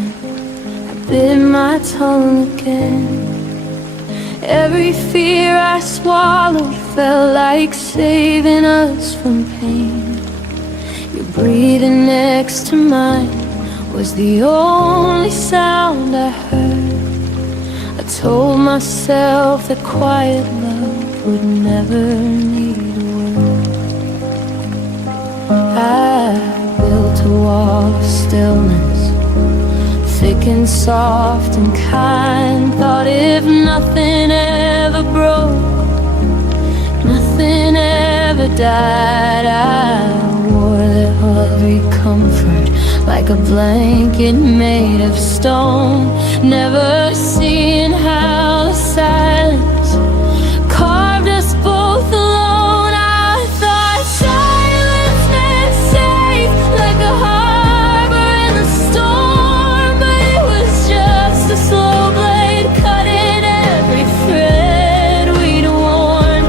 again. I bit my tongue again. Every fear I swallowed felt like saving us from pain. Your breathing next to mine was the only sound I heard. I told myself that quiet love would never need a word. I built a wall of stillness, thick and soft and kind. Thought if nothing ever broke, nothing ever died. I wore that heavy comfort like a blanket made of stone, never seeing how the silence carved us both alone. I thought silence meant safe, like a harbor in the storm, but it was just a slow blade cutting every thread we'd worn.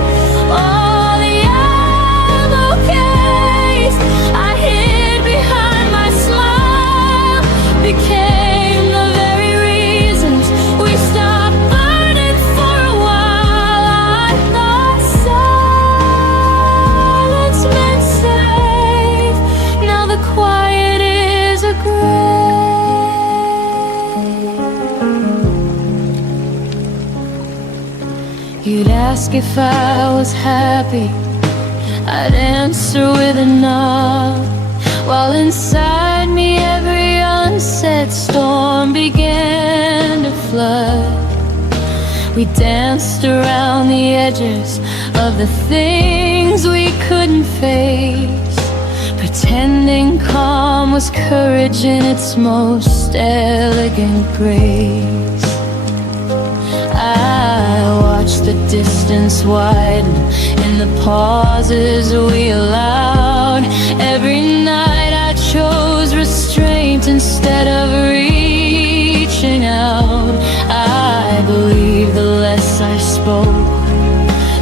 All the ammo case I hid behind my smile became the very reasons we stopped burning for a while. I thought silence meant safe. Now the quiet is a grave. You'd ask if I was happy, I'd answer with a nod, while inside me every unsaid storm began to flood. We danced around the edges of the things we couldn't face, pretending calm was courage in its most elegant grace. I watched the distance widen in the pauses we allowed. Every night I chose restraint instead of reaching out. I believed the less I spoke,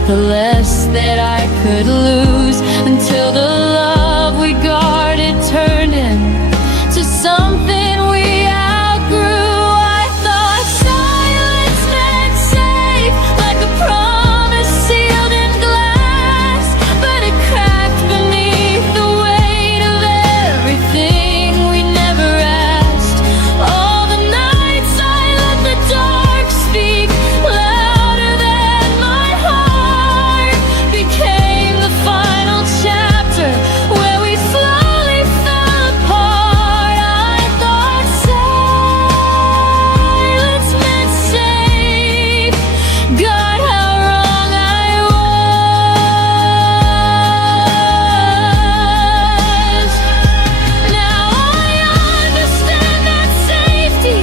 the less that I could lose, until the love we guarded turned into something we outgrew. I thought silence meant safe, like a promise sealed in glass, but it cracked beneath the weight of everything we never asked. All the nights I let the dark speak louder than my heart became the final chapter where we slowly fell apart. I thought silence meant safe. God, how wrong I was. Now I understand that safety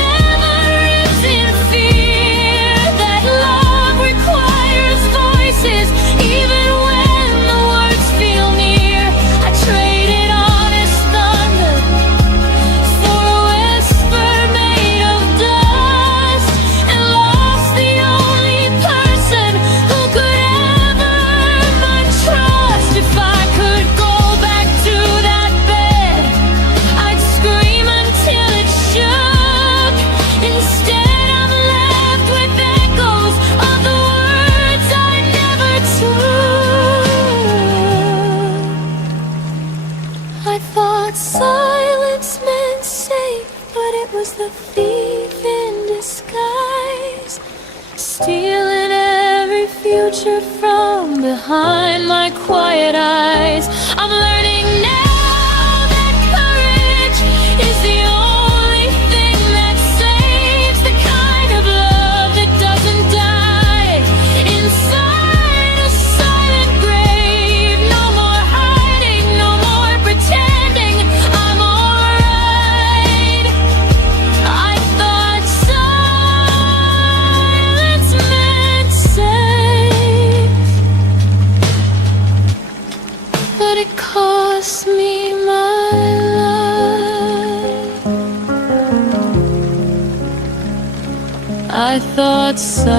never lives in fear, that love requires voices even when the words feel near. I traded honest thunder for a whisper made of dust, and lost the only person who could ever earn my trust. If I could go back to that bed, I'd scream until it shook. Instead I'm left with echoes of the words I never took. I thought silence meant safe, but it was the thief in disguise, stealing every future from behind my quiet eyes. I'm learning now that courage is the only thing that saves, the kind of love that doesn't die inside a silent grave. No more hiding, no more pretending I'm alright. I thought silence meant safe, but it cost me my life. I thought silence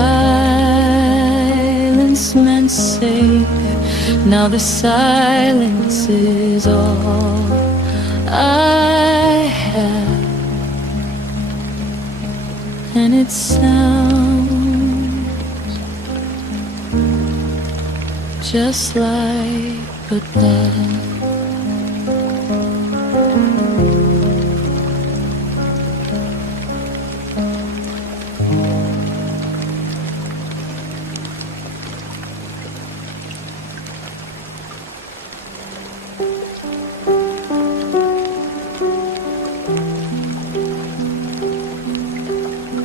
meant safe. Now the silence is all I have. and it sounds just like good love.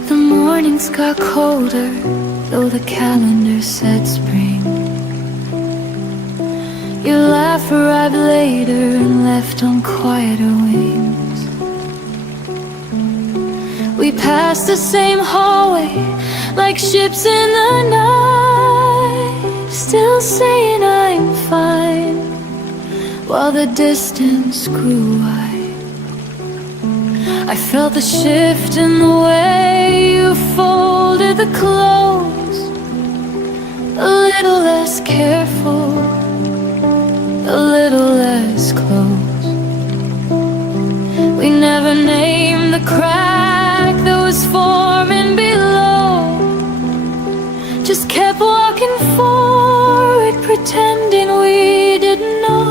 The mornings got colder, though the calendar said spring. Your laugh arrived later and left on quieter wings. We passed the same hallway like ships in the night, still saying I'm fine, while the distance grew wide. I felt the shift in the way you folded the clothes, a little less careful, a little less close. We never named the crack that was forming below, just kept walking forward, pretending we didn't know.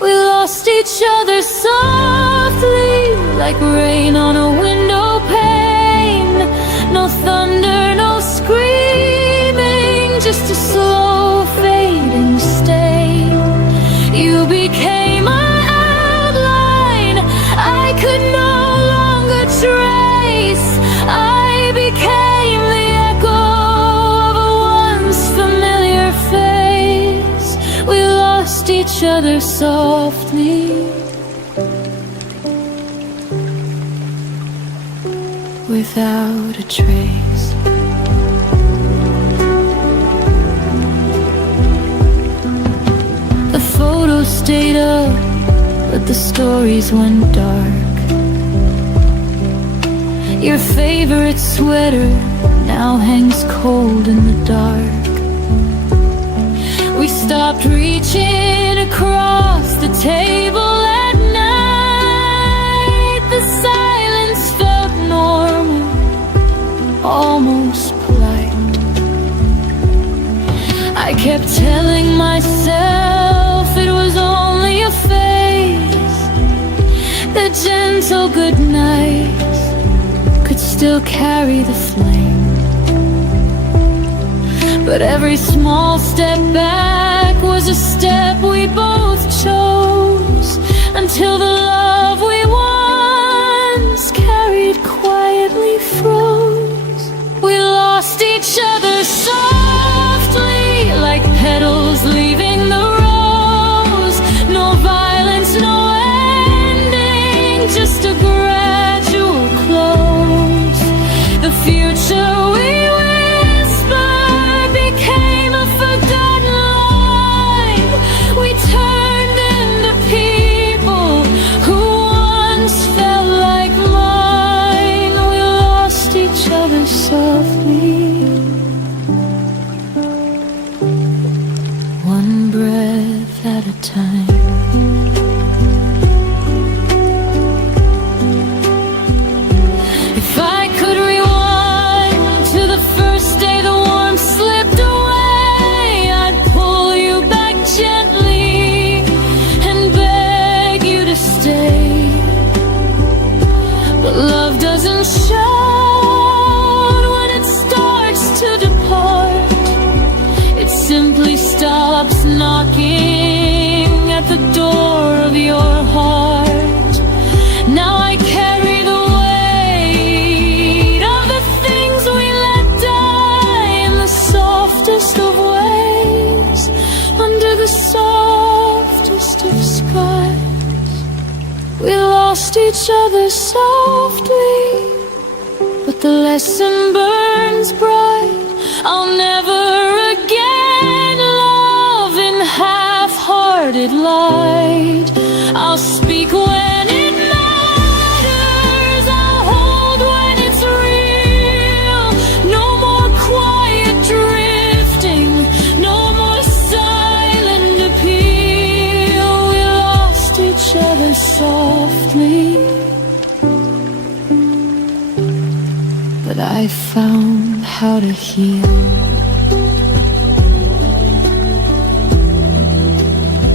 We lost each other softly, like rain on a window pane. No thunder, no screaming, just a slow fading stain. You became my outline I could no longer trace. I became the echo of a once familiar face. We lost each other softly, without a trace. The photos stayed up, but the stories went dark. Your favorite sweater now hangs cold in the dark. We stopped reaching across the table at night. The silence felt normal, almost polite. I kept telling myself it was only a phase, that gentle good nights could still carry the flame. But every small step back was a step we both chose, until the love we once carried quietly froze. We lost each other softly, like petals leaving the rose. No violence, no ending, just a gradual close. The future we whispered became a forgotten line. We turned into people who once felt like mine. We lost each other softly, one breath at a time. If I could rewind to the first day the warmth slipped away, I'd pull you back gently and beg you to stay. But love doesn't shout when it starts to depart. It simply stops knocking at the door of your heart. Now I carry the weight of the things we let die in the softest of ways, under the softest of skies. We lost each other softly, but the lesson burns bright. I'll never again love in half-hearted light. I'll speak when it matters, I'll hold when it's real. No more quiet drifting, no more silent appeal. We lost each other softly, but I found how to heal.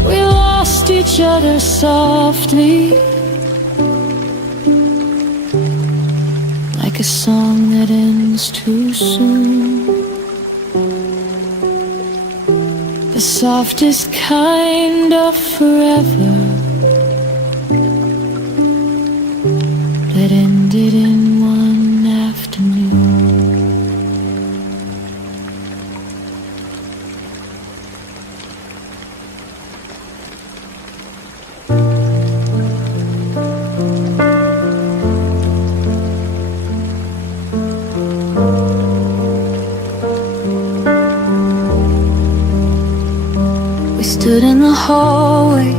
We lost each other softly, like a song that ends too soon. The softest kind of forever that ended in one afternoon. We stood in the hallway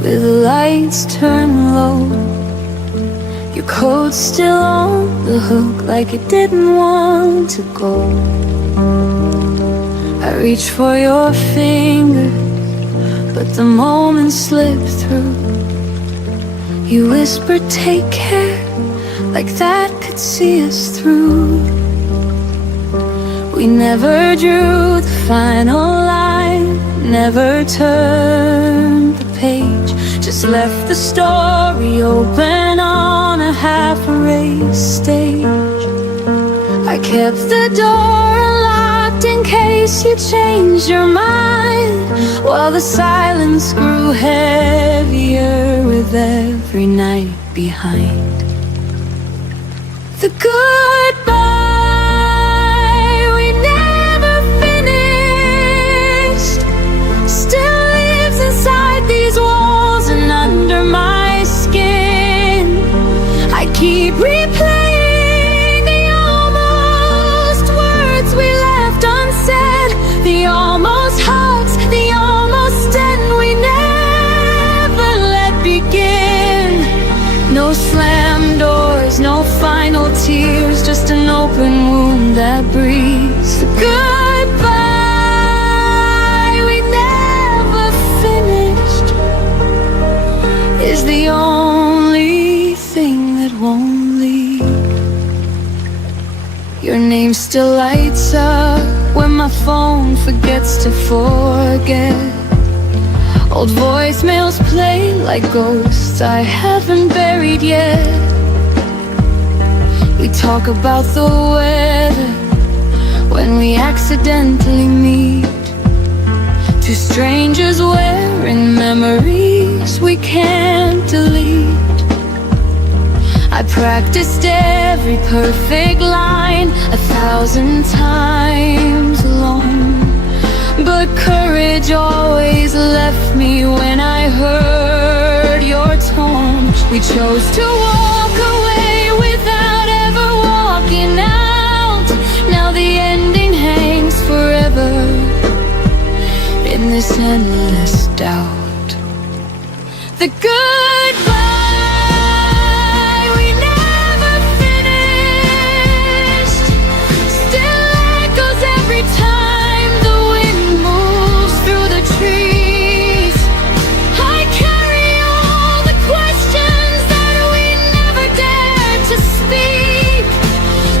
with the lights turned low, your coat still on the hook like it didn't want to go. I reached for your finger, but the moment slipped through. You whispered, take care, like that could see us through. We never drew the final line, never turned the page, just left the story open on a half-erased stage. I kept the door unlocked in case you changed your mind, while the silence grew heavier with every night behind. The goodbye we never finished still lives inside these walls and under my skin. I keep replaying the almost words we left unsaid, the almost hugs, the almost end we never let begin. No slam doors, no final tears, just an open wound that breathes. The goodbye we never finished is the only thing that won't leave. Your name still lights up when my phone forgets to forget. Old voicemails play like ghosts I haven't buried yet. We talk about the weather when we accidentally meet, two strangers wearing memories we can't delete. I practiced every perfect line 1,000 times alone, but courage always left me when I heard your tone. We chose to walk away without ever walking out. Now the ending hangs forever in this endless doubt. The goodbye we never finished still echoes every time the wind moves through the trees. I carry all the questions that we never dared to speak,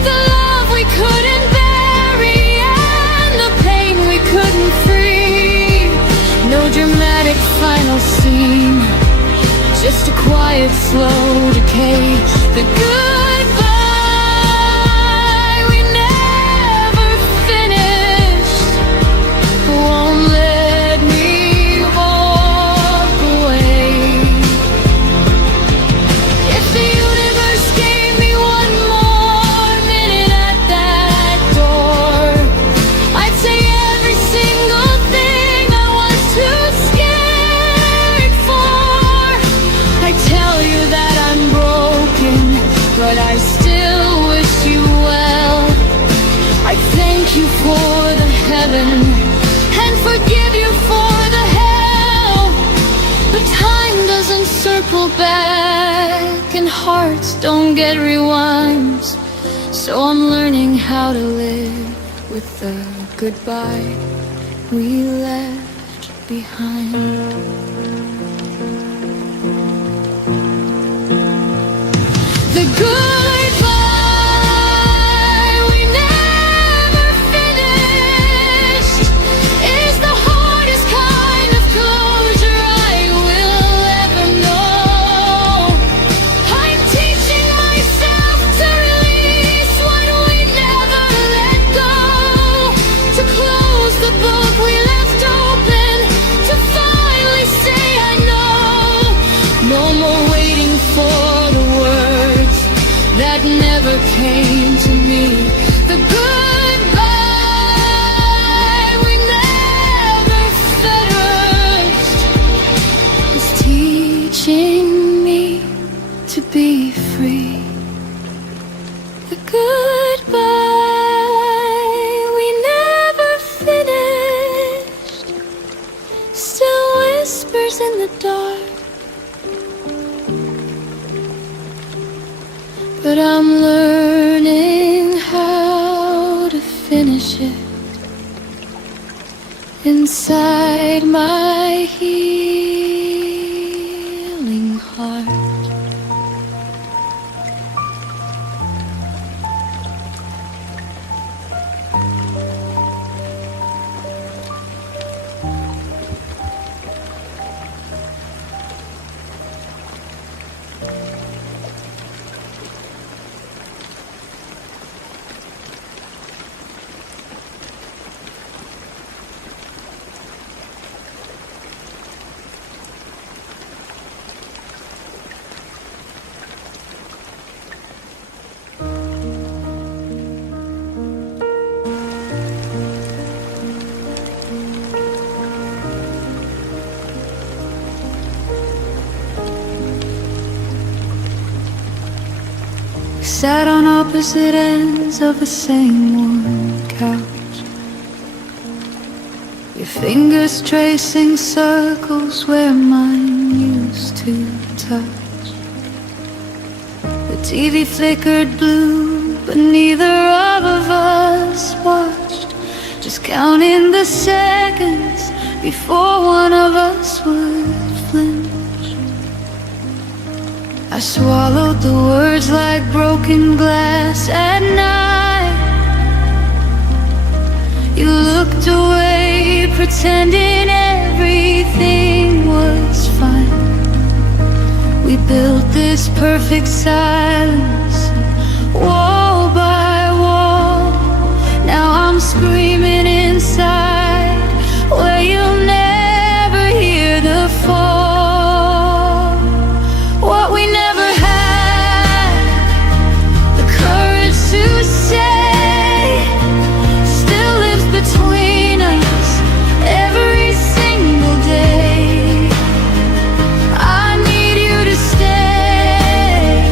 the love we couldn't bury and the pain we couldn't free. No dramatic final scene, just a quiet, slow decay. The goodbye we never finished won't let me walk away. If the universe gave me one more minute at that door, I'd say every single thing I was too scared for. I tell you that I'm broken, but I still wish you well. I thank you for the heaven and forgive you for the hell. But time doesn't circle back and hearts don't get rewinds, so I'm learning how to live with the goodbye we left behind. The goodbye that never came to me. The goodbye we never finished is teaching me to be free. The goodbye we never finished still whispers in the dark. But I'm learning how to finish it inside my healing heart. Sat on opposite ends of the same worn couch, your fingers tracing circles where mine used to touch. The TV flickered blue, but neither of us watched, just counting the seconds before one of us would flinch. I swallowed the words like broken glass at night. You looked away, pretending everything was fine. We built this perfect silence, wall by wall. Now I'm screaming inside, where you'll never hear the fall. What we never had the courage to say still lives between us every single day. I need you to stay.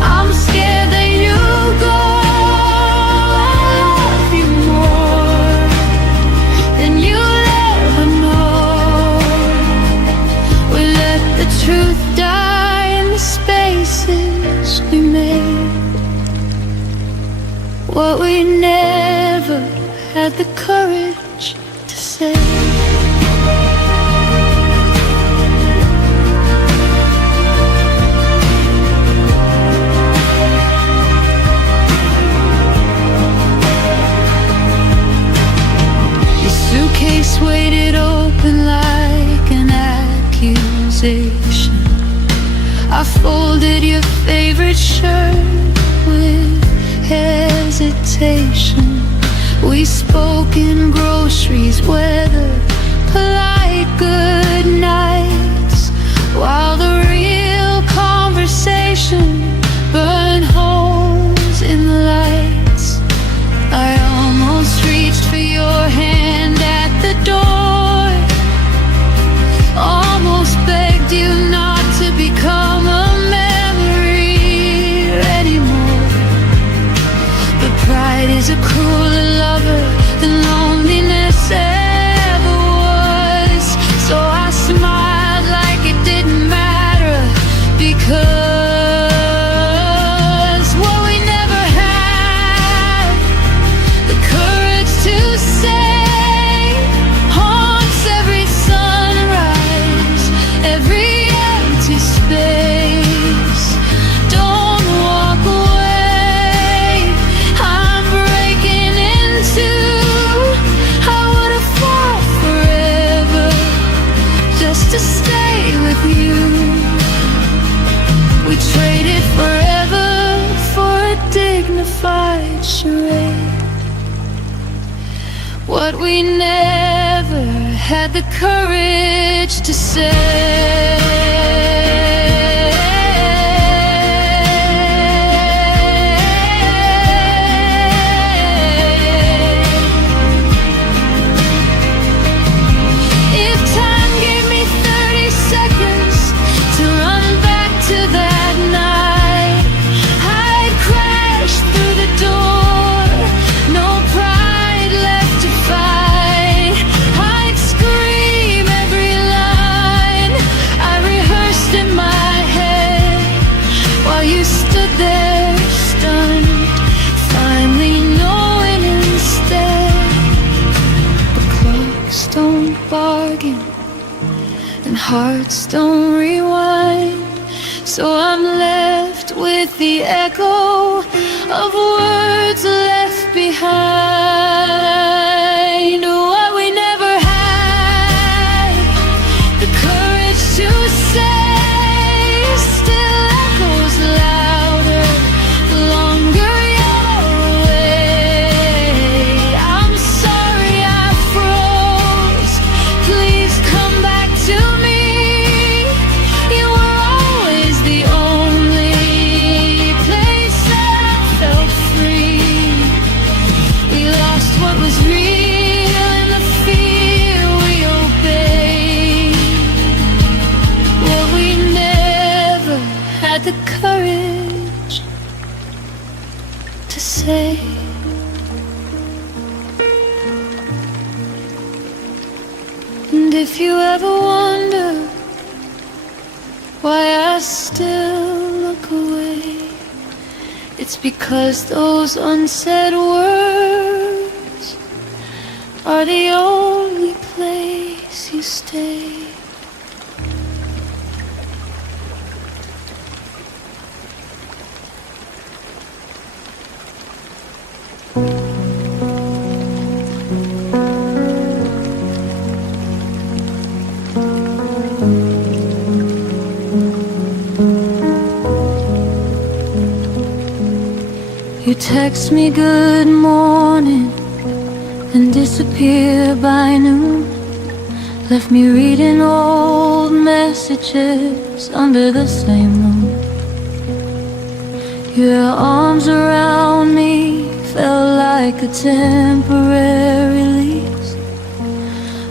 I'm scared that you'll go. I love you more than you'll ever know. We let the truth die in the spaces we made. What we never had the courage to say. Your suitcase weighted open like an accusation. I folded your favorite shirt with hesitation. We spoke in groceries, weather, polite good nights, while the real conversation burned holes in the lights. I almost reached for your hand at the door, almost begged you not to become a memory anymore. But pride is a crueler lover than loneliness ever was. So I smiled like it didn't matter, because what we never had the courage to say haunts every sunrise, every empty space. Don't walk away, I'm breaking into. I would've fought forever just to stay with you. We traded forever for a dignified charade. What we never had the courage to say. stood there stunned, finally knowing instead the clocks don't bargain and hearts don't rewind. So I'm left with the echo of words left behind. What we never had the courage to say still echoes louder the longer you're away. I'm sorry I froze, please come back to me. You were always the only place that I felt free. We lost what was real in the fear we obeyed. What we never had the courage to say. And if you ever wonder why I still look away, it's because those unsaid words are the only place you stay. You text me good morning and disappear by noon. Left me reading old messages under the same moon. Your arms around me felt like a temporary release,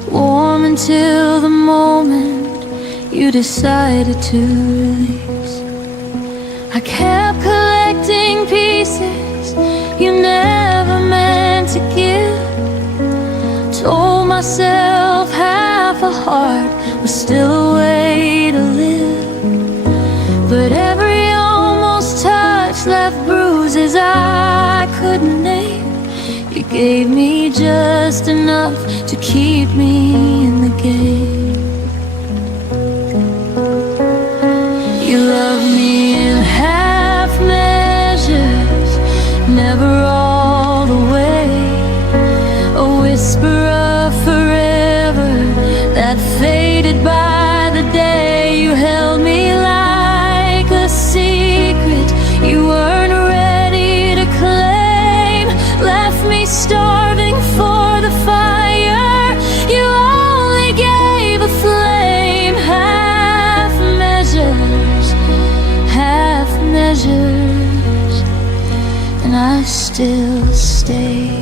warm until the moment you decided to release. I kept collecting pieces you never meant to give. Told myself half a heart was still a way to live, but every almost touch left bruises I couldn't name. You gave me just enough to keep me in the game. You loved me in half measures, never all the way. A whisper of forever that faded by the day. You held me like a secret you weren't ready to claim. Left me starving for the fire you only gave a flame. Half measures, half measures, and I still stayed.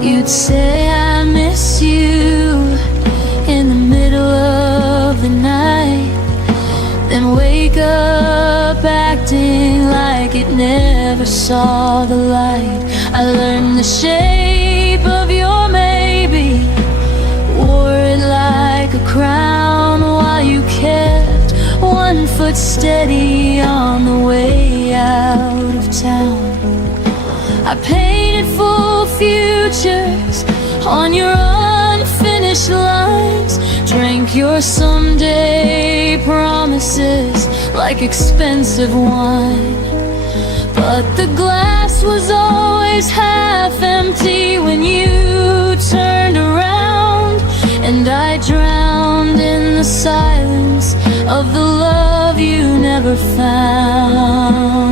You'd say I miss you in the middle of the night, then wake up acting like it never saw the light. I learned the shape of your maybe, wore it like a crown while you kept one foot steady on the way out of town. I painted full futures on your unfinished lines, drank your someday promises like expensive wine. But the glass was always half empty when you turned around, and I drowned in the silence of the love you never found.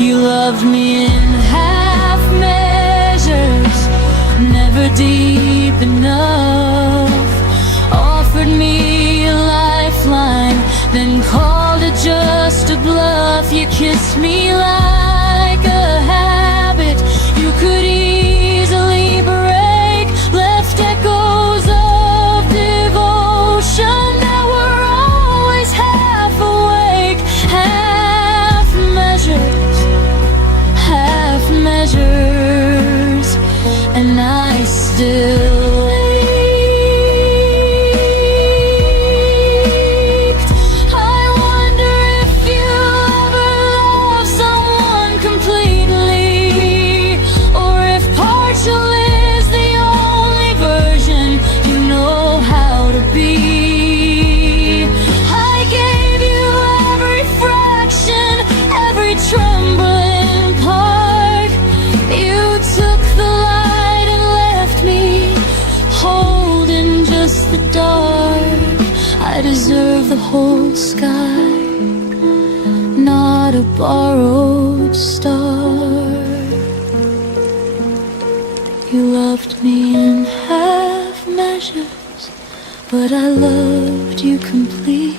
You loved me in half measures, never deep enough. Offered me a lifeline, then called it just a bluff. You kissed me like a habit you could easily break, left echoes of devotion that were always half awake. Half measures, half measures, dark. I deserve the whole sky, not a borrowed star. You loved me in half measures, but I loved you complete.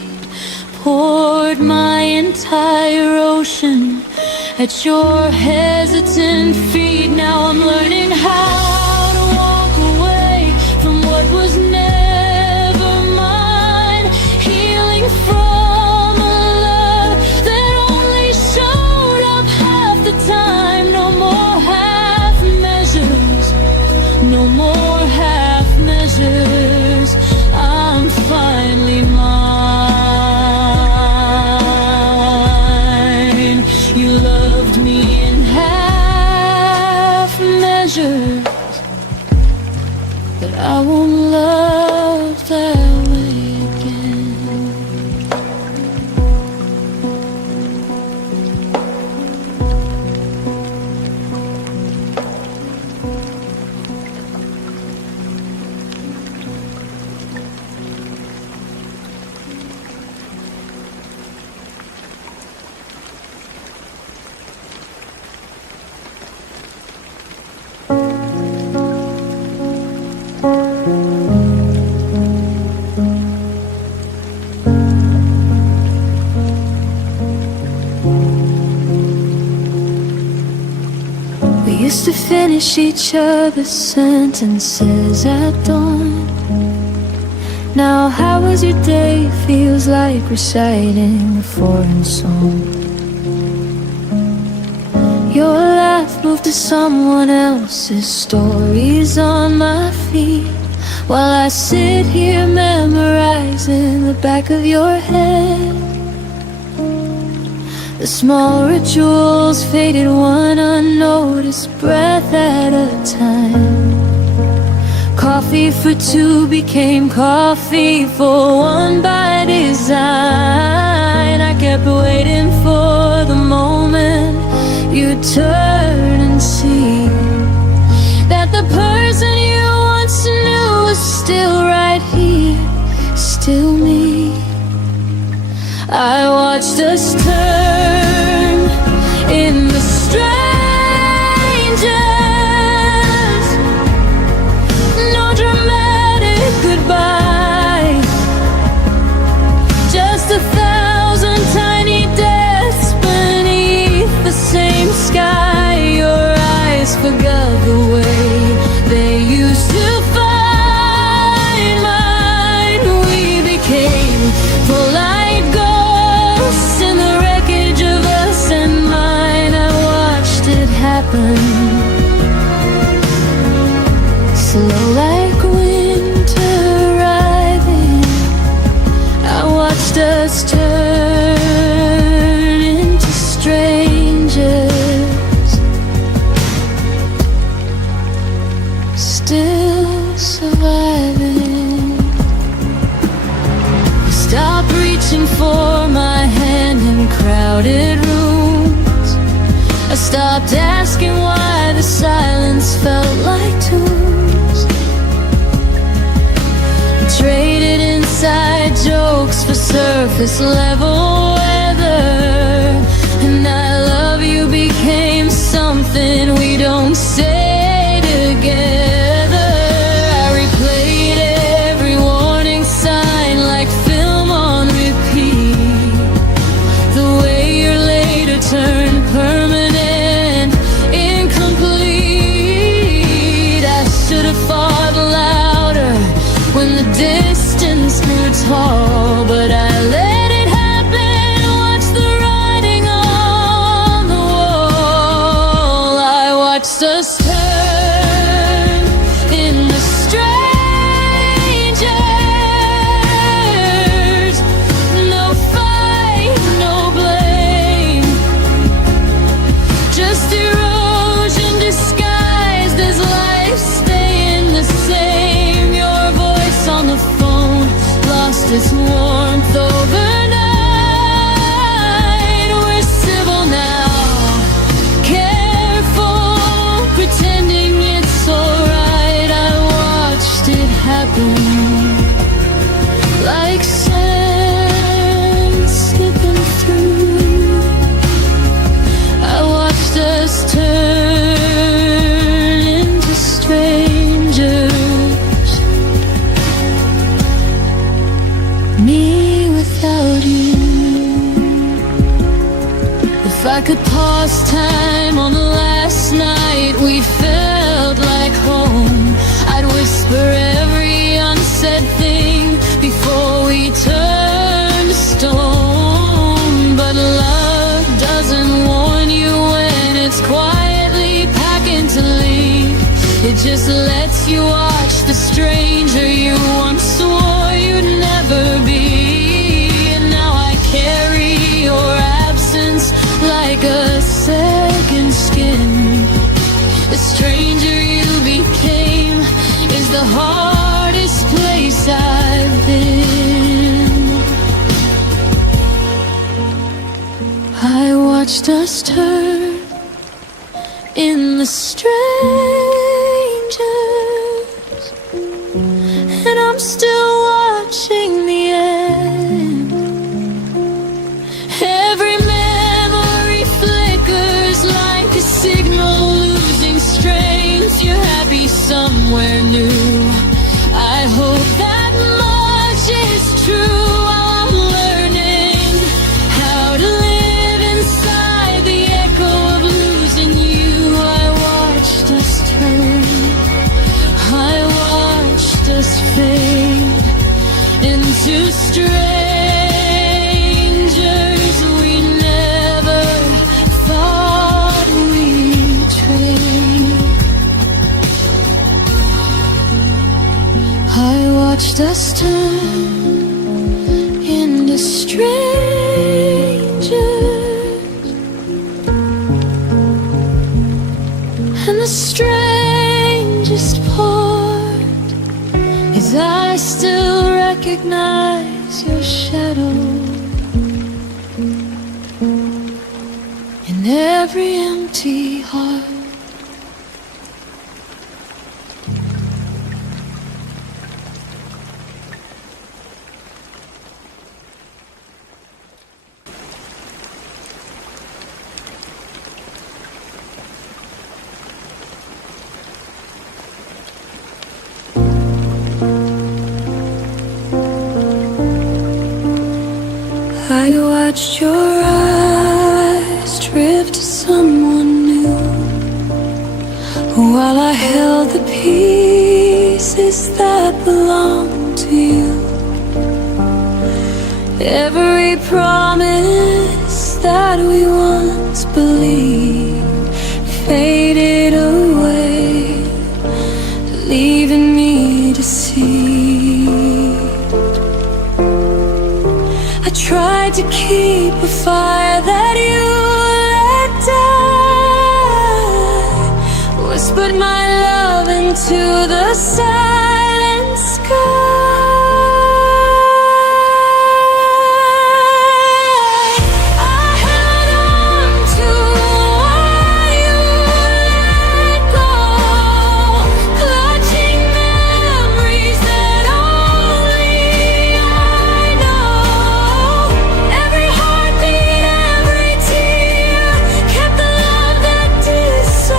Poured my entire ocean at your hesitant feet. Now I'm learning how to walk away from what was never mine, healing from a love that only showed up half the time. No more half measures, no more half measures. I'm finally mine. You loved me in half measures, but I won't love that way again. We used to finish each other's sentences at dawn. Now how was your day feels like reciting a foreign song. Your laugh moved to someone else's stories on my feet, while I sit here memorizing the back of your head. The small rituals faded one unnoticed breath at a time. Coffee for two became coffee for one by design. I kept waiting for the moment you'd turn and see that the person you once knew was still right here, still me. I watched us turn in the strangers. No dramatic goodbye, just 1,000 tiny deaths beneath the same sky. Your eyes forgot the way they used to find mine. We became polite ghosts in the wreckage of us and mine. I watched it happen, slow like winter arriving. I watched us turn into strangers, still surviving. Stop reaching for my hand in crowded rooms. I stopped asking why the silence felt like tunes. Traded inside jokes for surface level weather, and I love you became something we don't say together. I replayed every warning sign like film on repeat. The way your later turned permanent, incomplete. I should have fought louder when the distance grew tall, but I let it happen. Watch the writing on the wall. I watched us turn in the strangers. No fight, no blame, just erosion disguised as life staying the same. Your voice on the phone lost its warmth overnight. We're civil now, careful, pretending last time, on the last night we felt like home, I'd whisper every unsaid thing before we turned to stone. But love doesn't warn you when it's quietly packing to leave. It just lets you watch the stranger you once swore you'd never be. And now I carry your absence like a second skin. The stranger you became is the hardest place I've been. I watched us turn in the strangers, and I'm still watching the end. Every memory flickers like a signal losing strength. You're happy somewhere new. I hope that much is true. While I'm learning how to live inside the echo of losing you, I watched us turn, I watched us fade into strangers we never thought we'd trade. I watched us turn into strangers, and the strangest part is I still recognize your shadow in every empty heart. I watched your eyes drift to someone new, while I held the pieces that belonged to you. Every promise that we once believed faded away, leaving me deceived. I tried to keep a fire that you let die, whispered my love into the silent sky. I held on to what you let go, clutching memories that only I know. Every heartbeat, every tear kept the love that disappeared.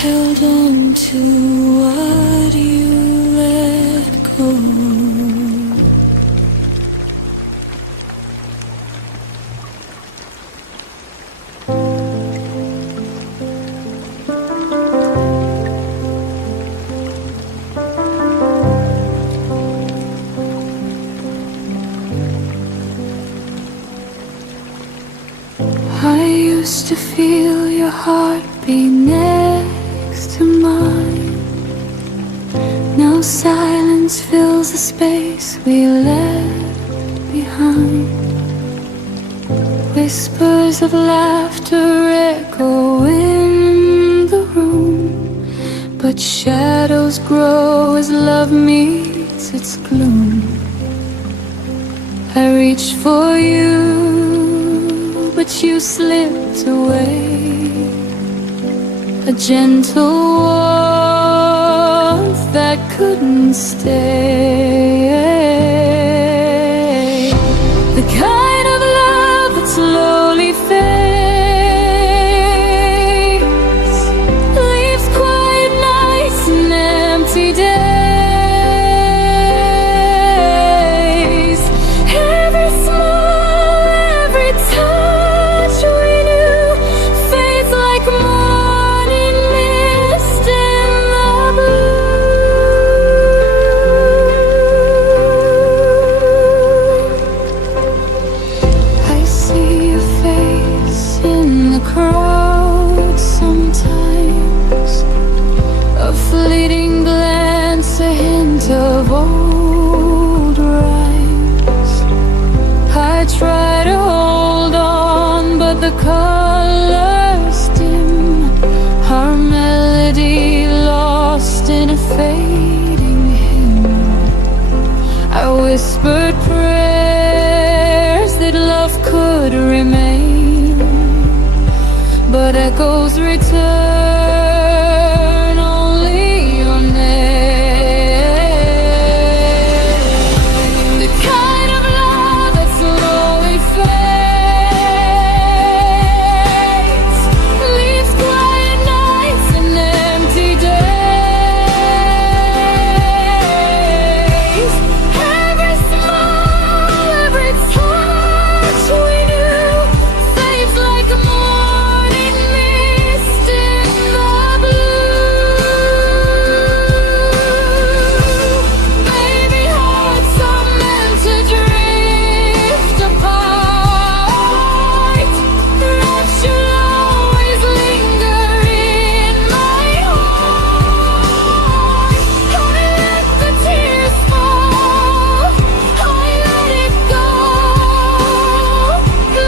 held on to what you let go. I used to feel your heart beat next to mine. Now silence fills the space we left behind. Whispers of laughter echo in the room, but shadows grow as love meets its gloom. I reached for you, but you slipped away. A gentle warmth that couldn't stay. The kind of love that slowly fades, leaves quiet nights and empty days. Every smile, every touch we knew fades like morning mist in the blue. I see your face in the crowd sometimes, a fleeting glance, a hint of old rhymes. I try to hold on, but the colors dim. Our melody lost in a fading hymn. I whispered prayers that love could remain, but echoes return only your name. The kind of love that slowly fades, leaves quiet nights and empty days. Every smile, every touch we knew fades like a morning mist in the blue. Baby, hearts are meant to drift apart. Love should always linger in my heart. I let the tears fall, I let it go,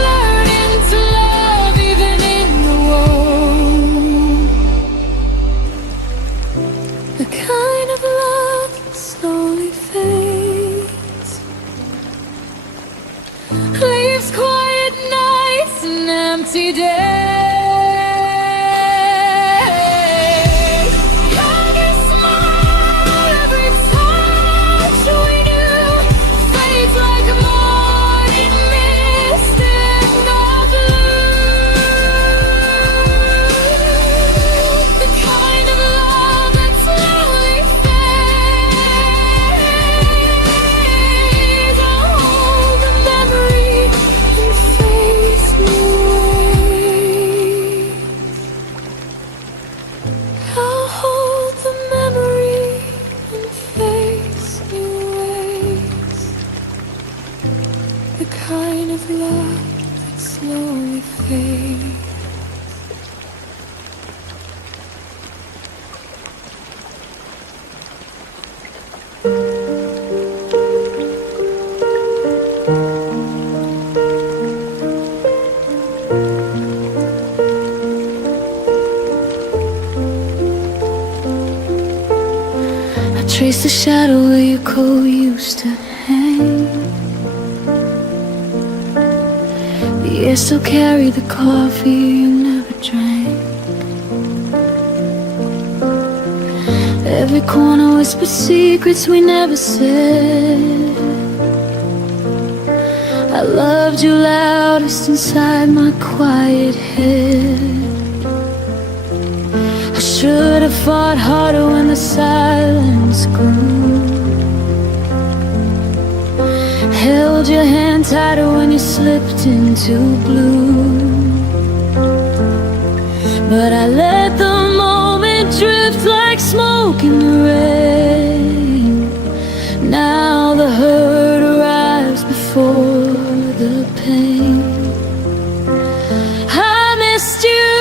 learning to love even in the woe. The kind of love that slowly fades, leaves quiet nights and empty days. Every smile, every touch we knew fades like a morning mist in the blue. The kind of love that slowly fades. I'll hold the memory and face new ways. I'll hold the memory and face new ways. The kind of love that slowly fades. I trace the shadow where your coat used to hang. The air still carried the coffee you never drank. Every corner whispered secrets we never said. I loved you loudest inside my quiet head. I should have fought harder when the silence grew. Held your hand tighter when you slipped into blue. But I let the moment drift like smoke in the rain. Now the hurt arrives before the pain. I missed you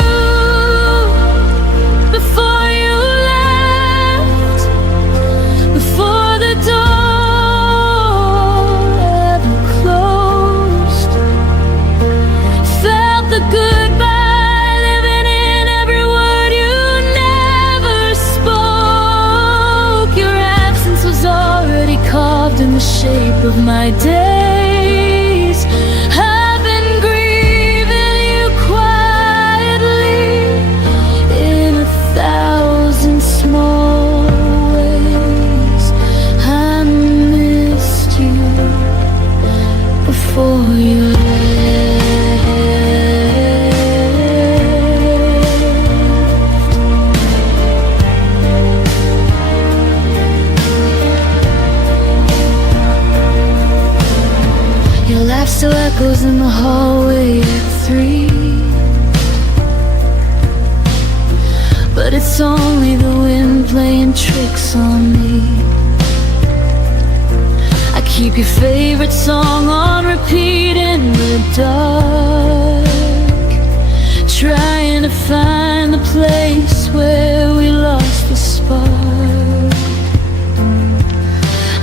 before you left, before the door ever closed. Felt the goodbye living in every word you never spoke. Your absence was already carved in the shape of my days. I've been grieving you quietly in 1,000 small ways. I missed you before you left. Your laugh still echoes in the hallway at 3, but it's only the wind playing tricks on me. I keep your favorite song on repeat in the dark, trying to find the place where we lost the spark.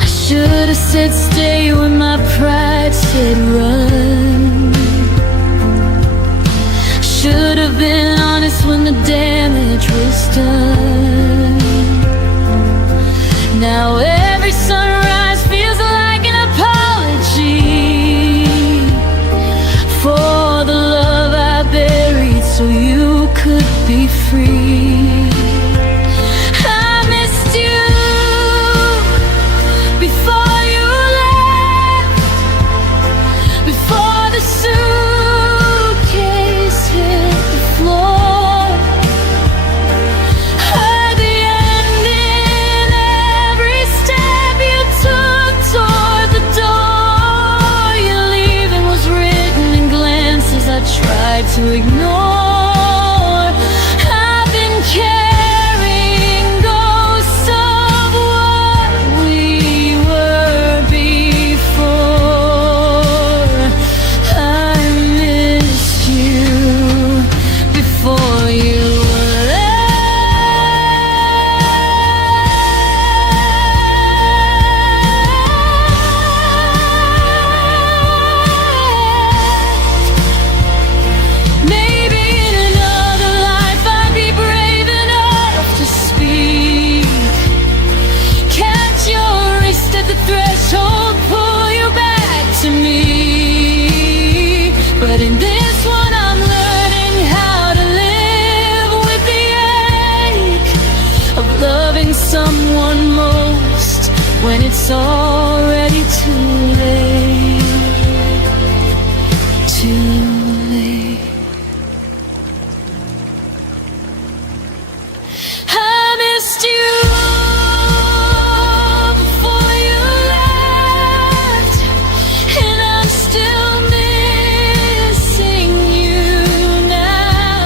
I should have said stay when my pride said run. Should have been honest when the damage was done. Now every sunrise feels like an apology for the love I buried so you could be free. I missed you before you left, before the suitcase hit the floor. Heard the end in every step you took toward the door. Your leaving was written in glances I tried to ignore. I've been carrying ghosts of what we were before. I missed you before you left. Maybe in another life I'd be brave enough to speak. Catch your wrist at the threshold, pull you back to me. But in this one I'm learning how to live with the ache of loving someone most when it's already too late. Too late. I missed you before you left, and I'm still missing you now.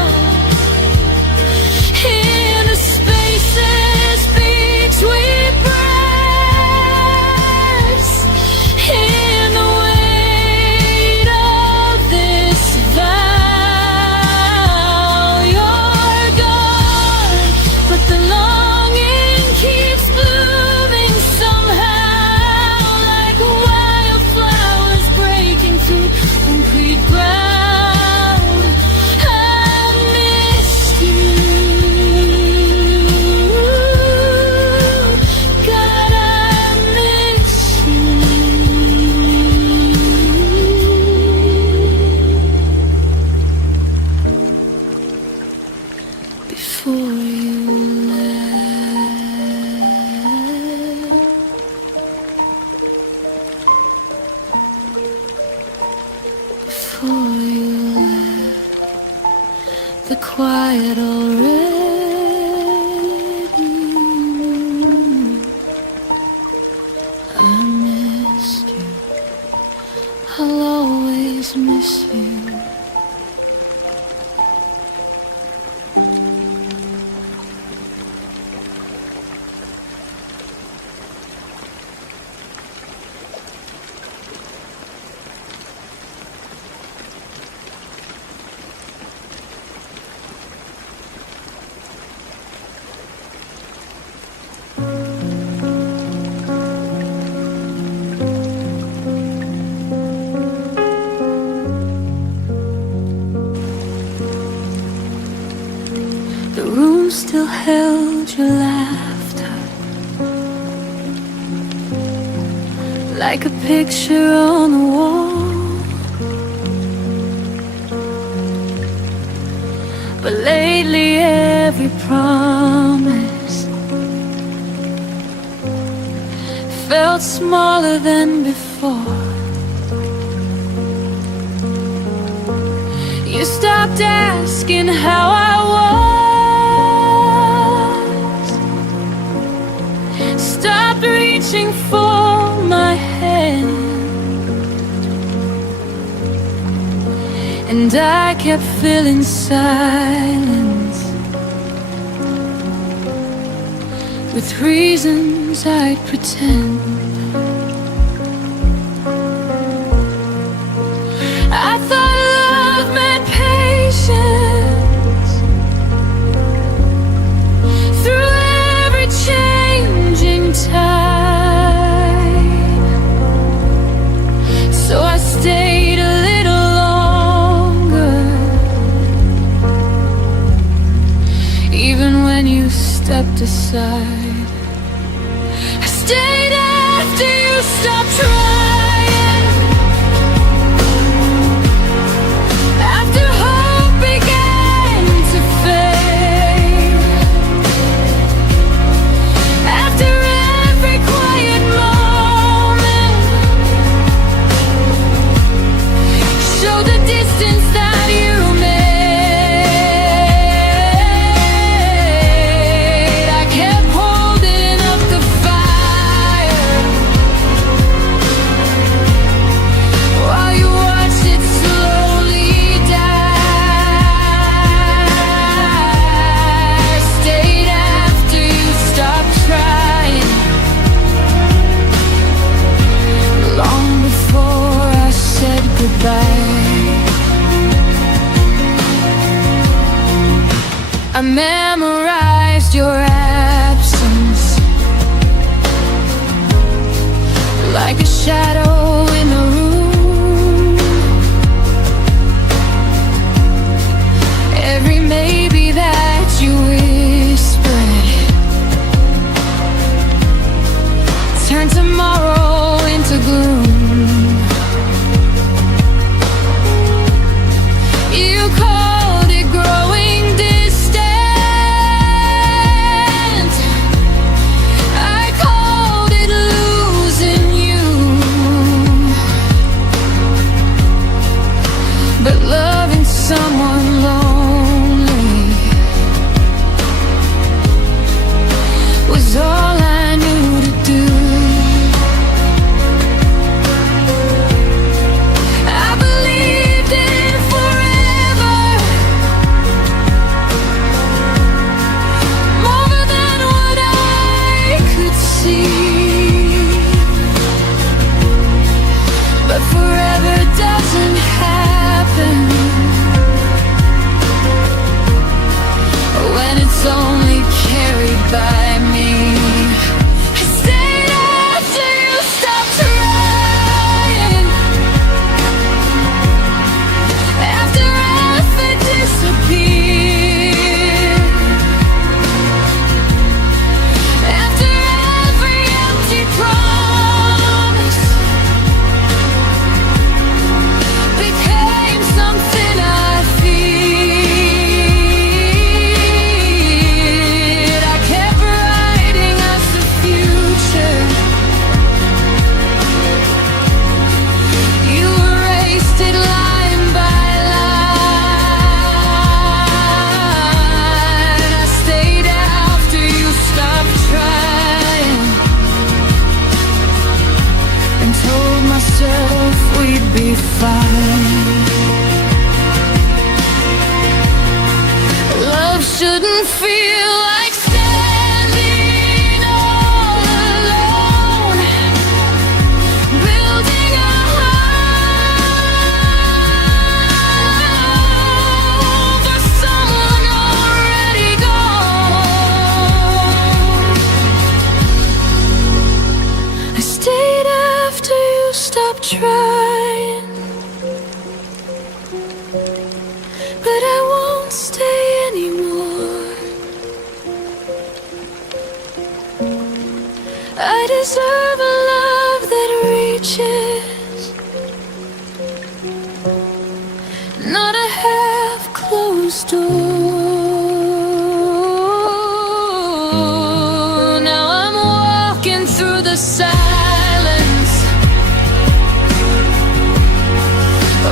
In the spaces between breaths, in the weight of this vow, you're gone, but the longing keeps blooming somehow, like wildflowers breaking through concrete ground. I missed you, God, I miss you before you left. Before you left, the quiet already The room still held your laughter, like a picture on the wall. But lately every promise felt smaller than before. You stopped asking how I was, stopped reaching for my hand, and I kept filling silence with reasons I'd pretend. I thought love meant patience through every changing tide, so I stayed a little longer, even when you stepped aside. I stayed after you stopped trying, after hope began to fade, after every quiet moment showed the distance that you made. I kept holding up the fire while you watched it slowly die. Stayed after you stopped trying, long before I said goodbye. I memorized your absence like a shadow in the room. Every maybe that you whispered turned tomorrow into gloom. You called it growing distant, I called it losing you. shouldn't feel like standing all alone, building a home for someone already gone. I stayed after you stopped trying, but I won't stay anymore. I deserve a love that reaches, not a half-closed door. Now I'm walking through the silence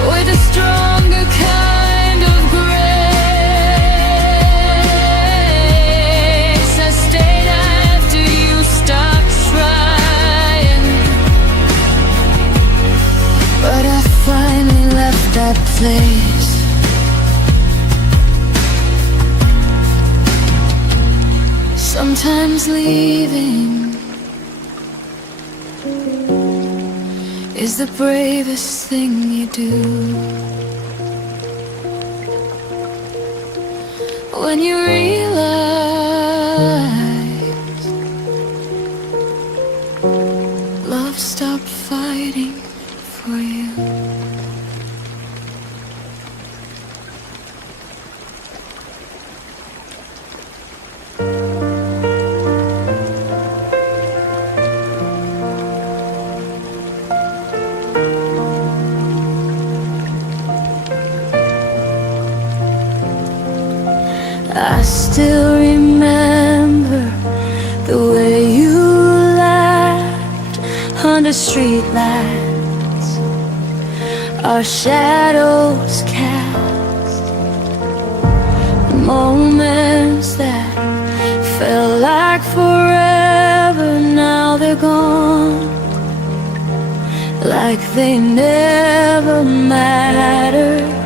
with a stronger kind of grace. I stayed after you stopped trying, but I finally left that place. Sometimes leaving is the bravest thing you do. When you realize love stopped fighting for you. I still remember the way you laughed under street lights, our shadows cast, moments that felt like forever. Now they're gone, like they never mattered.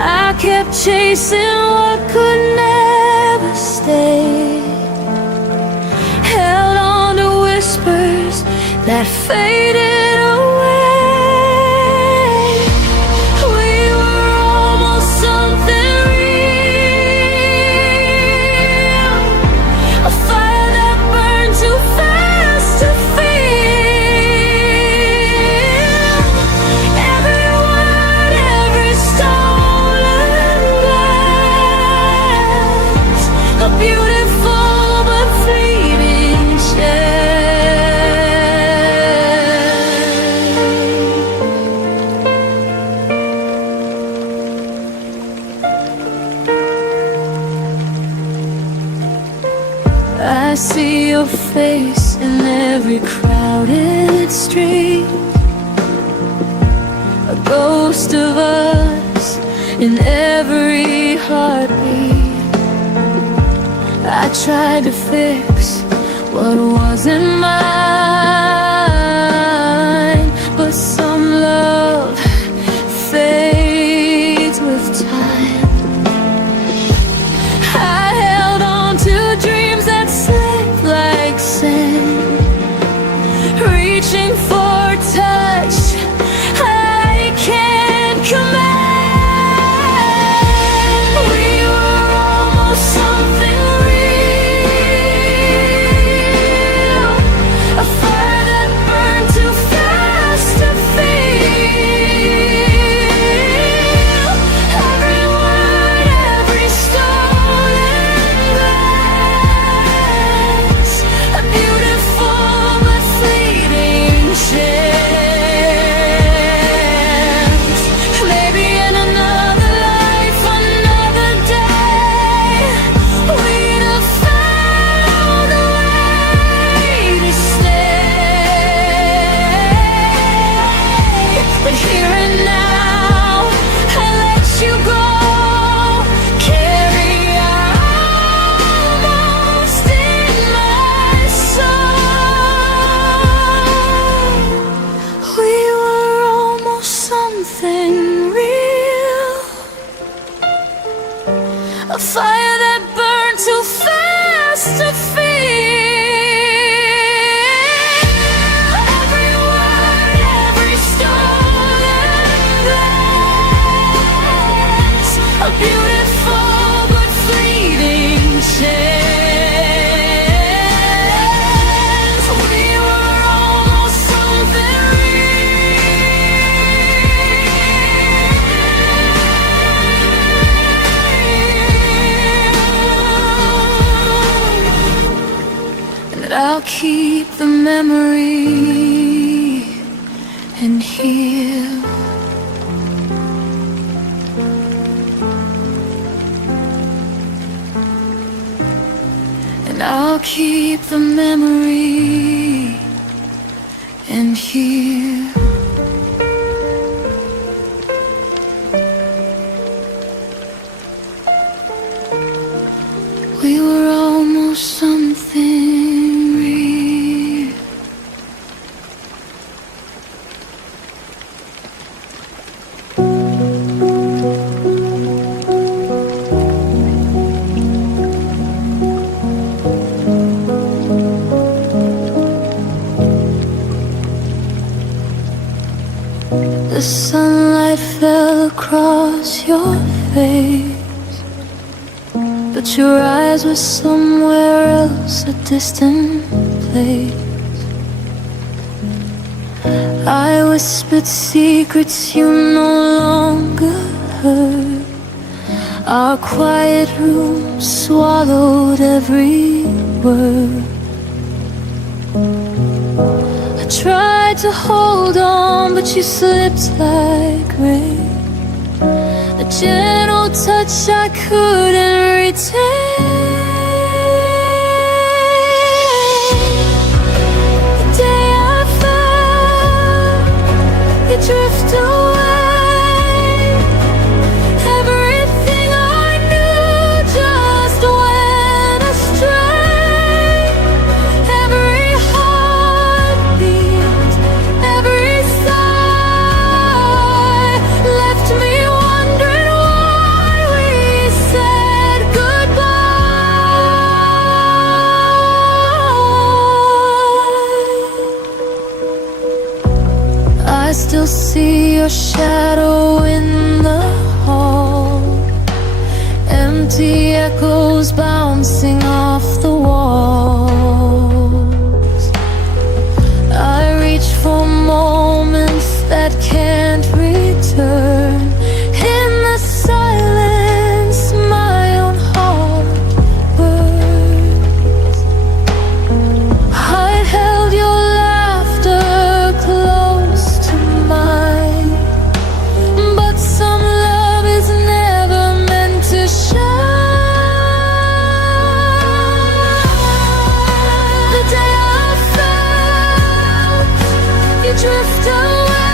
I kept chasing what could never stay, held on to whispers that faded away. We were almost something real, a fire that burned too fast to feel. Every word, every stolen glance, a beautiful but fleeting I see your face in every crowded street, a ghost of us in every heartbeat. I tried to fix what wasn't mine, but some love fades with time. I held on to dreams that slipped like sand, reaching for touch I can't command. We were almost something real, a fire a fire that burned too fast to feel. Every word, every stolen glance, a beautiful but fleeting chance. We were almost something that I'll keep the memory and heal. And I'll keep the memory and heal. We were almost something real. The sunlight fell across your face, but your eyes were somewhere else, a distant place. I whispered secrets you no longer heard. Our quiet room swallowed every word. I tried to hold on, but you slipped like rain. A gentle touch I couldn't retain. The day I felt you drift away, everything I knew just went astray. Every heartbeat, every sigh left me wondering why we said goodbye. I still see your shadow in the hall, empty echoes bouncing off the walls. I reach for moments that can't return. In the silence, my own heart burns. I held your laughter close to mine, but some love is never meant to shine. The day I felt you drift away,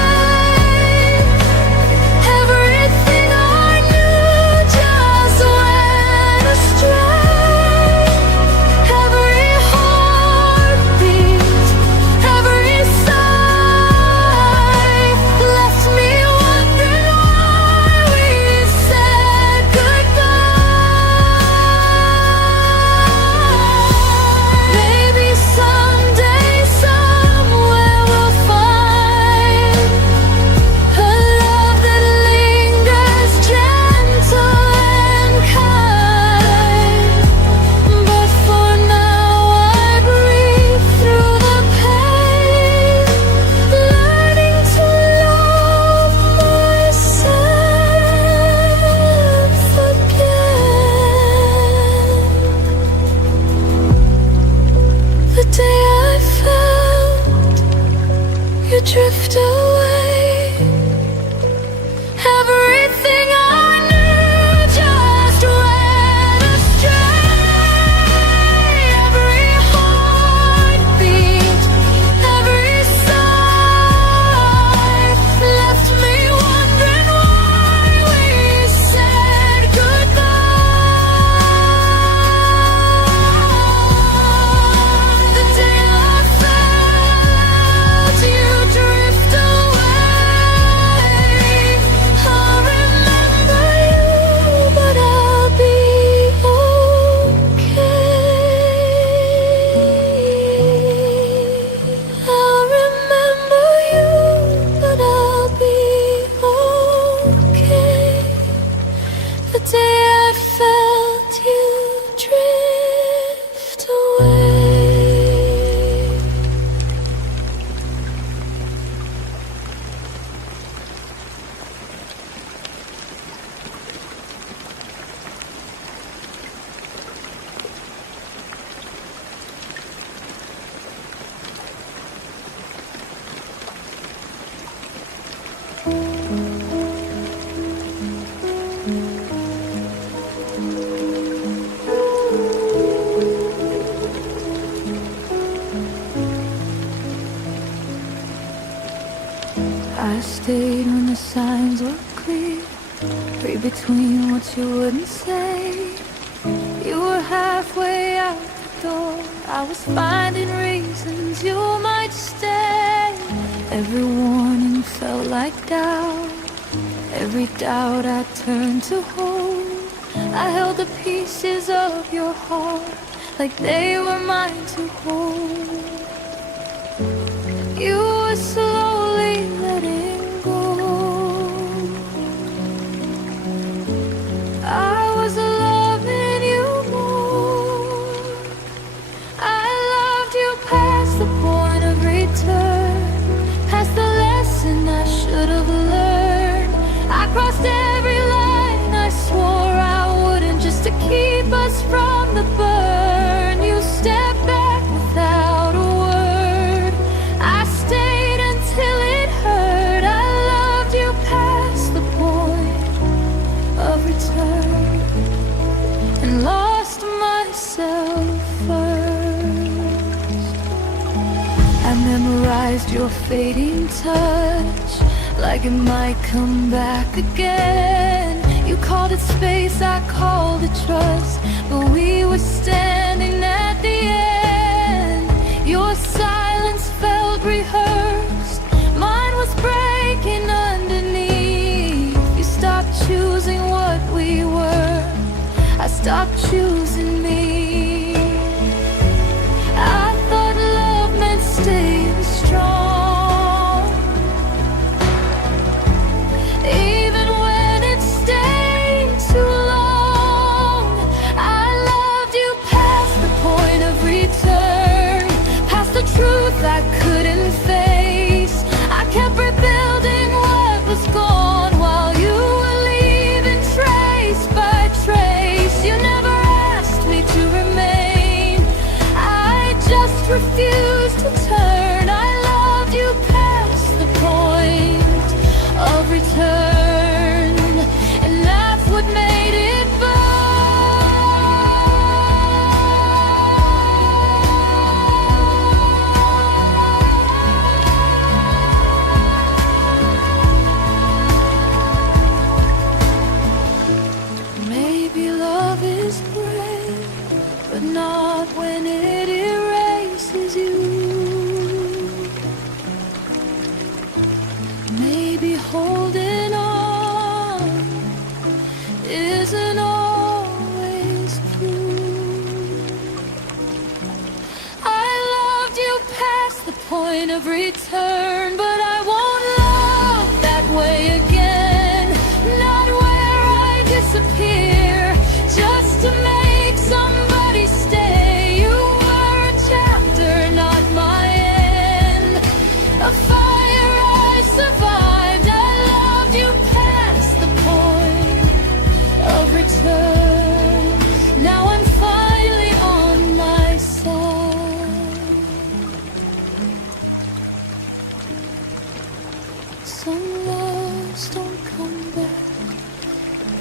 stayed when the signs were clear. Read between what you wouldn't say. You were halfway out the door. I was finding reasons you might stay. Every warning felt like doubt. Every doubt I turned to hold. I held the pieces of your heart like they were mine to hold. You were slowly letting go. I was loving you more. I loved you past the point of return, past the lesson I should have learned. I crossed every line I swore I wouldn't, just to keep us from the burn. You stepped back without a word. I stayed until it hurt. I loved you past the point of return and lost myself first. I memorized your fading touch like it might come back again. You called it space, I called it trust, but we were standing at the end. Your silence felt rehearsed, mine was breaking underneath. You stopped choosing what we were, I stopped choosing me. I thought love meant staying strong, even when it stayed too long. I loved you past the point of return, past the truth I couldn't face. I kept rebuilding what was gone while you were leaving trace by trace. You never asked me to remain, I just refused to turn. I loved you past the point of return, and that's what made it burn. Maybe love is brave, but not when it erases you. Maybe holding on isn't always proof. I loved you past the point of return, but I won't love that way again. Not where I disappear just to make somebody stay. You were a chapter, not my end. A fire I survived. I loved you past the point of return. Now I'm finally on my side. Some loves don't come back,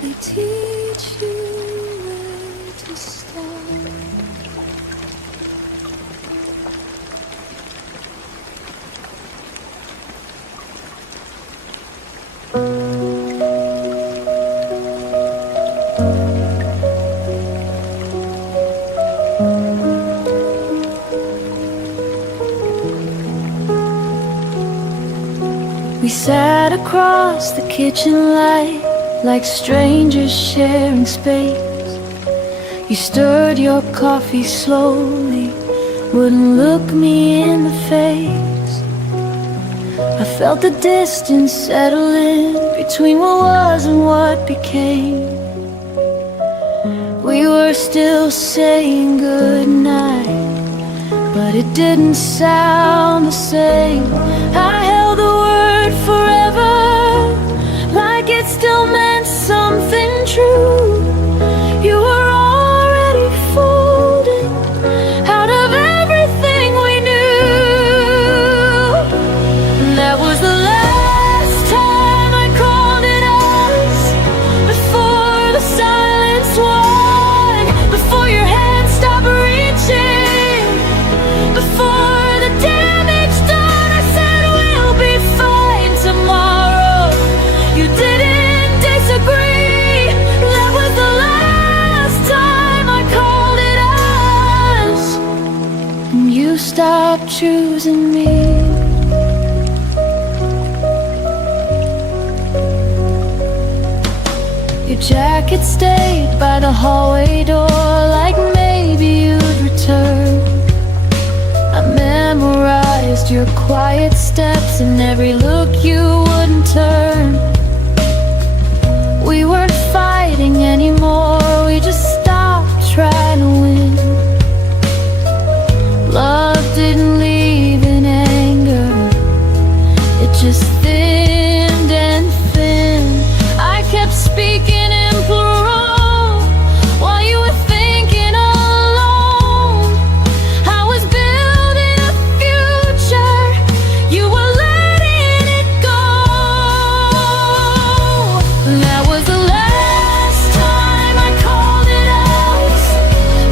they teach you where to start. We sat across the kitchen light like strangers sharing space. You stirred your coffee slowly, wouldn't look me in the face. I felt the distance settle in between what was and what became. We were still saying goodnight, but it didn't sound the same. I held the word forever like it still meant something true. You were already folding out of everything we knew. And that was the last time I called it us, before the silence won, before your hand stopped reaching, before the damage done. I said we'll be fine tomorrow. stopped choosing me. Your jacket stayed by the hallway door, like maybe you'd return. I memorized your quiet steps and every look you wouldn't turn. We weren't fighting anymore, we just stopped trying to win. Love didn't leave in anger, it just thinned and thinned. I kept speaking in plural while you were thinking alone. I was building a future, you were letting it go. That was the last time I called it us,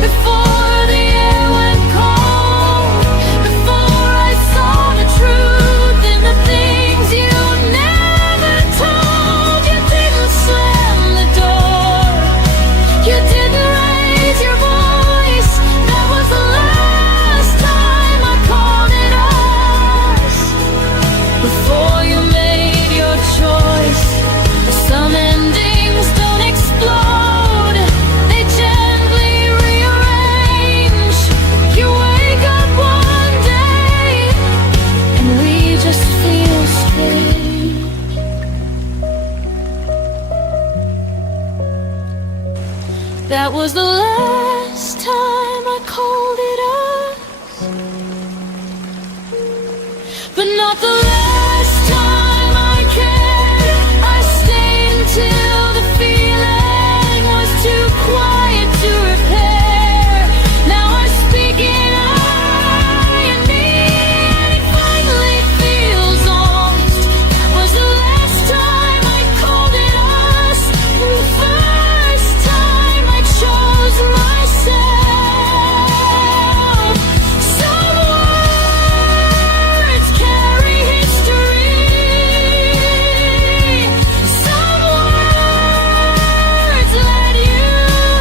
before the air went cold, before I saw the truth in the things you never told. You didn't slam the door, you didn't raise your voice. That was the last time I called it us, before you made your choice. Some endings don't explode, they gently rearrange. You wake up one day and we just feel strange. That was the last time I called it us, but not the last time I cared. I stayed until the feeling was too quiet to repair. Now I speak in I and me, and it finally feels honest. That was the last time I called it us, and the first time I chose myself. Some words carry history, some words let you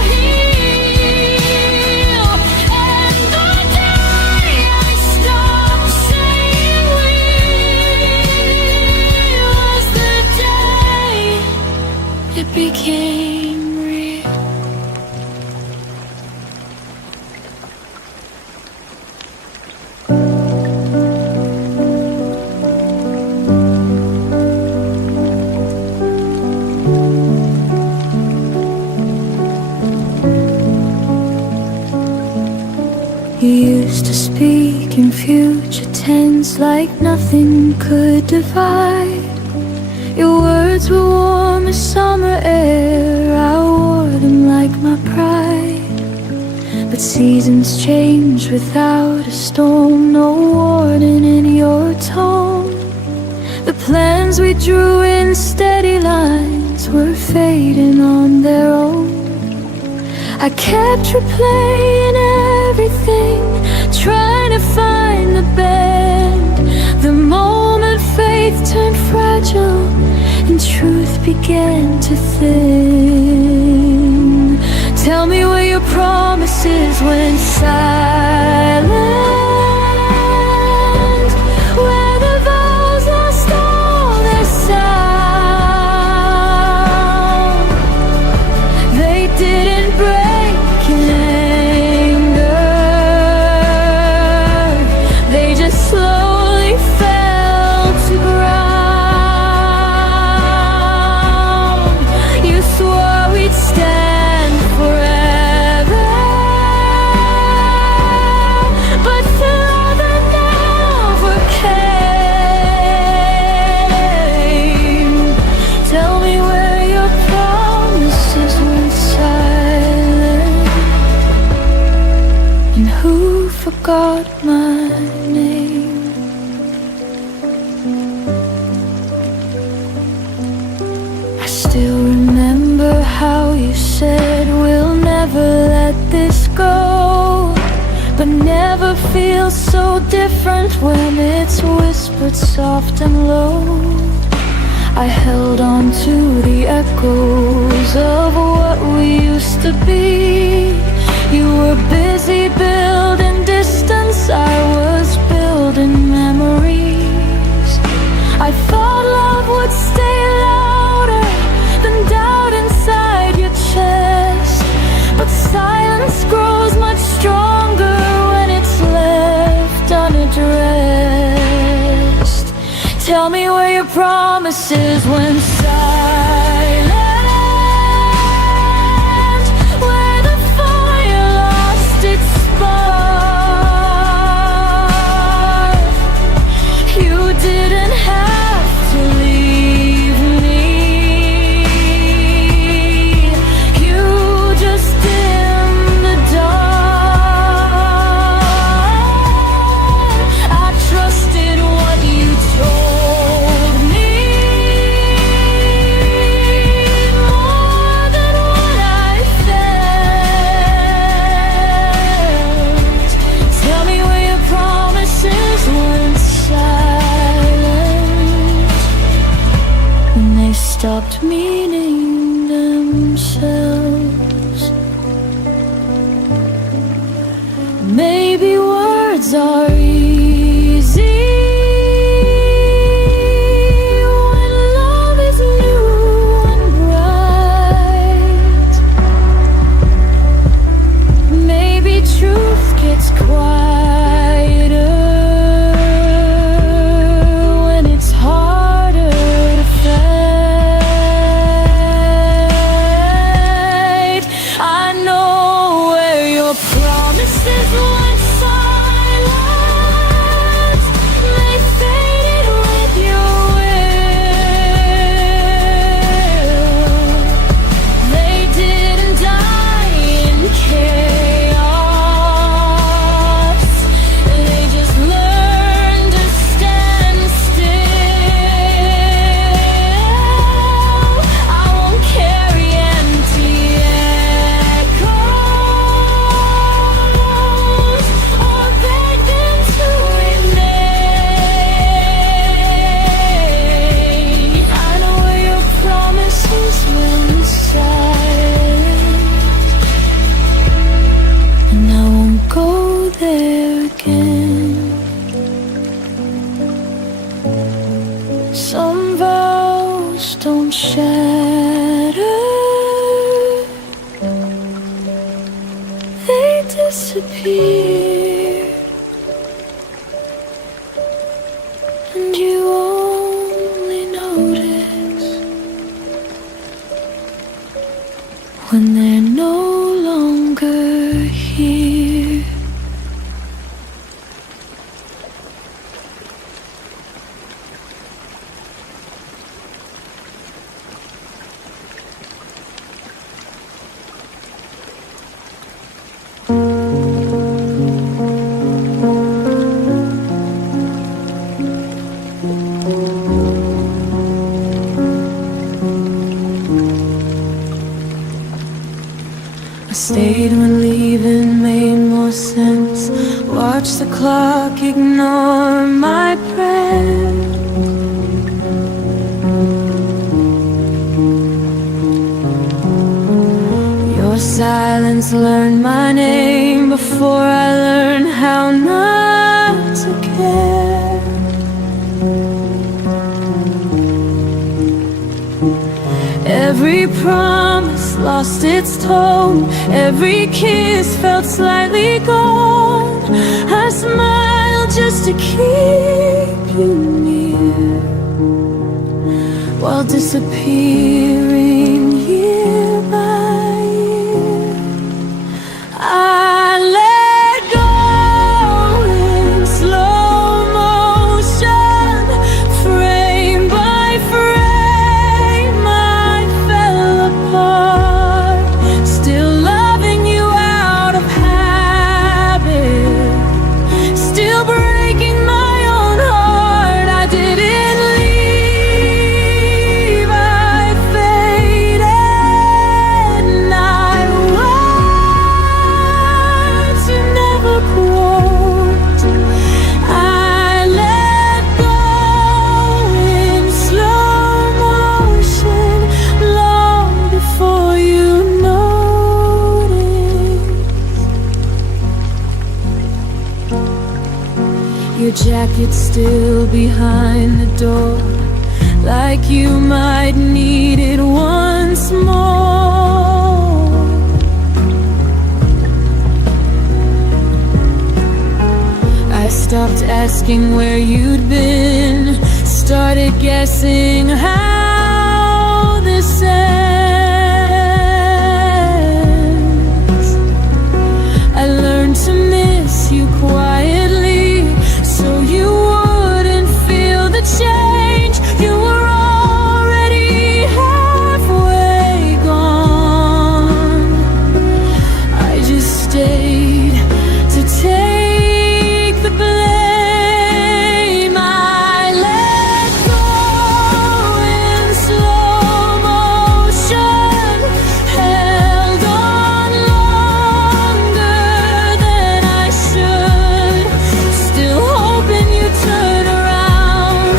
heal. And the day I stopped saying we was the day it became real. You used to speak in future tense like nothing could divide. Your words were warm as summer air, I wore them like my pride. But seasons change without a storm, no warning in your tone. The plans we drew in steady lines were fading on their own. I kept replaying everything, trying to find the bend. The moment faith turned fragile and truth began to thin. Tell me where your promises went silent, where the vows lost all their sound. They didn't break in anger, they just slowly fell to ground. You swore we'd stand forever, but the other never came. Tell me where your promises went silent, and who forgot my name. I still remember how you said we'll never let this go, but never feels so different when it's whispered soft and low. I held on to the echoes of what we used to be. You were busy building distance, I was building promises went silent, where the fire lost its spark. You didn't have to leave me, you just dimmed the dark. I trusted what you told me more than what I felt. Tell me where your promises went silent, when they stopped meaning themselves. Maybe words are easy when love is new and bright. Maybe truth gets quieter when it's harder to fight. I know where your promises went silent, they faded with your will. They didn't die in chaos, they just learned to stand still. I won't carry empty echoes or beg them to remain. I know where your promises went silent, and I won't go there again. Some vows don't shatter, they disappear, and you only notice when they're no longer here. I stayed when leaving made more sense. Watch the clock ignore my prayer. Your silence learned my name before I learned how not to care. Every promise lost its tone, every kiss felt slightly gone. I smiled just to keep you near, while disappearing year by year. I let go in slow motion, frame by frame I fell apart, still loving you out of habit, still breaking my own heart. I didn't leave, I faded, and I watched you never quote. I let go in slow motion long before you noticed. Your jacket still behind the door, like you might need it once more. I stopped asking where you'd been, started guessing how this ends. I learned to miss you quietly, so you wouldn't feel the change. You were already halfway gone. I just stayed to take the blame. I let go in slow motion, held on longer than I should, still hoping you'd turn around,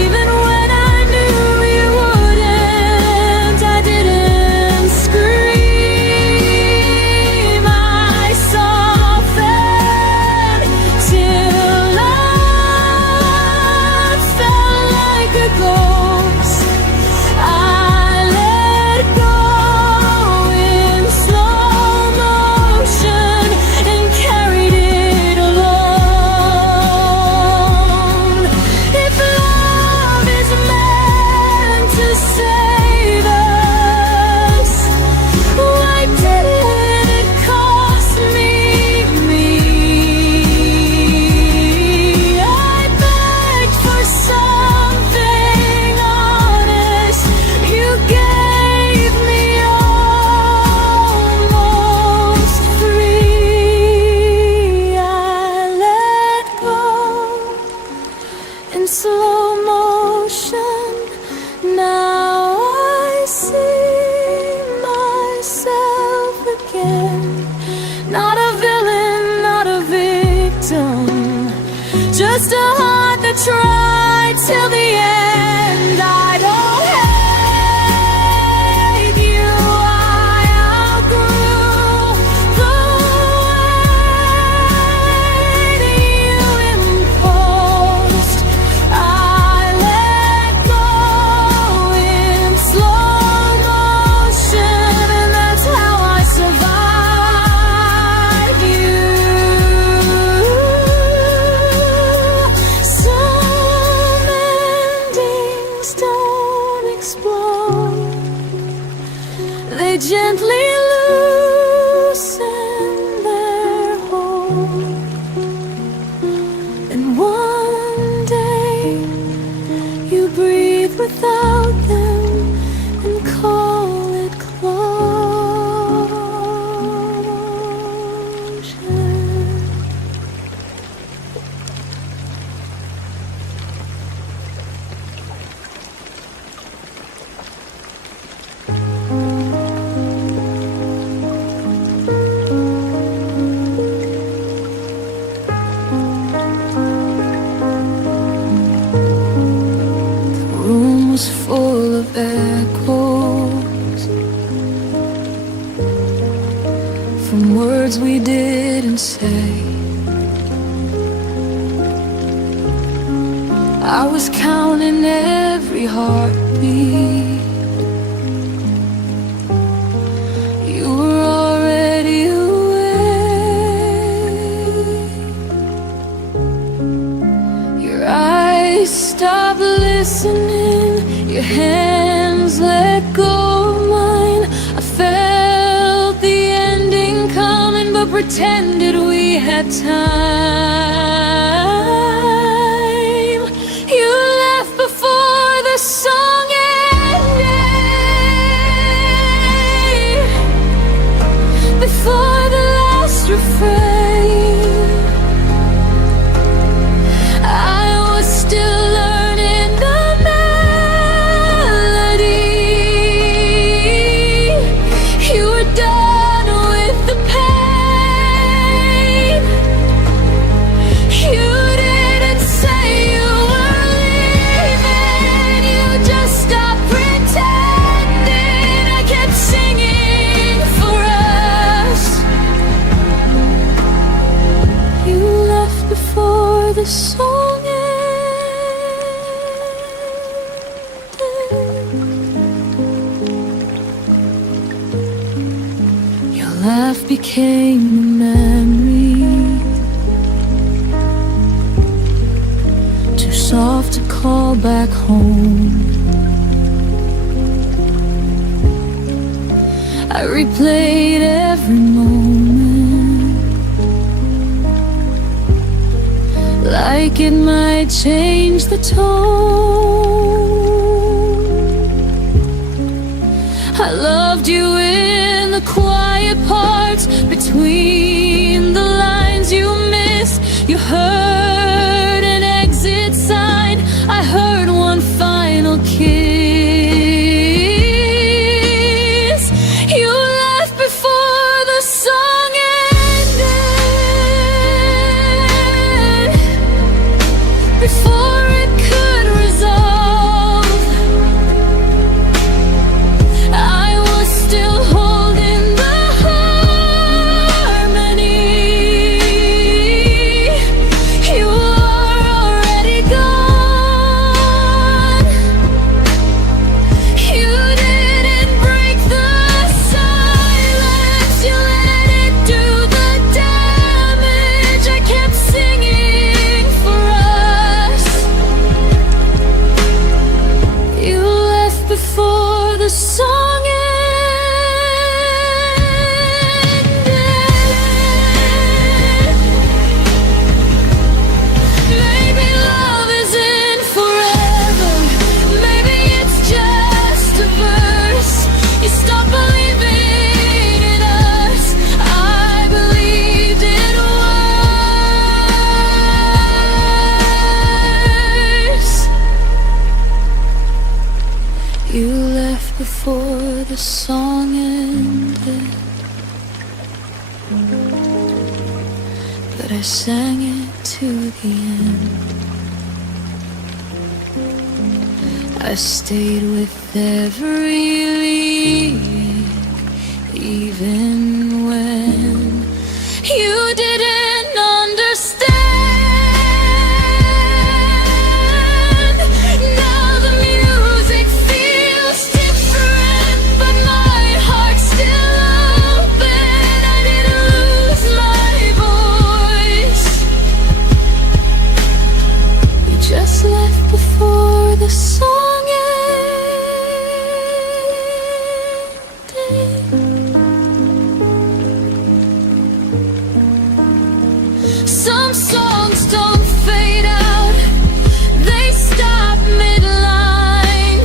even when I knew you wouldn't. I didn't scream, I softened till I felt like a ghost. I let go in slow motion and carried it alone. If love is meant to save us, why didn't it cost me? I begged for something honest. You gave me almost free. I let go in slow motion. Now I see myself again. Not a villain, not a victim, just a heart that tried till the end. I don't hate you, I outgrew the way that you imposed. I let go in slow motion, and that's how I survived you. Some endings don't explode, they gently loosen their hold. And one day you breathe without them and call it closure. The room was full of echoes from words we didn't say. I was counting every heartbeat. You were already away. Your eyes stopped listening, your hands let go of mine. I felt the ending coming, but pretended we had time. You left before the song ended, before the last refrain. I was still learning the melody. You were done with the pain. You didn't say you were leaving, you just stopped pretending. I kept singing for us. You left before the song ended. Your laugh became a memory, too soft to call back home. I replayed every moment, like it might change the tone. I loved you in the quiet parts, between the lines you missed. You heard an exit sign, I heard one final kiss. You left before the song ended, before it could resolve. I was still holding the harmony. You are already gone. You didn't break the silence, you let it do the damage. I kept singing for us. You left before the song ended. Maybe love isn't forever, maybe it's just a verse. You stopped believing in us, I believed it worse. You left before the song ended, but I sang it to the end. I stayed with every lyric, even when you didn't understand. Now the music feels different, but my heart's still open. I didn't lose my voice. You just left before the song ended. Some songs don't fade out, they stop midline,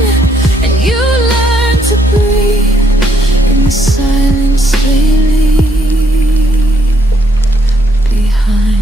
and you learn to breathe in the silence they leave behind.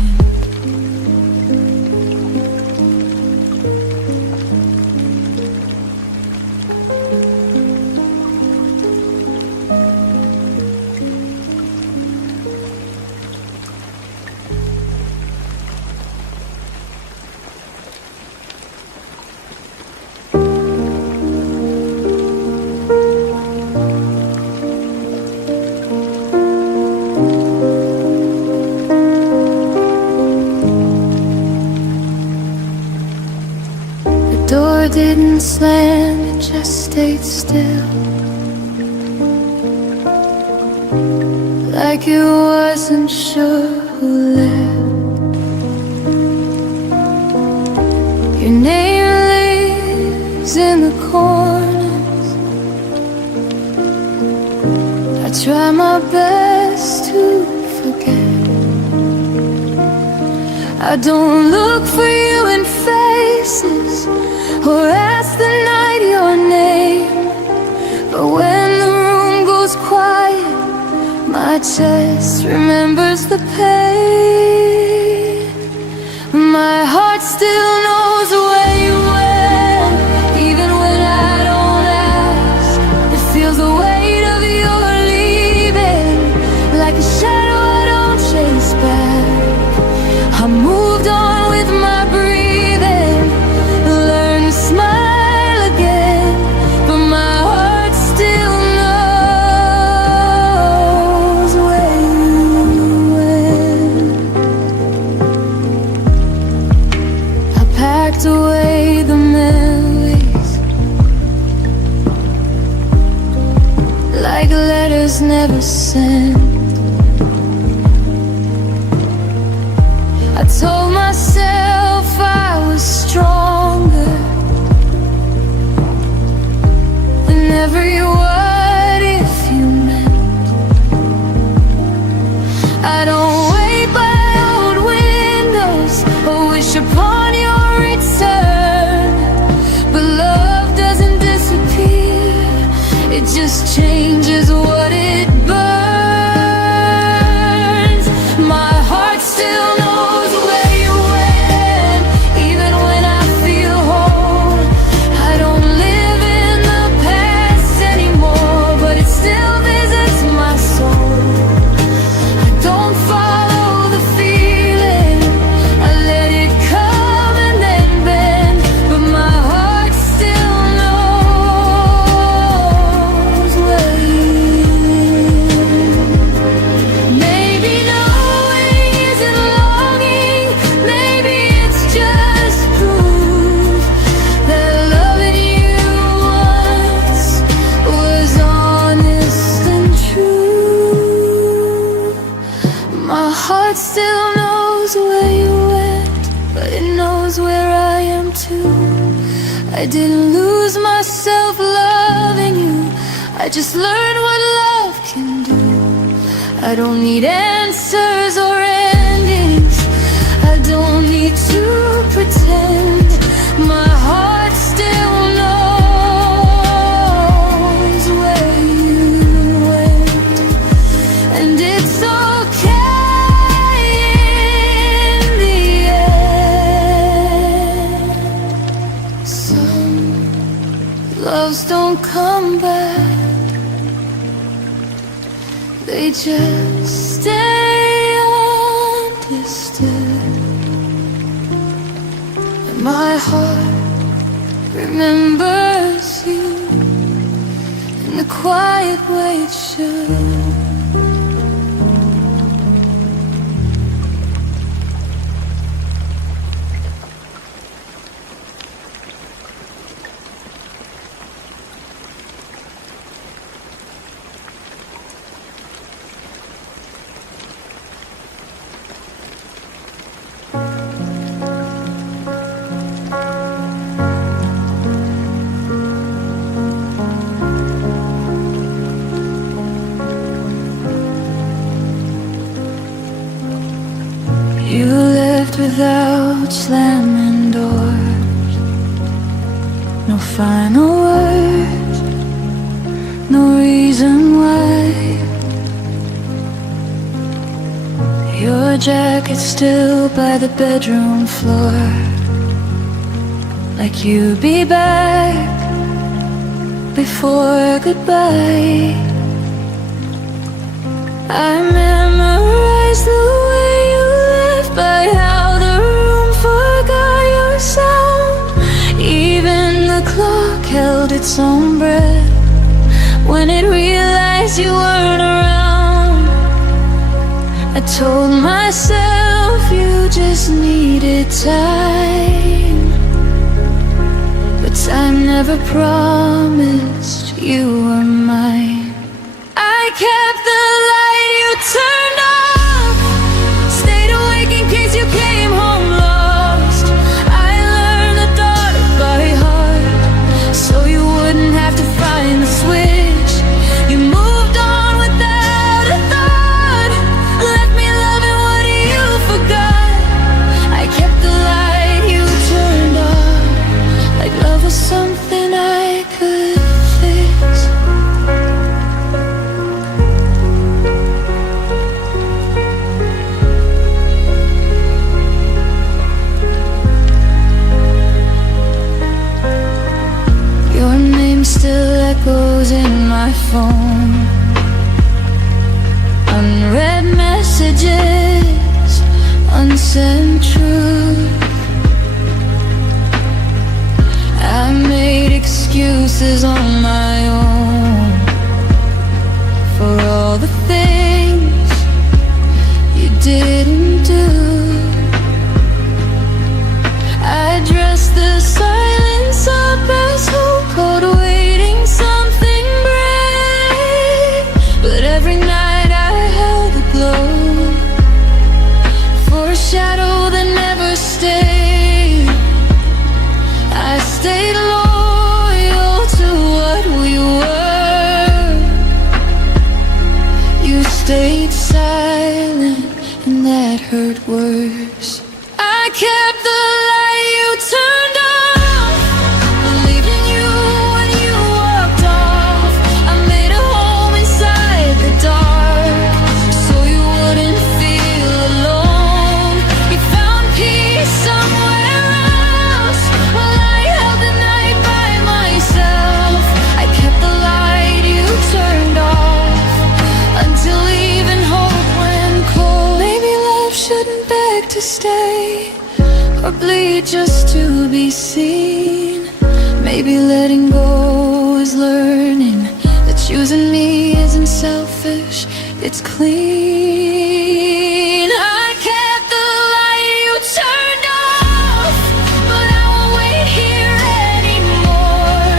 The door didn't slam, it just stayed still, like it wasn't sure who left. Your name lives in the corners. I try my best to forget. I don't look for you in faces or ask the night your name, but when the room goes quiet, my chest remembers the pain. My heart still knows where you went, even when I don't ask. It feels the weight of your leaving, like a shadow I don't chase back. I moved on with my breathing, learned to smile again, but my heart still knows where you went. I packed away the memories, like letters never sent. I told myself I don't wait by old windows or wish upon your return. But love doesn't disappear, it just changes what it burns. My heart still knows where you went, even when I feel whole. I don't live in the past anymore, but it still visits my soul. I don't follow the feeling, I let it come and then bend, but my heart still knows where you live. Maybe knowing isn't longing, maybe it's just proof that loving you once was honest and true. My heart still knows where you went, but it knows where I am too. I didn't lose myself loving you, I just learned what love can do. I don't need answers or endings, I don't need to pretend. My heart still knows where you went, and it's okay in the end. Some loves don't come back, they just stay understood. And my heart remembers you in the quiet way it should. You left without slamming doors, no final words, no reason why. Your jacket's still by the bedroom floor, like you'll be back before goodbye. I memorized the way you left, by how the room forgot your sound. Even the clock held its own breath when it realized you weren't around. I told myself you just needed time, but time never promised you were mine. I kept the light you turned off, stayed awake in case you came home lost. I learned the dark by heart, so you wouldn't have to find the switch. You moved on without a thought, left me loving what you forgot. I kept the light you turned off, like love was something I could fix. Your name still echoes in my phone, unread messages, unsent truth. I made excuses on my own for all the things you didn't do. I dressed the silence up as hope, called waiting something brave. But every night I held a glow for a shadow that never stayed. I stayed loyal to what we were. stayed silent, and that hurt worse. I kept the light you turned off, believed in you when you walked off. I made a home inside the dark, so you wouldn't feel alone. You found peace somewhere else, while I held the night by myself. I kept the light you turned off, until even hope went cold. Maybe love shouldn't beg to stay, or bleed just to be seen. Maybe letting go is learning that choosing me isn't selfish, it's clean. I kept the light you turned off, but I won't wait here anymore.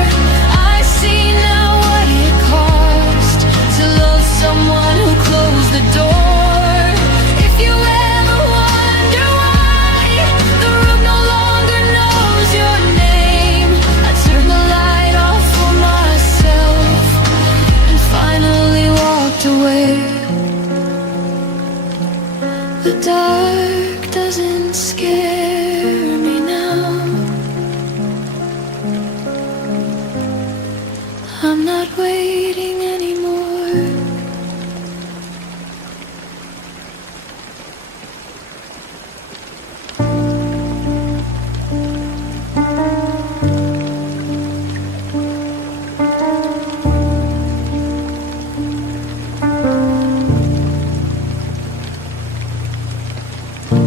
I see now what it cost to love someone who closed the door. If you ever wonder why the room no longer knows your name, I turned the light off for myself and finally walked away. The dark doesn't scare me now. I'm not waiting anymore.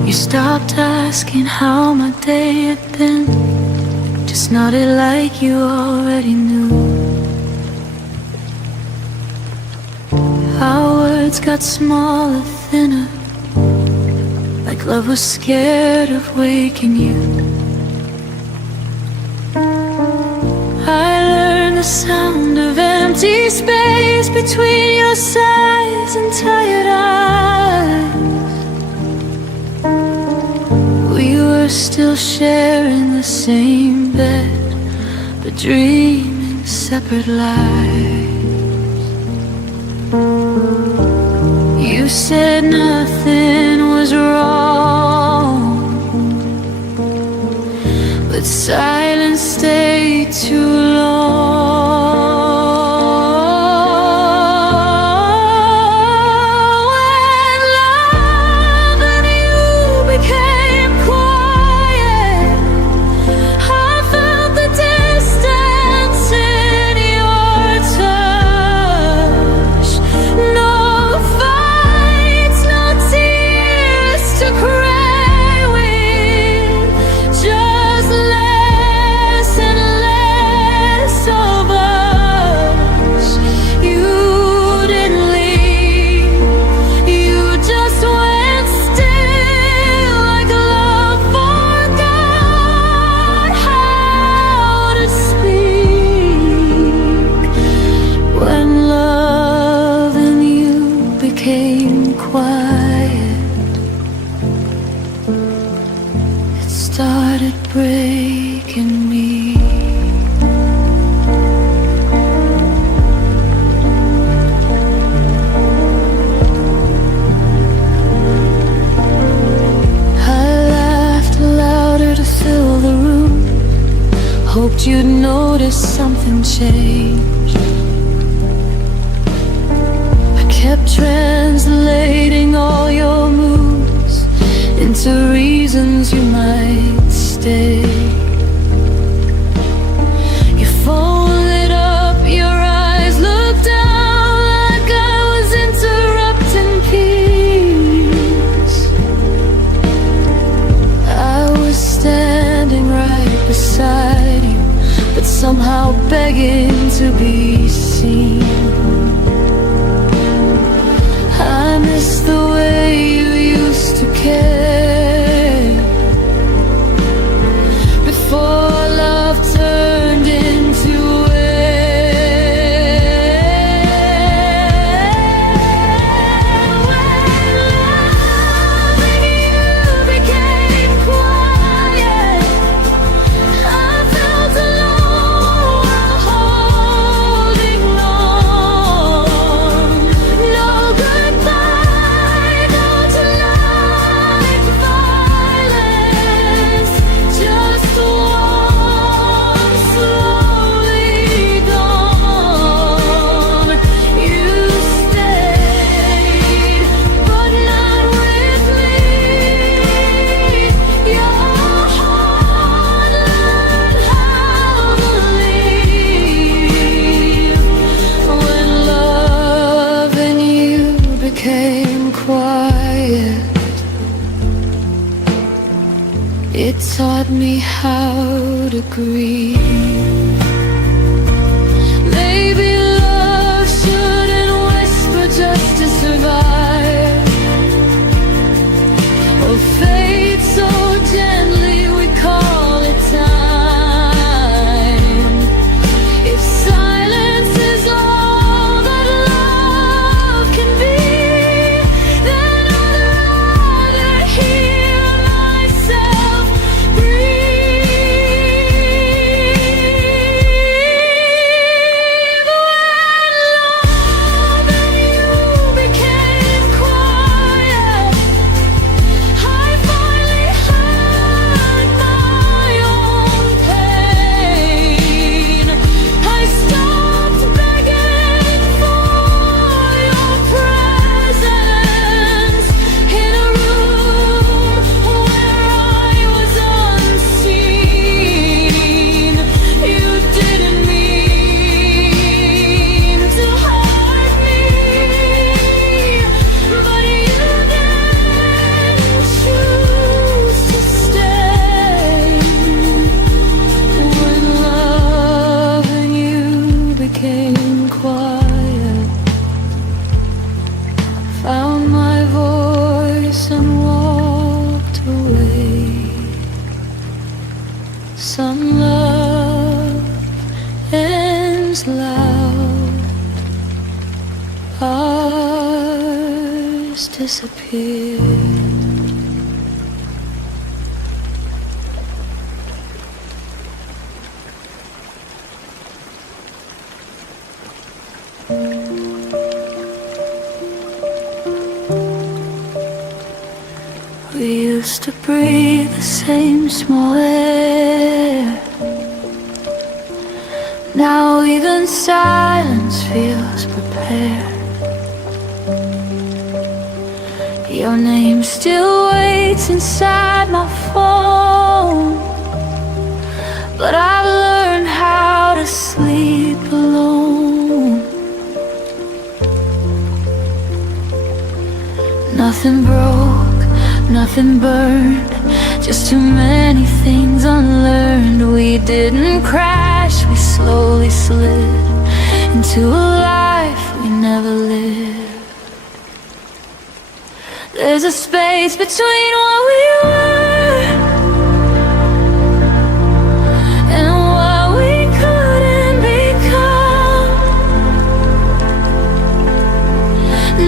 You stopped asking how my day had been, just nodded like you already knew. Our words got smaller, thinner, like love was scared of waking you. I learned the sound of empty space between your sighs and tired eyes. We were still sharing the same bed, but dreaming separate lives. You said nothing was wrong, but silence stayed too long. When love and you became quiet, I felt the distance in your touch. No fights, no tears to cry with, just less and less of us. You didn't leave, you just went still, like love forgot how to speak. When love and you became quiet, it started breaking me. I laughed louder to fill the room, hoped you'd notice something changed. I kept translating all your moods into reasons you might stay. Your phone lit up, your eyes looked down like I was interrupting peace. I was standing right beside you, but somehow begging to be seen. I miss the way you used to care. It taught me how to grieve. Maybe love shouldn't whisper just to survive, or fade so gently we call it time. If silence is all that love can be, then I'd rather hear myself breathe. When love and you became quiet, I finally had my own pain. I stopped begging for your presence in a room where I was unseen. You didn't mean to hurt me, but you didn't choose to stay. When love and you became quiet, found my voice and walked away. Some love ends loud, ours disappeared. We used to breathe the same small air. Now even silence feels prepared. Your name still waits inside my phone, but I've learned how to sleep alone. Nothing broke, nothing burned, just too many things unlearned. We didn't crash, we slowly slid into a life we never lived. There's a space between what we were and what we couldn't become.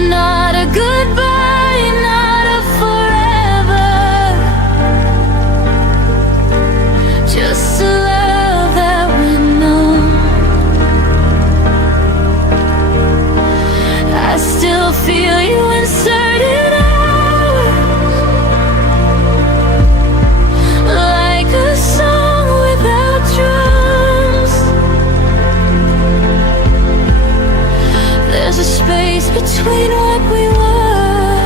Not a goodbye, not a forever, just a love that went numb. I still feel you inserted like a song without drums. There's a space between what we were,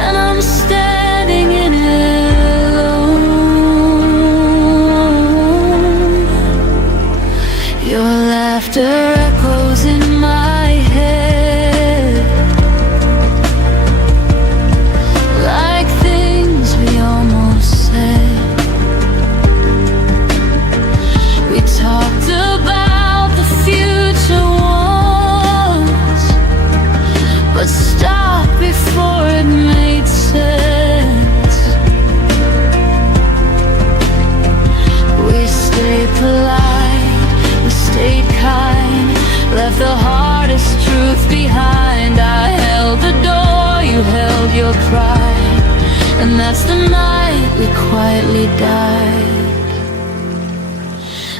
and I'm standing in it alone. Your laughter echoes in my head like things we almost said. We talked about the future once, but stopped before it made sense. We stayed polite, we stayed kind, left the hardest truth behind. I held the door, you held your pride, and that's the night we quietly died.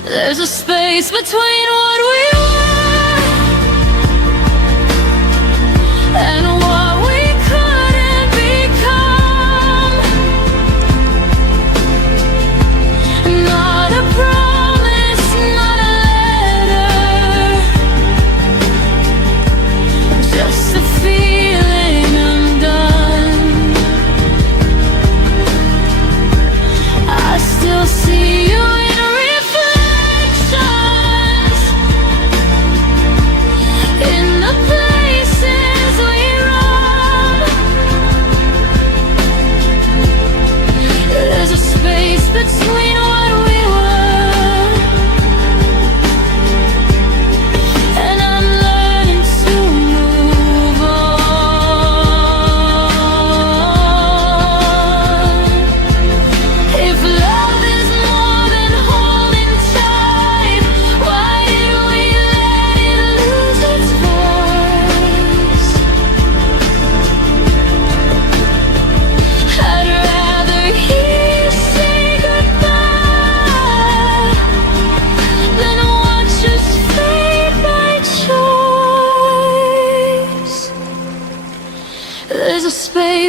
There's a space between what we were and what we couldn't become. Not a promise, not a letter, just a feeling undone. I still see you in reflections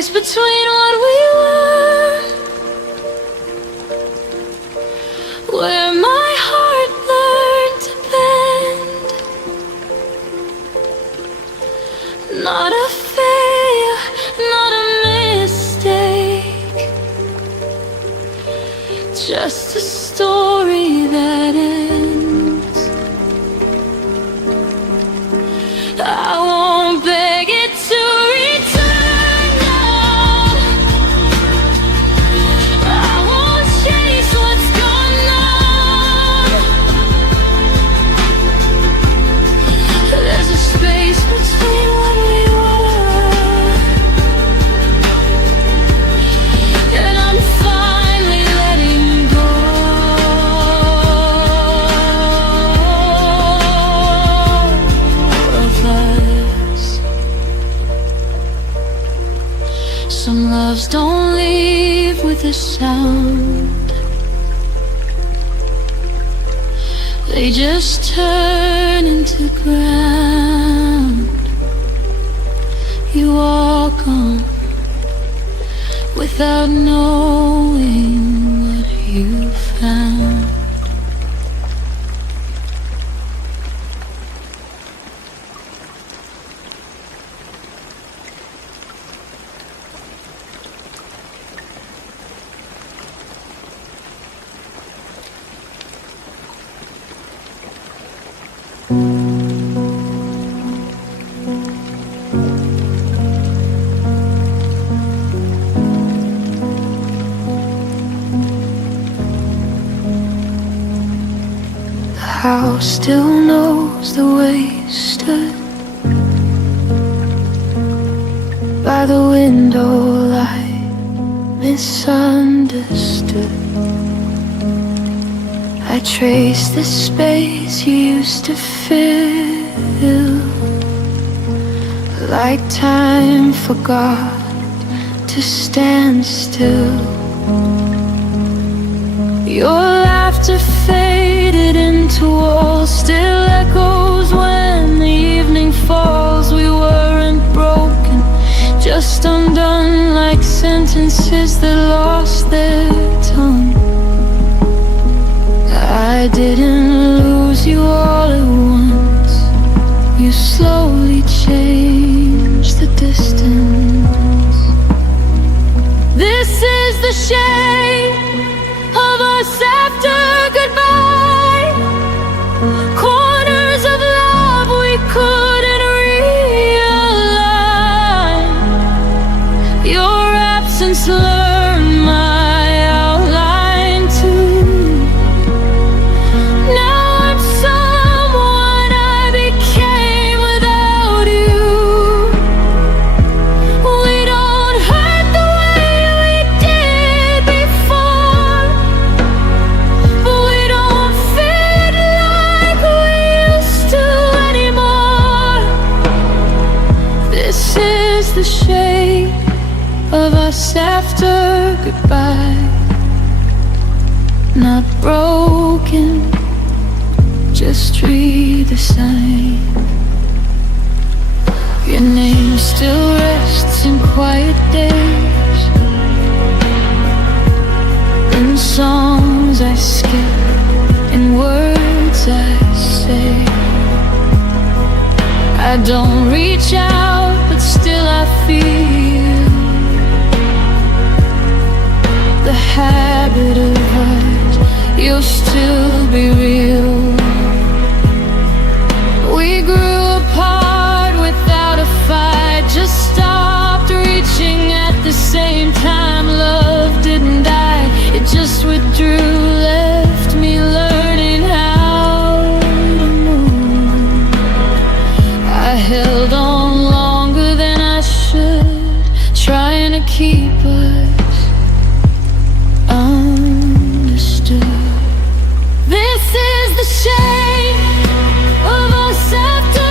space between what we were, where my heart learned to bend. Not a failure, not a mistake, just a story that ends. I won't beg it to return now. I won't chase what's gone now. There's a space between what we were, and I'm finally letting go of us. Some loves don't leave with a sound, they just turn into ground. You walk on without knowing what you found. The house still knows the way you stood by the window light, misunderstood. I trace the space you used to fill, like time forgot to stand still. Your laughter faded into walls, still echoes when the evening falls. We weren't broken, just undone, like sentences that lost their tongue. I didn't lose you all at once, you slowly changed the distance. This is the shape of us after goodbye, corners of love we couldn't realign. Your absence learned my outline too. Now I'm someone I became without you. We don't hurt the way we did before, but we don't fit like we used to anymore. This is the shape of us after goodbye. Not broken, just redesigned. Your name still rests in quiet days, in songs I skip, in words I say. I don't reach out, but still I feel the habit of us. You'll still be real. We grew apart without a fight, just stopped reaching at the same time. Love didn't die, it just withdrew, left me learning how to move. I held on longer than I should, trying to keep us understood. This is the shape of us after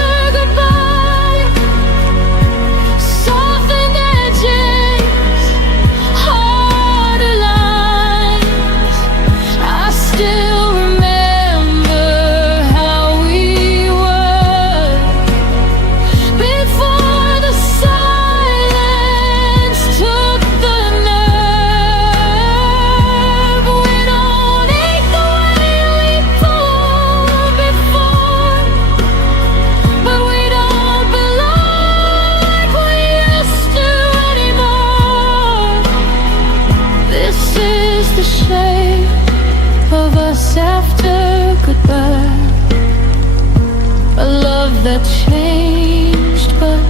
changed but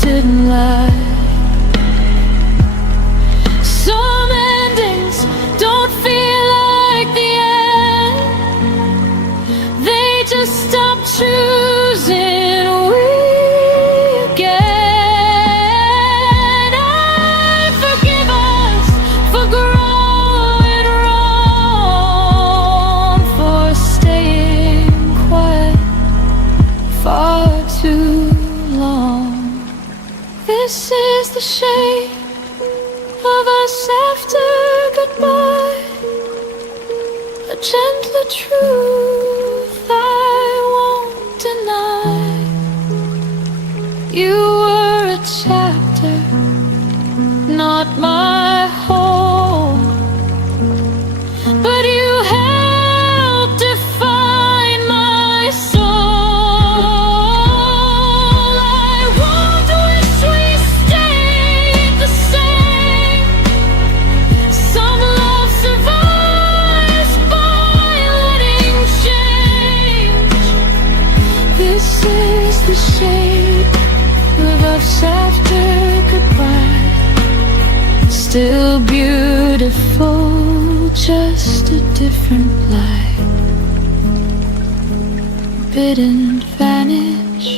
didn't lie. Some endings don't feel like the end, they just stop choosing we again. I forgive us for growing wrong, for staying quiet far too long. This is the shape of us after goodbye, a gentler truth I won't deny. You were a chapter, not my whole, but you helped define my soul. I won't wish we stayed the same. Some love survives by letting change. This is the shape of us after goodbye. Still beautiful, just a different light. Bidden vanish,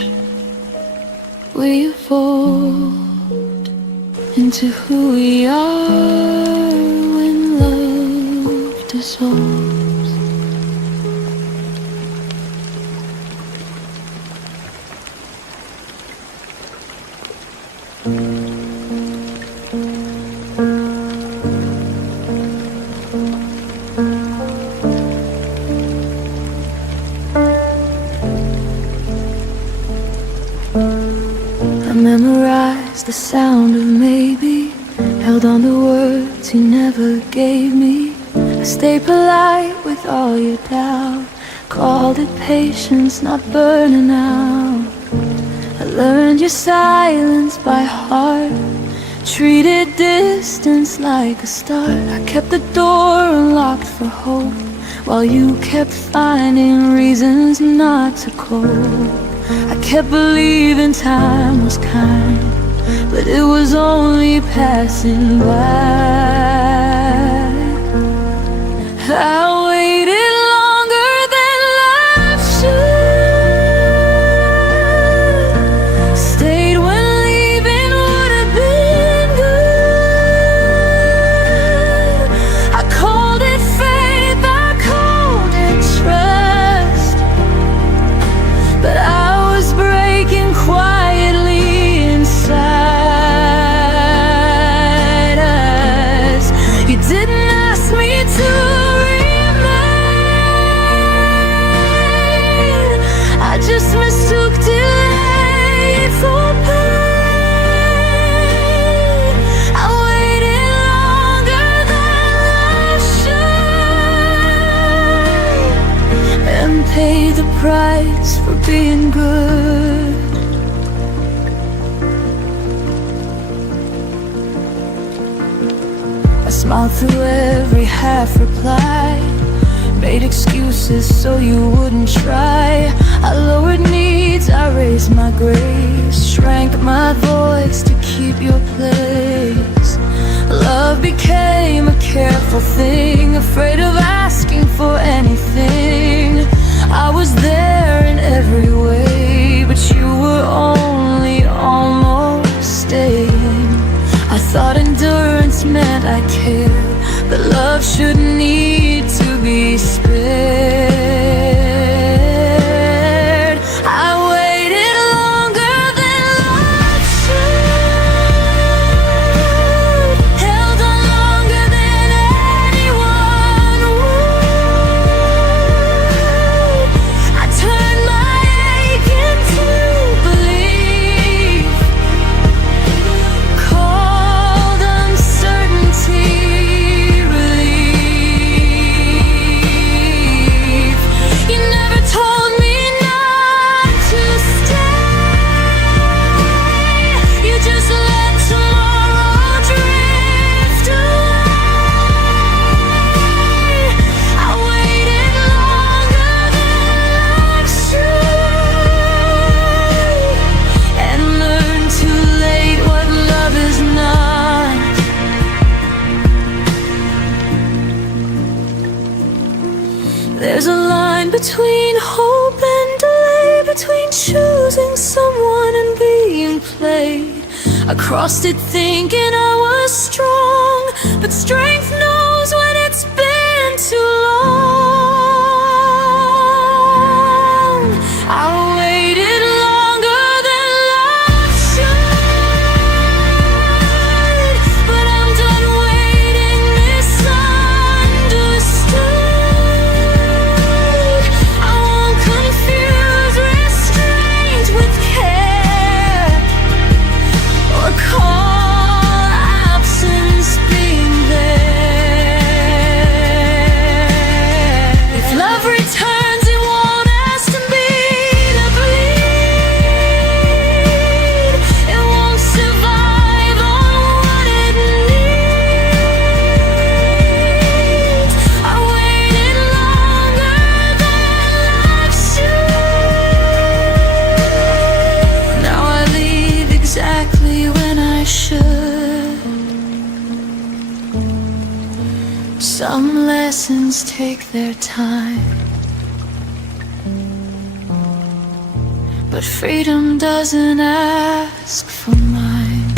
we evolved into who we are when love dissolves. I memorized the sound of maybe, held on to words you never gave me. I stayed polite with all your doubt, called it patience, not burning out. I learned your silence by heart, treated distance like a start. I kept the door unlocked for hope, while you kept finding reasons not to cope. I kept believing time was kind, but it was only passing by. I waited longer than life should, stayed when leaving would have been good. I called it faith, I called it trust, but I was breaking quietly inside us. You didn't ask me to remain, I just mistook delay for pain. I waited longer than I should, and paid the price for being good. I smiled through every half reply, made excuses so you wouldn't try. I lowered needs, I raised my grace, shrank my voice to keep your place. Love became a careful thing, afraid of asking for anything. I was there in every way, but you were only almost staying. I thought endurance meant I cared, but love shouldn't need to be spared. I waited longer than life should, held on longer than anyone would. I turned my ache into belief, called uncertainty relief. between hope and delay, between choosing someone and being played. I crossed it thinking I was strong, but strength knows when it's been too long. I waited longer than love should, but I'm done waiting misunderstood. I won't confuse restraint with care, or call absence being there. If love returns, it won't ask me to bleed. It won't survive on what it needs. I waited longer than life should. Now I leave exactly when I should. Some lessons take their time, but freedom doesn't ask for mine.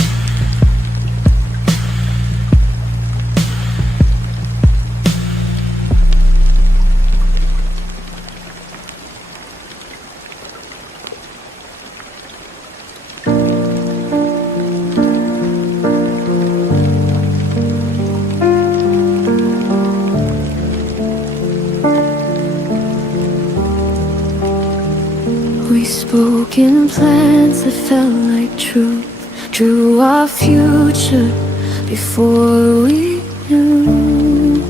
We spoke in plans that felt like truth, drew our future before we knew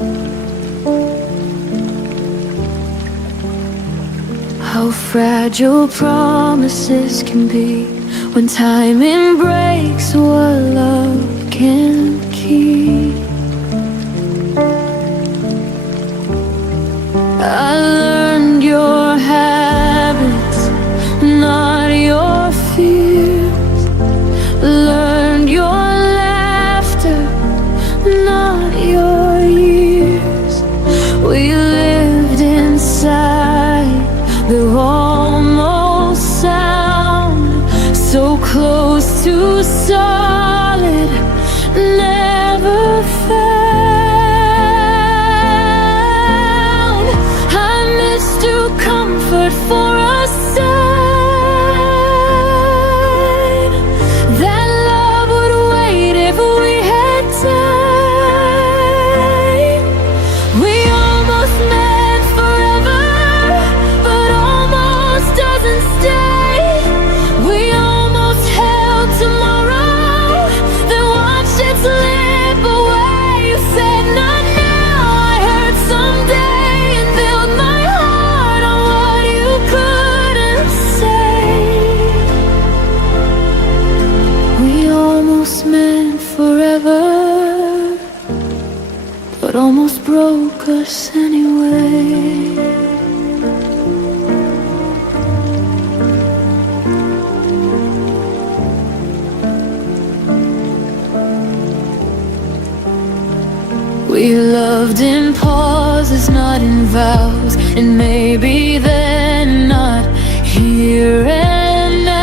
how fragile promises can be when timing breaks what love can keep. I learned your habits, not your fears. Learned your laughter, not your years. We lived inside the almost sound, so close to solid, never found. I mistook comfort for a sign that love would wait if we had time. We almost met forever, but almost doesn't stay. We almost held tomorrow, then watched it slip away. You said not now, I heard someday, and built my heart on what you couldn't say. We almost meant forever, but almost broke us anyway. We loved in pauses, not in vows, and maybe then not here and now.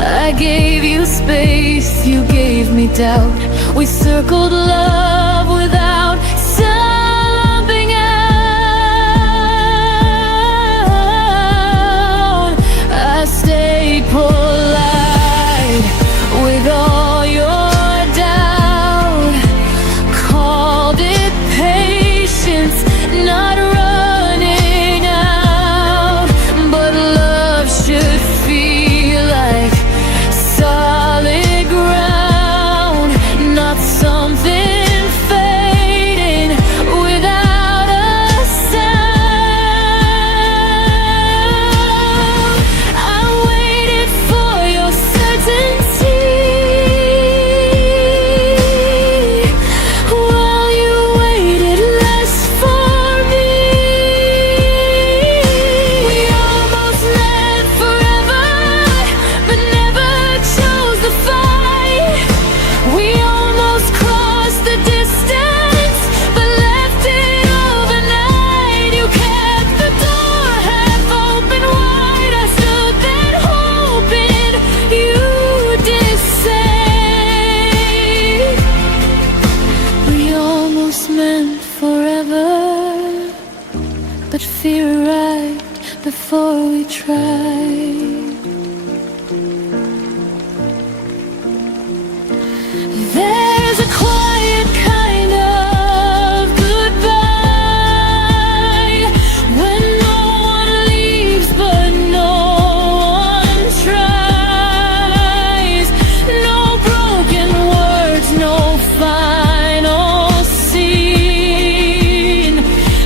I gave you space, you gave me doubt. We circled love without something out. I stayed polite with all your doubt, called it patience, not running out. But love should feel like solid ground, not something before we tried. There's a quiet kind of goodbye when no one leaves but no one tries. No broken words, no final scene,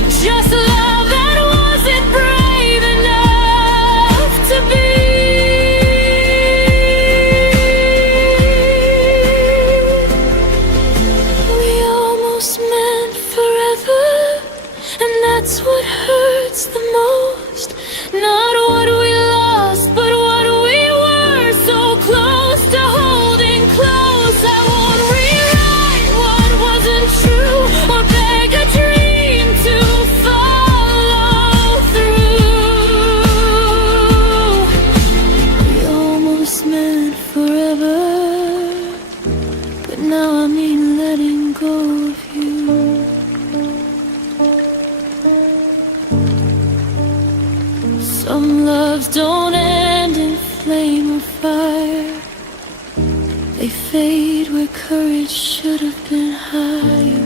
just love that wasn't brave enough to be. We almost meant forever, and that's what hurts the most. Not what we lost, but what we were, so close to holding close. I won't rewrite what wasn't true or beg a dream to follow through. We almost meant forever, but now I mean letting go of you. Some loves don't end in flame or fire. They fade where courage should have been higher.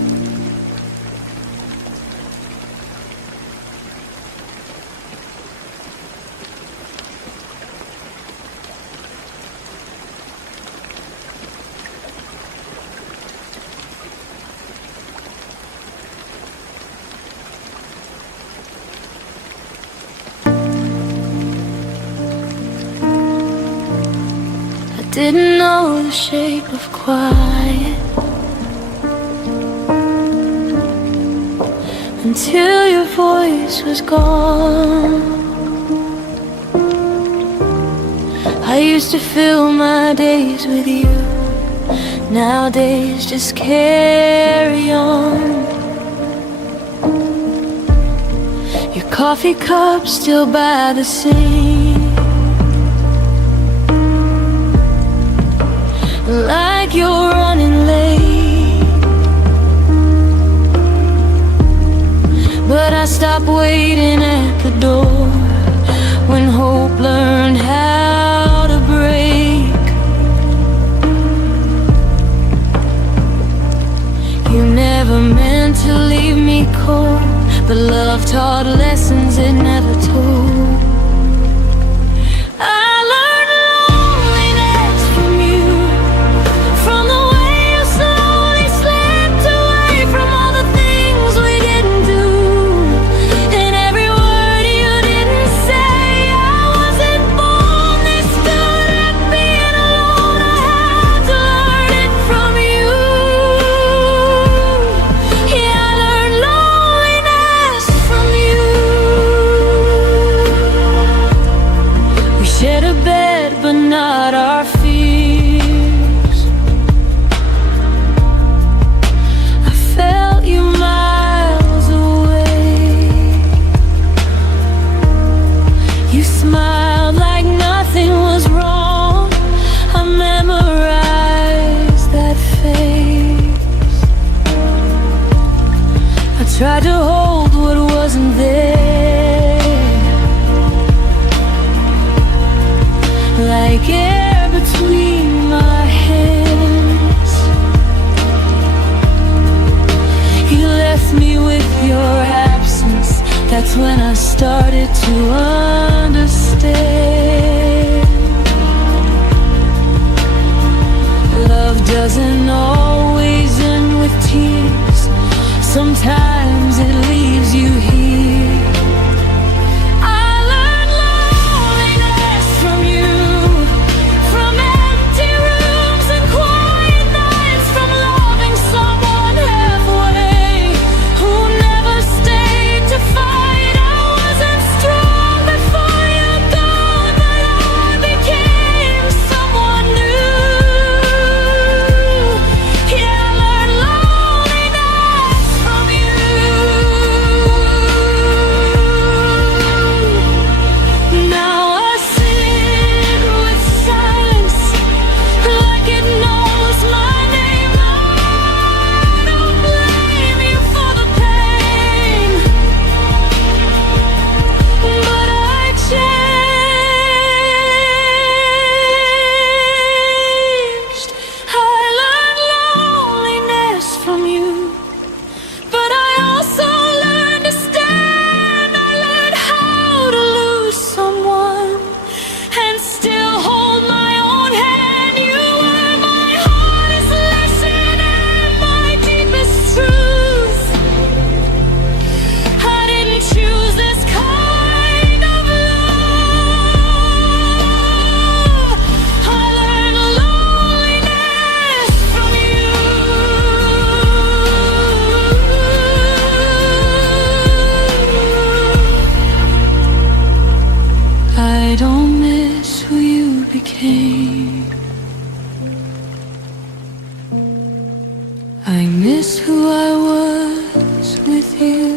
Didn't know the shape of quiet until your voice was gone. I used to fill my days with you, nowadays just carry on. Your coffee cup still by the sink, like you're running late. But I stopped waiting at the door when hope learned how to break. You never meant to leave me cold, but love taught lessons it never told. Shared a bed, but not our fears. I felt you miles away. You smiled like nothing was wrong. I memorized that face. I tried to hold what wasn't there, like air between my hands. You left me with your absence. That's when I started to understand. Love doesn't always end with tears. Sometimes it leaves you here. Before don't miss who you became. I miss who I was with you.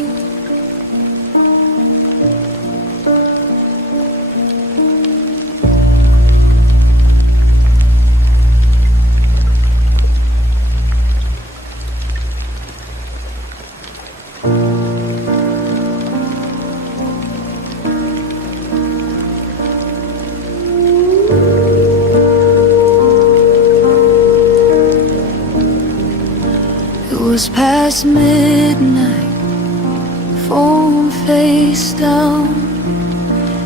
It was past midnight, phone face down.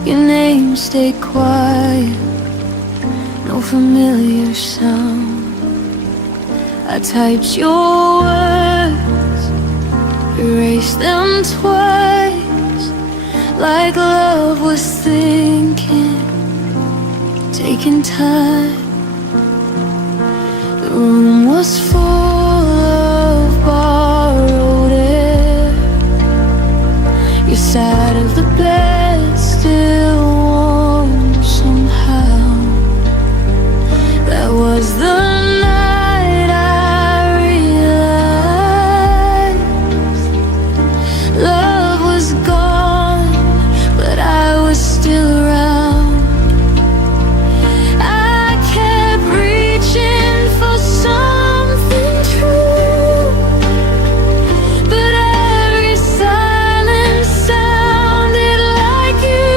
Your name stayed quiet, no familiar sound. I typed your words, erased them twice, like love was thinking, taking time. The room was full of borrowed air. Your side of the bed still warm somehow. That was the night I realized love was gone, but I was still around. I kept reaching for something true, but every silence sounded like you.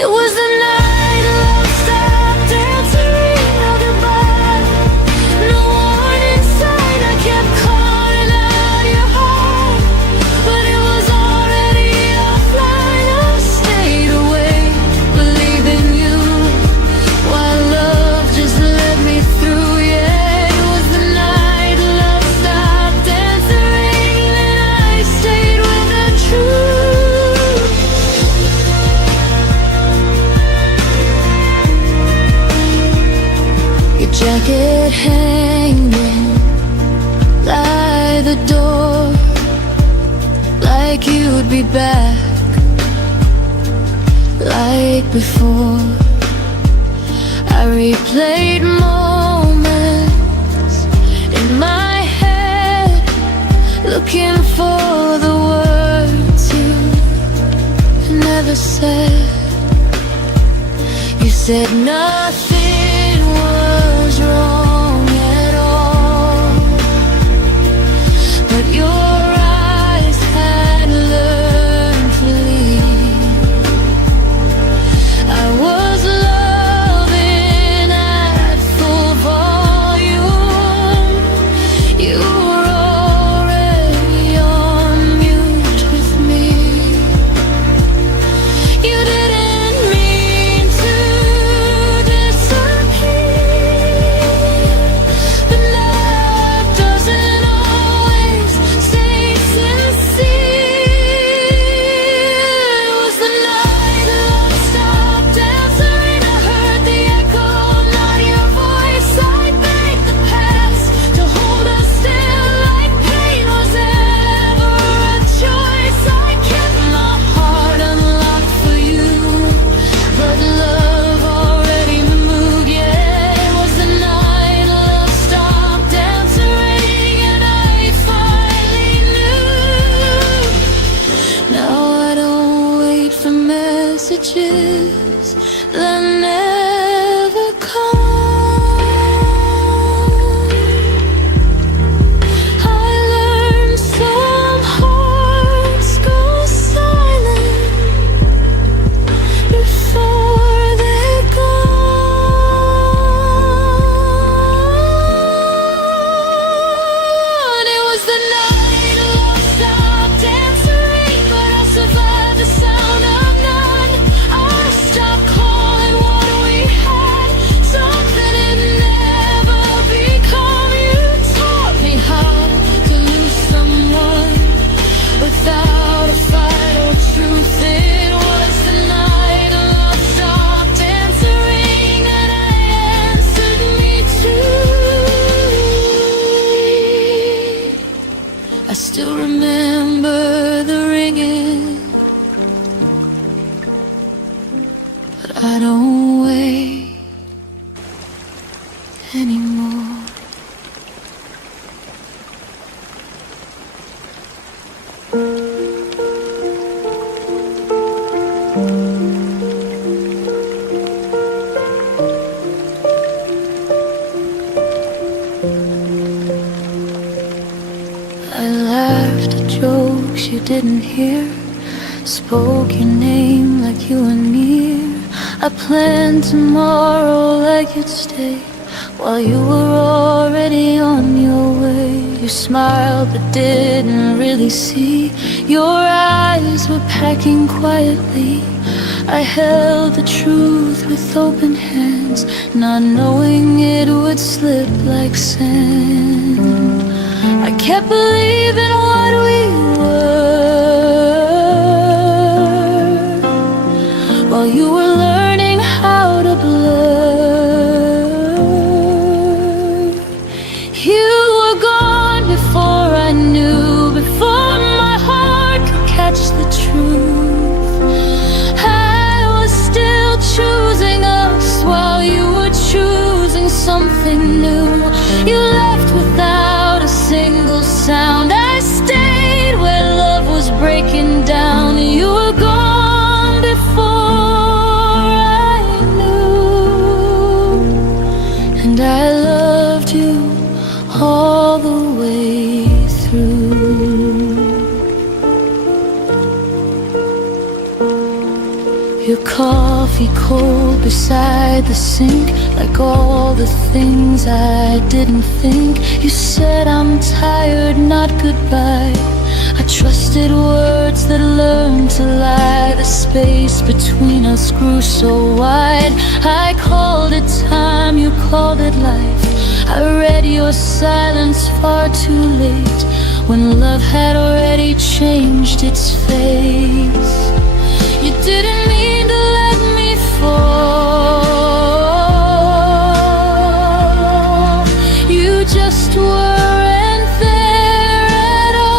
It was the night love stopped answering our goodbye. No warning sign, I kept calling out your heart, but it was already offline. I stayed awake, believing you, while love just let me through. Yeah, it was the night love stopped answering, and I stayed with the truth. Your jacket hanging by the door, like you'd be back, like before. I replayed moments in my head, looking for the words you never said. You said nothing was wrong at all, but your eyes had learned to leave. I was loving at full volume. You were already on mute with me. You didn't mean to disappear, but love doesn't always stay sincere. It was the night love stopped answering. I heard the echo, not your voice. I begged the past to hold us still, like pain was ever a choice. I kept my heart unlocked for you, but love already moved. Yeah, it was the night love stopped answering, and I finally knew. Now I don't wait for messages that never come. I learned some hearts go silent before they're gone. It was the night love stopped answering, but I survived the sound of none. I stopped calling, what do we I don't wait anymore. I laughed at jokes you didn't hear, spoke your name like you were near. I planned tomorrow like you'd stay, while you were already on your way. You smiled but didn't really see, your eyes were packing quietly. I held the truth with open hands, not knowing it would slip like sand. I kept believing what we were, while you were learning how to blur. You were gone before I knew, before my heart could catch the truth. I was still choosing us while you were choosing something new. You left without a single sound. I stayed where love was breaking down. You were gone before I knew, and I loved you all the way through. Your coffee cold beside the sink, like all the things I didn't think. You said I'm tired, not goodbye. I trusted words that learned to lie. The space between us grew so wide. I called it time, you called it life. I read your silence far too late, when love had already changed its face. You didn't mean to let me fall, you just weren't there at all.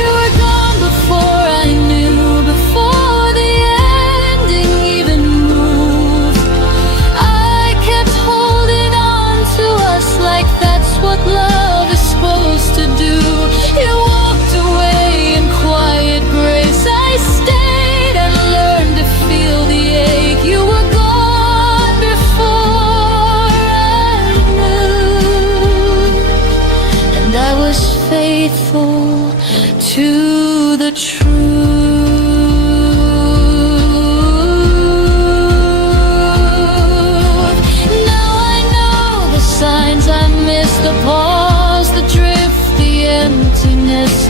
You were gone before I knew, before the ending even moved. I kept holding on to us like that's what love is supposed to do. You walked away in quiet grace. I stayed and learned to feel the ache. You were gone before I knew, and I was faithful to the truth. Now I know the signs I missed, the pause, the drift, the emptiness.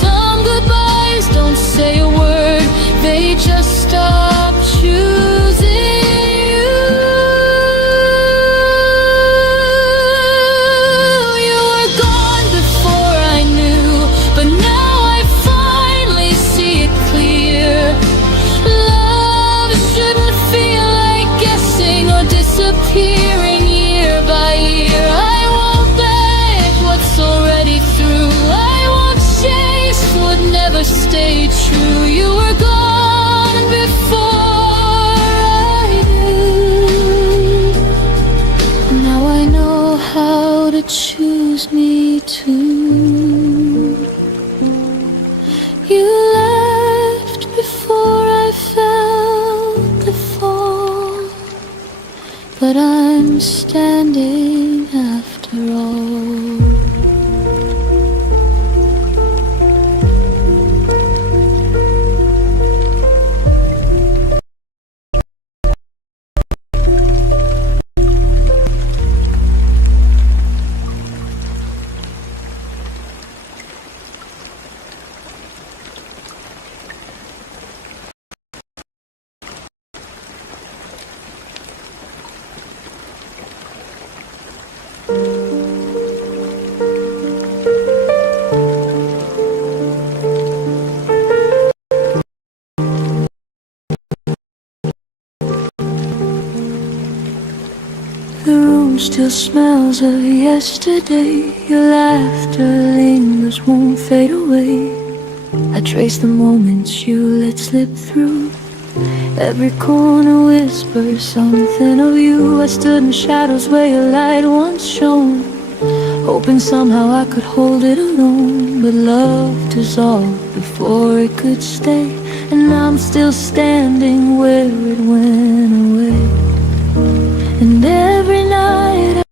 Some goodbyes don't say a word, they just stop choosing you. You were gone before I knew, but now I finally see it clear. Love shouldn't feel like guessing or disappearing year by year. I won't beg what's already through. I won't chase what never stayed true. You were gone before I knew. Now I know how to choose me too. You left before I felt the fall, but I'm standing after all. The room still smells of yesterday. Your laughter lingers, won't fade away. I I trace the moments you let slip through. Every corner whispers something of you. I stood in shadows where your light once shone, hoping somehow I could hold it alone. But love dissolved before it could stay, and I'm still standing where it went away. And every night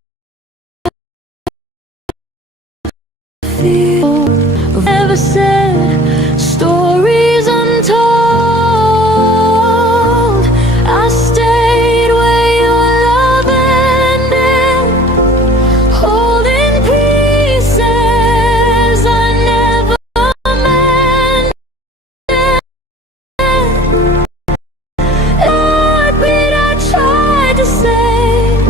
I feel I've never said, stories untold. I stayed where your love ended, holding pieces I never mended. Heartbeat I tried to save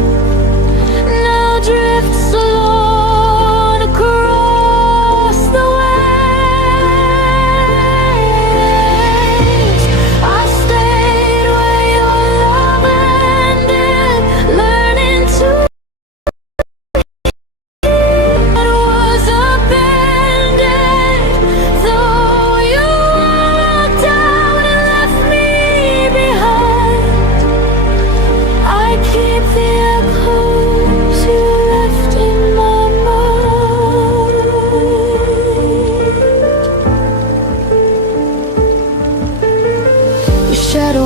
now drifts alone across the waves. I stayed where your love ended, learning to that was abandoned. Though you walked out and left me behind, I keep the echoes you left in my mind. Your shadow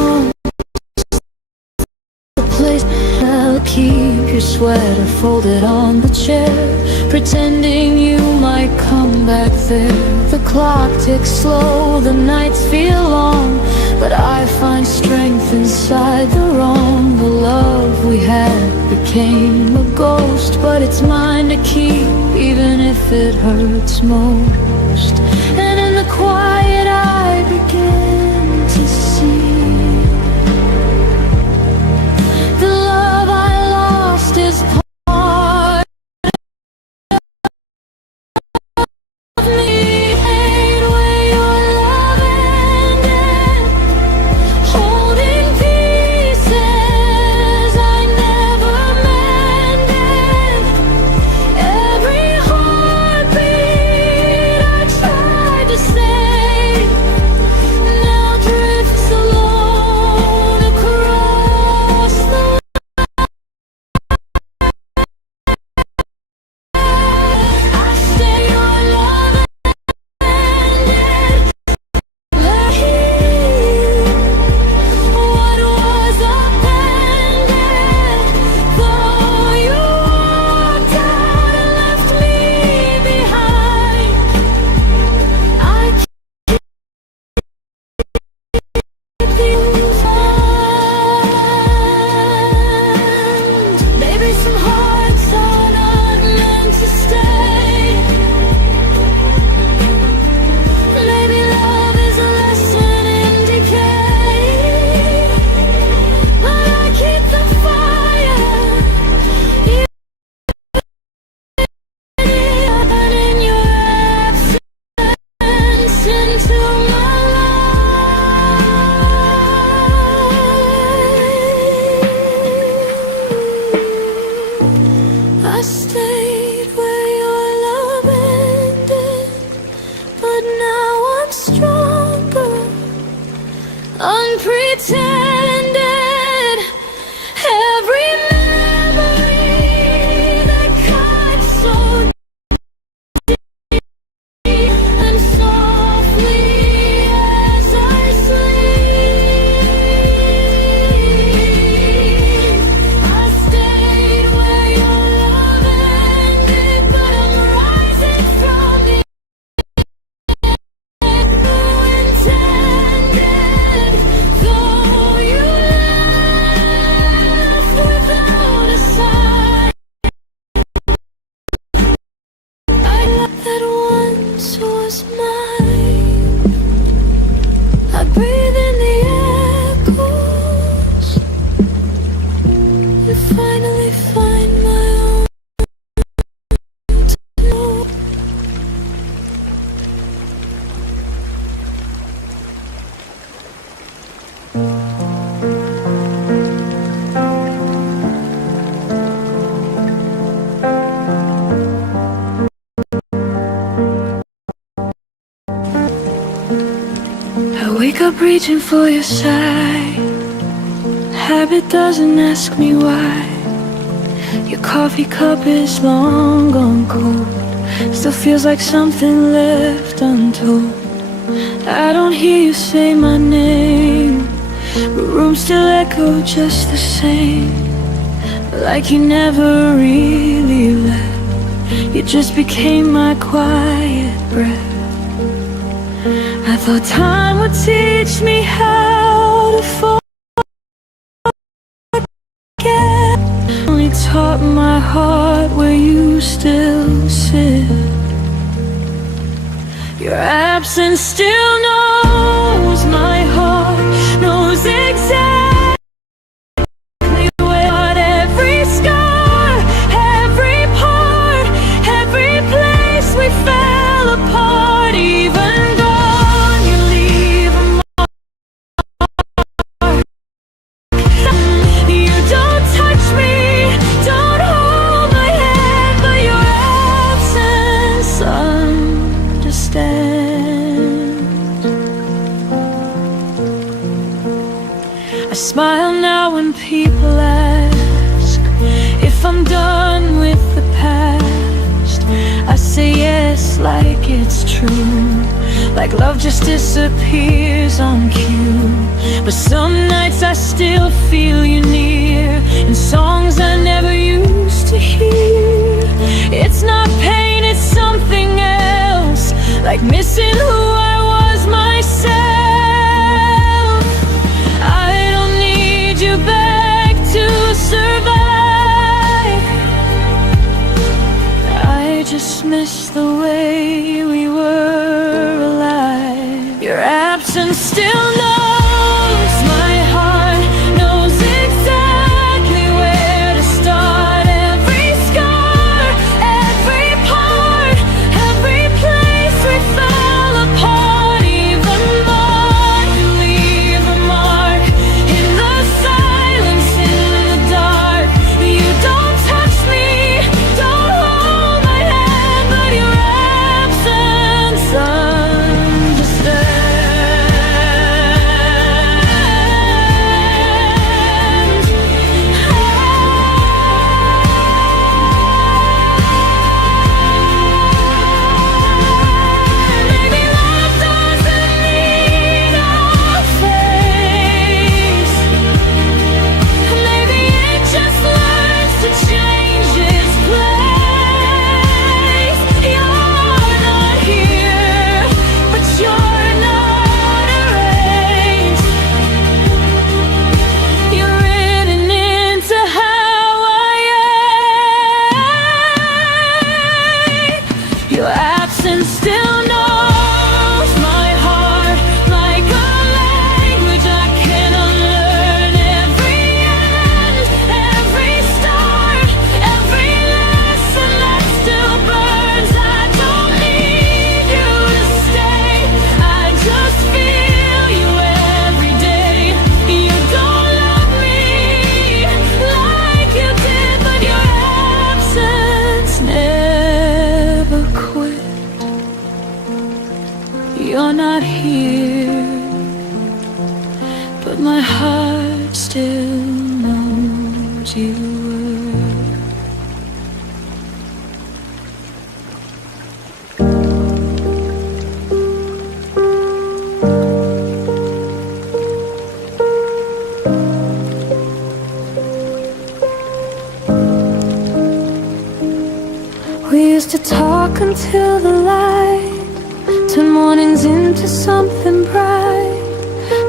haunts the place. I'll keep your sweater folded on the chair, pretending you might come back there. The clock ticks slow, the nights feel long, but I find strength inside the wrong. The love we had became a ghost, but it's mine to keep, even if it hurts most. And in the quiet I begin to see the love I lost is part of me. Where your love ended, holding pieces I never mended. Every heartbeat I tried to save now drifts alone across the I stay your love ended, let heal what was abandoned. Though you walked out and left me behind, I keep you found. Maybe some hearts are not meant to stay. Maybe love is a lesson in decay, but I keep the fire you lit in your absence into my life. I stayed where your love ended, but now I'm stronger, unpretended. Every memory that cuts so deep, and softly as I sleep, I stayed where your love ended, but I'm rising from the intended. Though wake up reaching for your side. Habit doesn't ask me why. Your coffee cup is long gone cold. Still feels like something left untold. I don't hear you say my name, but rooms still echo just the same. Like you never really left. You just became my quiet breath. I thought time would teach me how to forget. Only taught my heart where you still sit. Your absence still knows my heart, knows exactly what every scar, every part, every place we fell apart. Even gone, you leave a mark. You don't touch me, don't hold my hand, but your absence understands. I smile now when people ask if I'm done with the past. I say yes like it's true, like love just disappears on cue. But some nights I still feel you near, in songs I never used to hear. It's not pain, it's something else, like missing who I was myself. I don't need you back to survive. I just miss the way we were alive. Your absence still knows my heart, knows exactly where to start. Every scar, every part, every place we fell apart. Even more, you leave a mark in the silence, in the dark. You don't touch me, don't hold my hand, but your absence understands. Maybe love doesn't need a face. Maybe it just learns to change its place. You're not here, but you're not erased. You're written into how I am. Your absence still knows my heart, like a language I can unlearn. Every end, every start, every lesson that still burns. I don't need you to stay, I just feel you every day. You don't love me like you did, but your absence never quit. You're not here, but my heart still knows you were. We used to talk until the light turn mornings into something bright.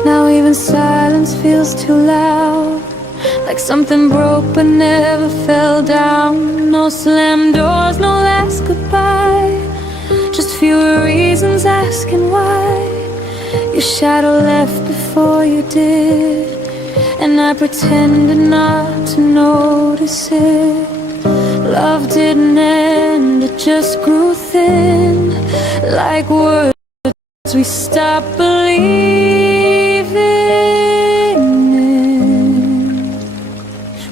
Now even silence feels too loud, like something broke but never fell down. No slam doors, no last goodbye, just fewer reasons asking why. Your shadow left before you did, and I pretended not to notice it. Love didn't end, it just grew thin, like words we stopped believing in.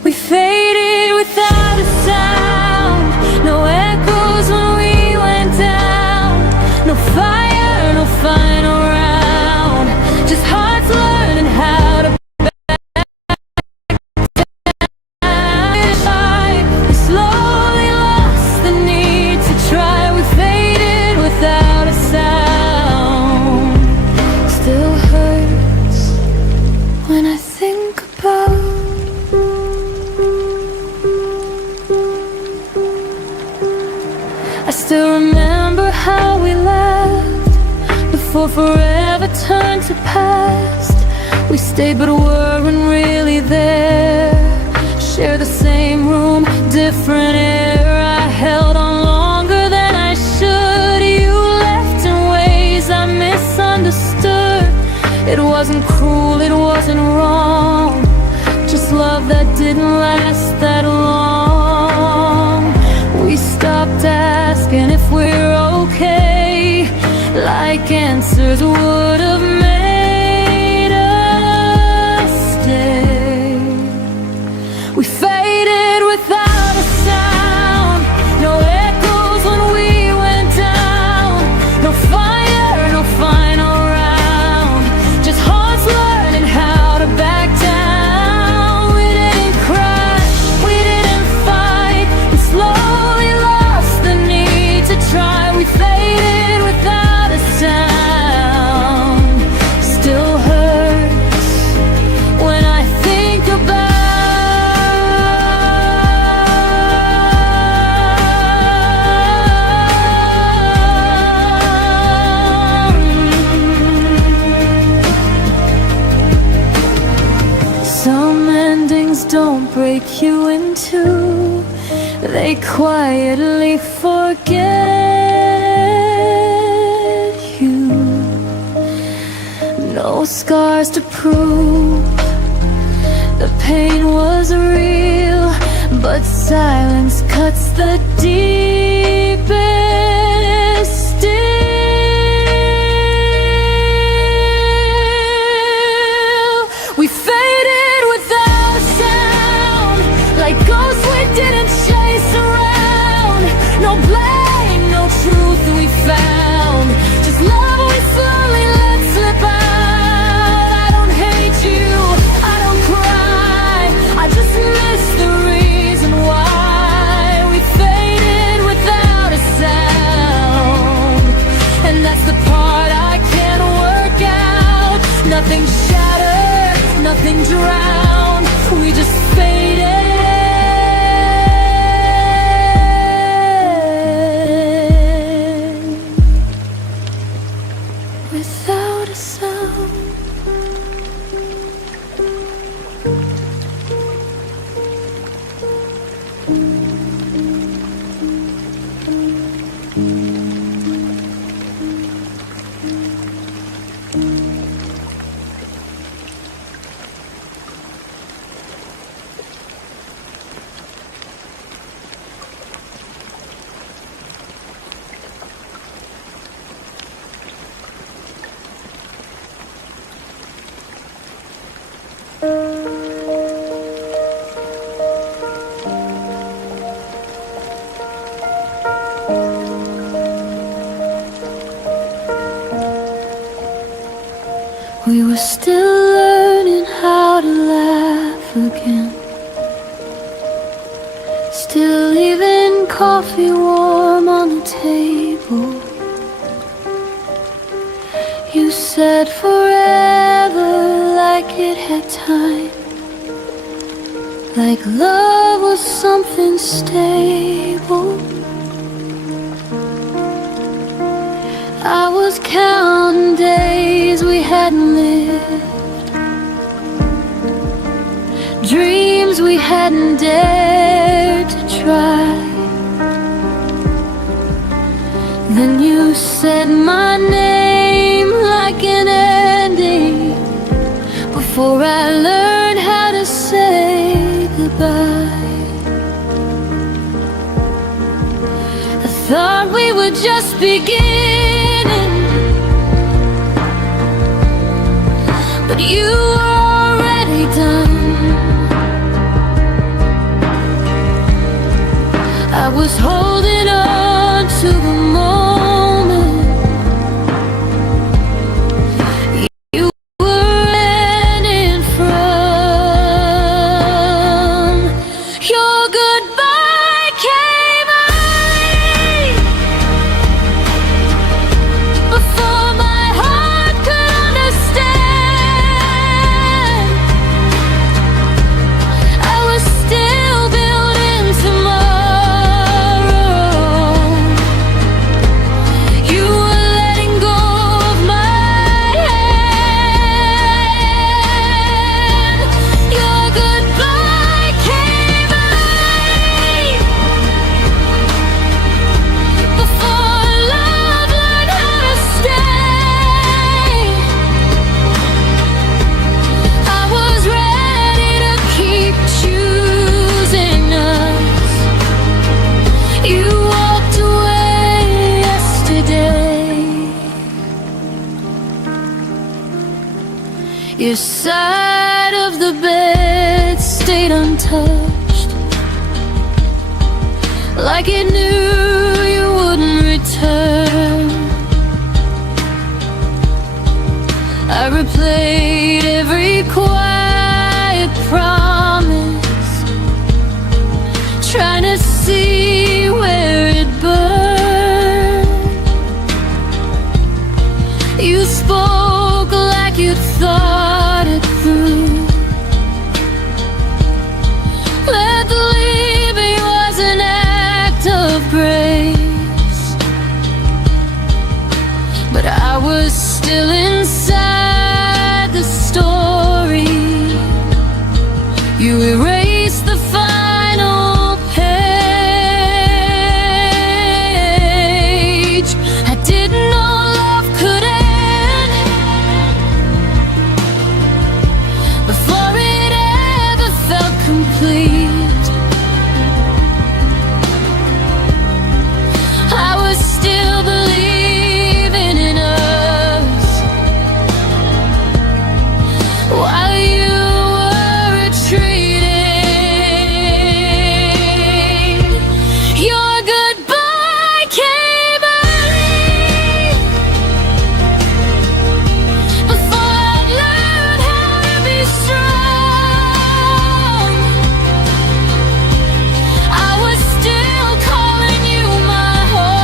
We faded without a sound, no echoes when we went down. No fire, no final round, just before forever turned to past. We stayed but weren't really there. Share the same room, different air. I held on longer than I should. You left in ways I misunderstood. It wasn't cruel, it wasn't wrong, just love that didn't last that long. We stopped asking if we're okay, like answers would have made us stay. We faded without a sound, no echoes when we went down, no fire, no final round, just hearts learning how to back down. We didn't crash, we didn't fight, we slowly lost the need to try. We faded without a sound, still hurts when I think about. Some endings don't break you in two, they quietly forget you. No scars to prove the pain was real, but silence cuts the deepest still. We faded without a sound, like ghosts we didn't chase around. No blame, no truth we found, just love we slowly let slip out. I don't hate you, I don't cry, I just miss the reason why. We faded without a sound, and that's the part I can't work out. Nothing shattered, nothing drowned, we just faded without a sound. We were still learning how to laugh again, still leaving coffee warm on the table. You said forever like it had time, like love was something stable. I was counting days we hadn't lived, dreams we hadn't dared to try. Then you said my name like an ending, before I learned how to say goodbye. I thought we were just beginning, but you were already done. I was holding on to the moment you were running from. Your goodbye came early, before my heart could understand. I was still building tomorrow. Your side of the bed stayed untouched, like it knew you wouldn't return. I replayed every quiet promise, trying to see where it burned. You spoke like you thought it through. Let the leaving was an act of grace, but I was still inside the story. You erased the final page. I didn't know love could end before it ever felt complete. I was still believing in us while you were retreating. Your goodbye came early, before I'd learned how to be strong. I was still calling you my home.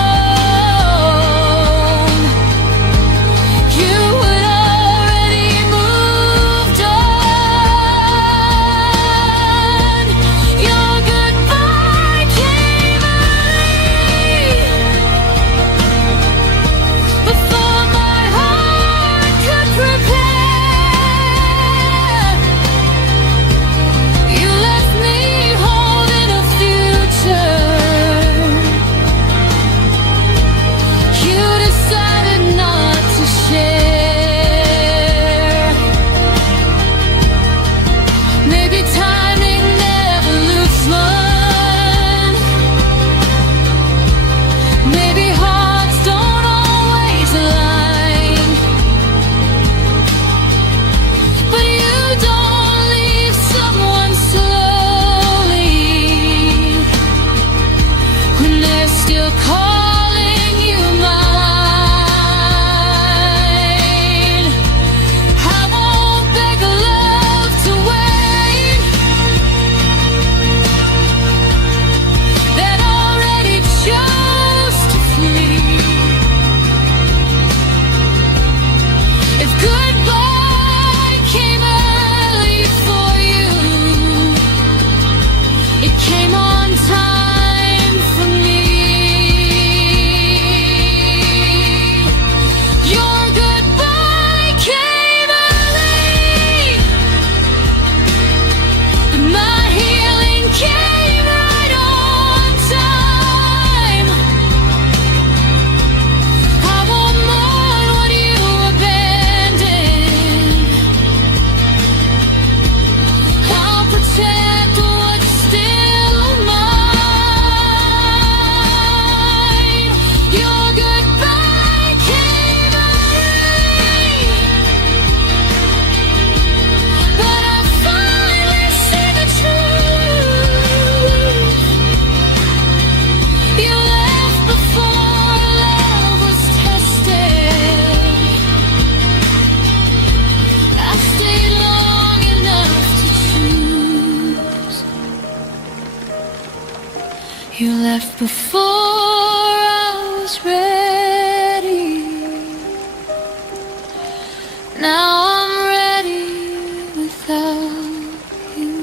You had already moved on. Your goodbye came early, before my heart could prepare. You left me holding a future. You decided not to share. Maybe timing never looks one. Maybe hearts don't always align. But you don't leave someone slowly when they're still calling you mine. I won't beg love to wait that already chose to flee. If goodbye came early for you, it came on time for me. Your goodbye came early, but my healing came right on time. I won't mourn what you abandoned. I'll protect what's still mine. Your goodbye came early, but I finally see the truth. You left before love was tested. I stayed long enough to choose. You left before I was ready. Now I'm ready without you.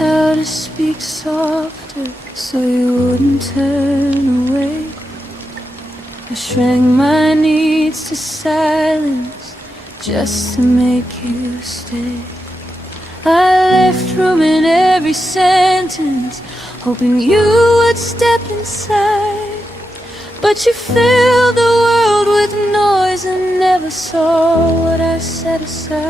How to speak softer so you wouldn't turn away. I shrank my needs to silence just to make you stay. I left room in every sentence, hoping you would step inside. But you filled the world with noise and never saw what I set aside.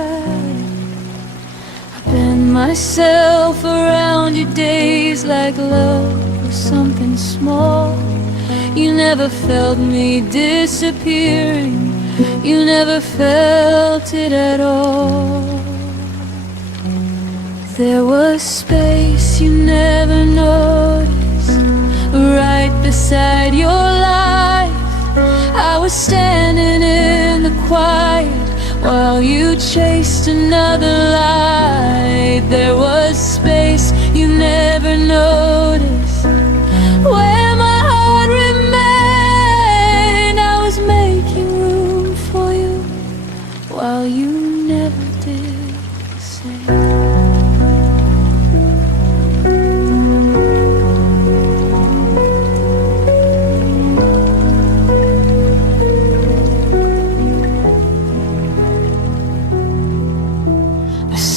I bend myself around your days like love was something small. You never felt me disappearing, you never felt it at all. There was space you never noticed, right beside your life. I was standing in the quiet while you chased another light. There was space you never noticed, where my heart remained. I was making room for you while you never did the same.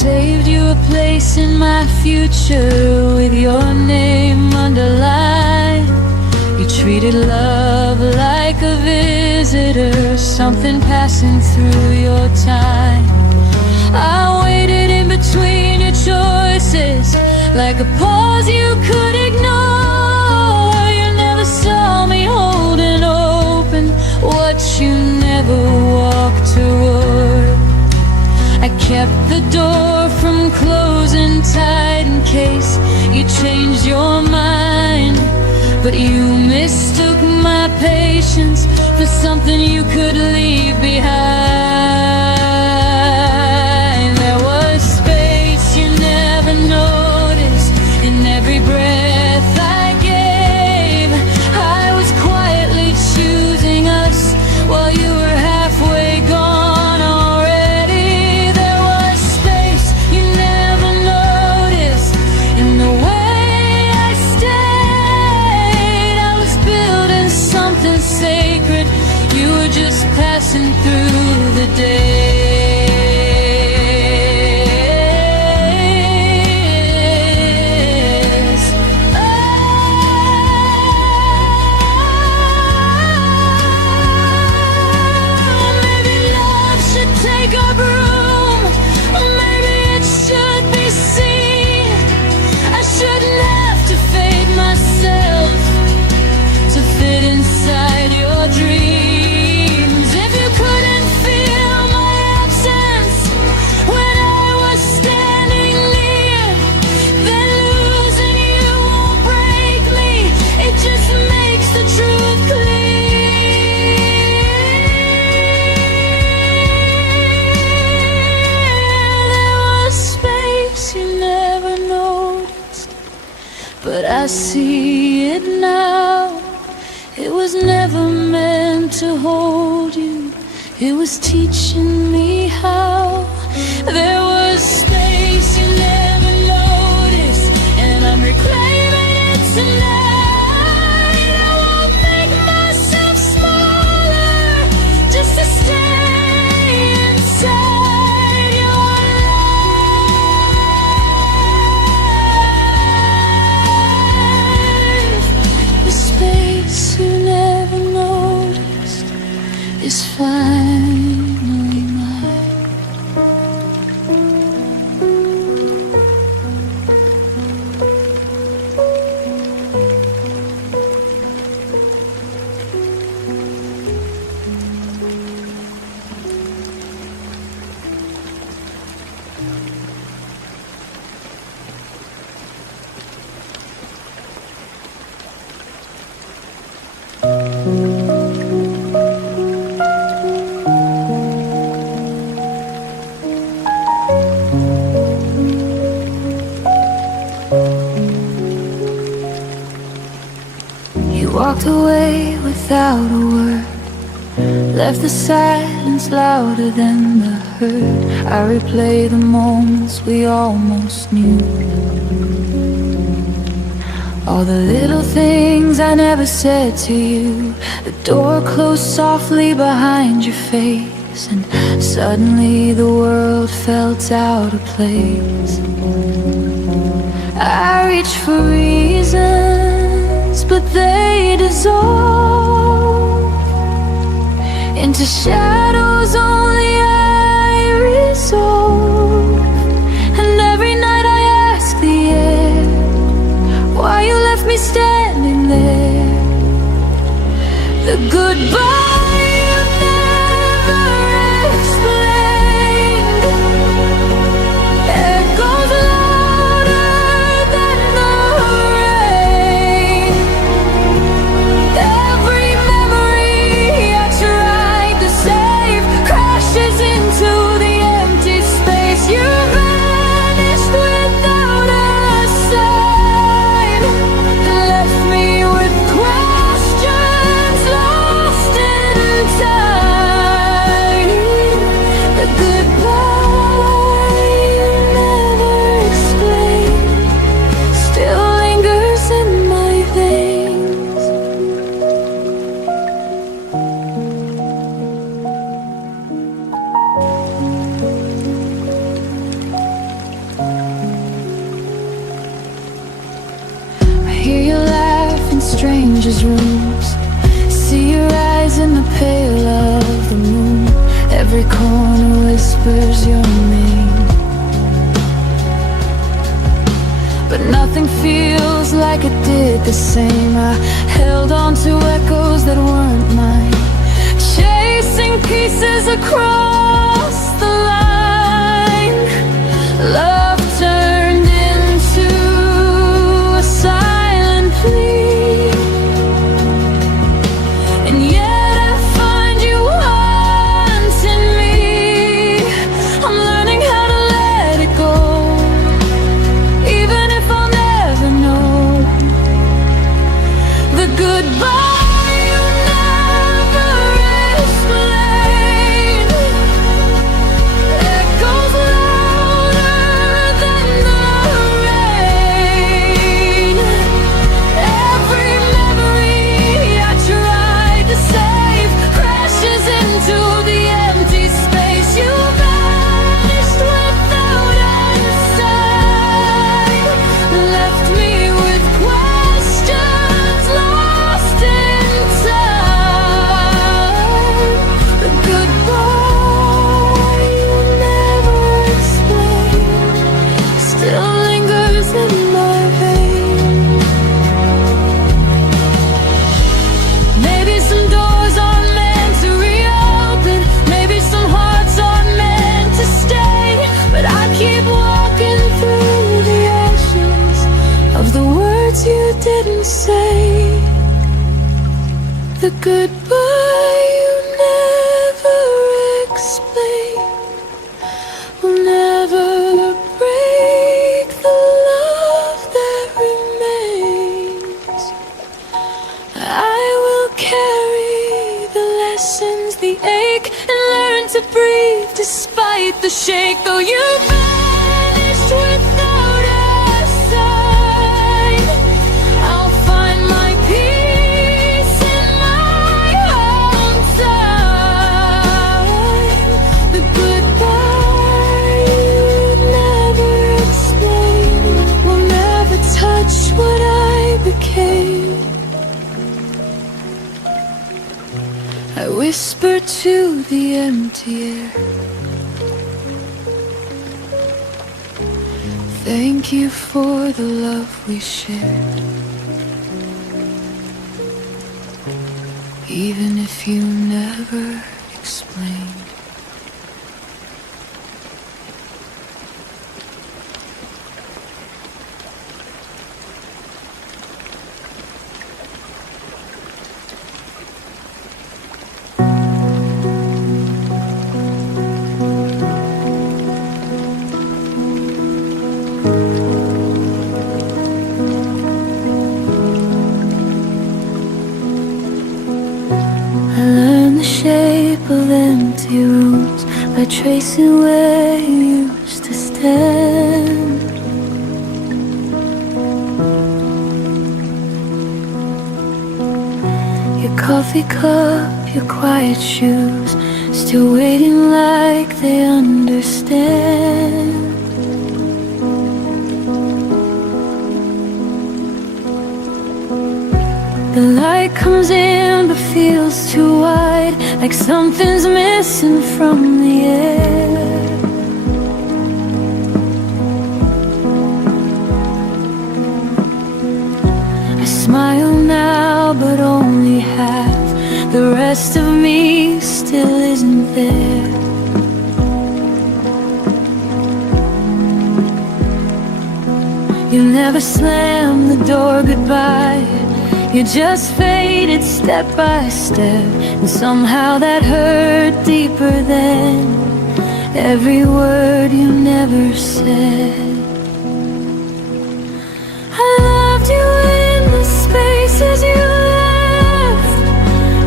Saved you a place in my future with your name underlined. You treated love like a visitor, something passing through your time. I waited in between your choices, like a pause you could ignore. You never saw me holding open what you never walked toward. I kept the door from closing tight in case you changed your mind. But you mistook my patience for something you could leave behind. There was space you never noticed in every breath I gave. I was quietly choosing us while you were halfway gone. Sacred, you were just passing through the days. Oh, maybe love should take up room, maybe it should be seen. I shouldn't have to fade myself to fit inside your dreams. If you couldn't feel my absence when I was standing near, then losing you won't break me, it just makes the truth clear. There was space you never noticed, but I see it now. It was never meant to hold you, it was teaching me how. There was space you never noticed, and I'm reclaiming it tonight. I won't make myself smaller just to stay inside your life. The space you never noticed is finally mine. You walked away without a word, left the silence louder than the hurt. I replay the moments we almost knew, all the little things I never said to you. The door closed softly behind your face, face, and suddenly the world felt out of place. I reach for reasons, but they dissolve into shadows only I resolve. And every night I ask the air why you left me standing there. The goodbye you never explained echoes louder than the rain. Every memory I tried to save crashes into the empty space. You vanished without a sign, left me with questions lost in time. The goodbye you never explained still lingers in my veins. I hear you laugh in strangers' rooms, see your eyes in the pale of the moon. Every corner whispers your name, but nothing feels like it did the same. I held on to echoes that weren't mine, chasing pieces across the line. Love turned into a silent plea, and yet I find you haunting me. I'm learning how to let it go, even if I'll never know. The goodbye you never explained echoes louder than the rain. Every memory I tried to save crashes into the empty space. You vanished without a sign, left me with questions lost in time. The goodbye you never explained still lingers in my veins. Maybe some doors aren't meant to reopen, maybe some hearts aren't meant to stay, but I keep walking through the ashes of the words you didn't say. The goodbye you never explained will never break the love that remains. I will carry the lessons, the ache, and learn to breathe despite the shake. Though you vanished without a sign, I'll find my peace in my own time. The goodbye you never explained will never touch what I became. I whisper to the empty air, thank you for the love we shared, even if you never explained. I learned the shape of empty rooms by tracing where you used to stand. Your coffee cup, your quiet shoes, still waiting like they understand. The light comes in but feels too wide, like something's missing from the air. I smile now but only half, the rest of me still isn't there. You never slammed the door goodbye, you just faded step by step, and somehow that hurt deeper than every word you never said. I loved you in the spaces you left,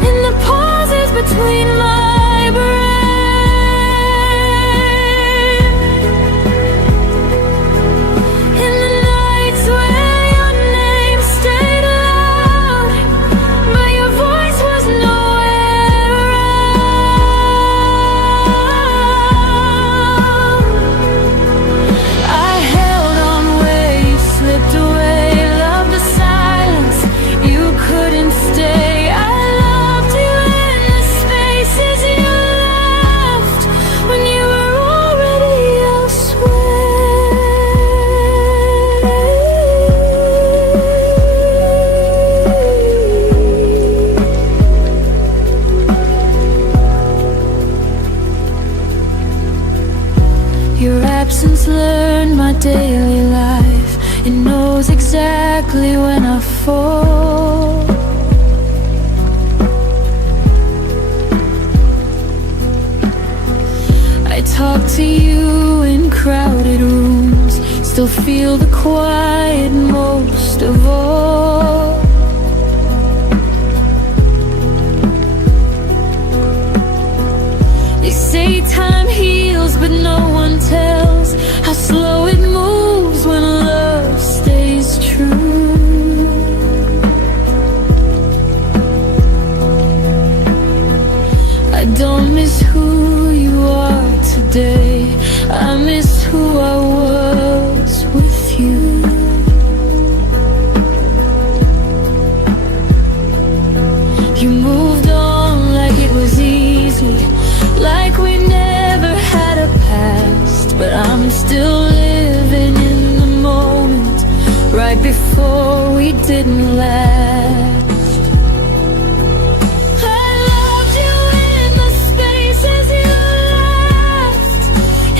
in the pauses between my breath, in the nights where your name stayed loud, but your voice was nowhere around. I held on where you slipped away, loved the silence, you couldn't stay. I loved you in the spaces you left, when you were already elsewhere. Your absence learned my daily life, it knows exactly when I fall. I talk to you in crowded rooms, still feel the quiet most of all. They say time heals, but no one tells how slow it moves when love stays true. I don't miss who you are today, I miss who I was with you. You moved on like it was easy, like we never had a past, but I'm still living in the moment, right before we didn't last. I loved you in the spaces you left,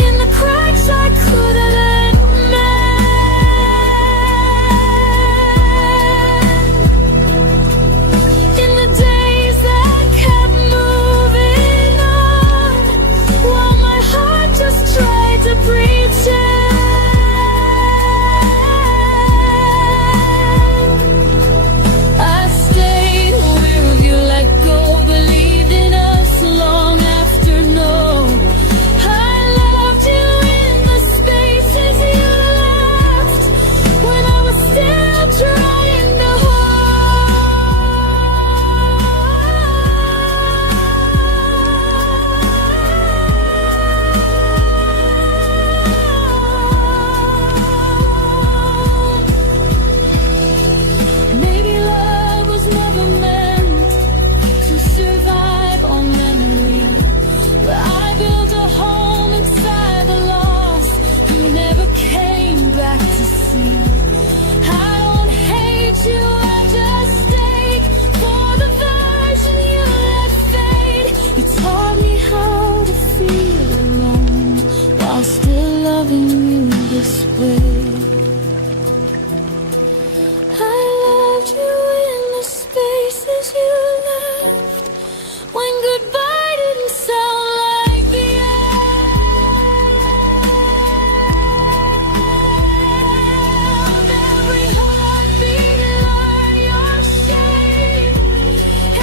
in the cracks I could have mended, in the days that kept moving on, while my heart just tried to pretend. I stayed with you, let go, believed in us long after no. I loved you in the spaces you left, when I was still trying to hold. Maybe love was never meant to survive on memory, but I built a home inside the loss you never came back to see. I don't hate you, I just stayed for the version you let fade. You taught me how to feel alone while still loving you this way. I loved you in the spaces you left, when goodbye didn't sound like the end. Every heartbeat learned your shape,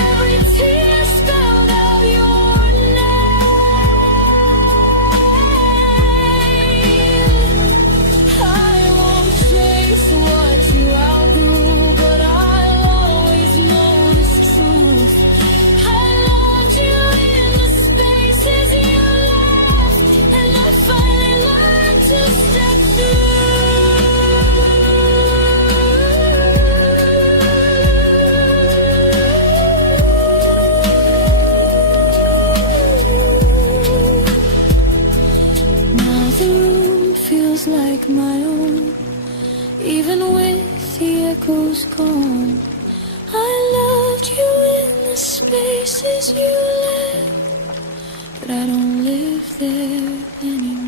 every tear spelled out your name. I the room feels like my own, even with the echoes gone. I loved you in the spaces you left, but I don't live there anymore.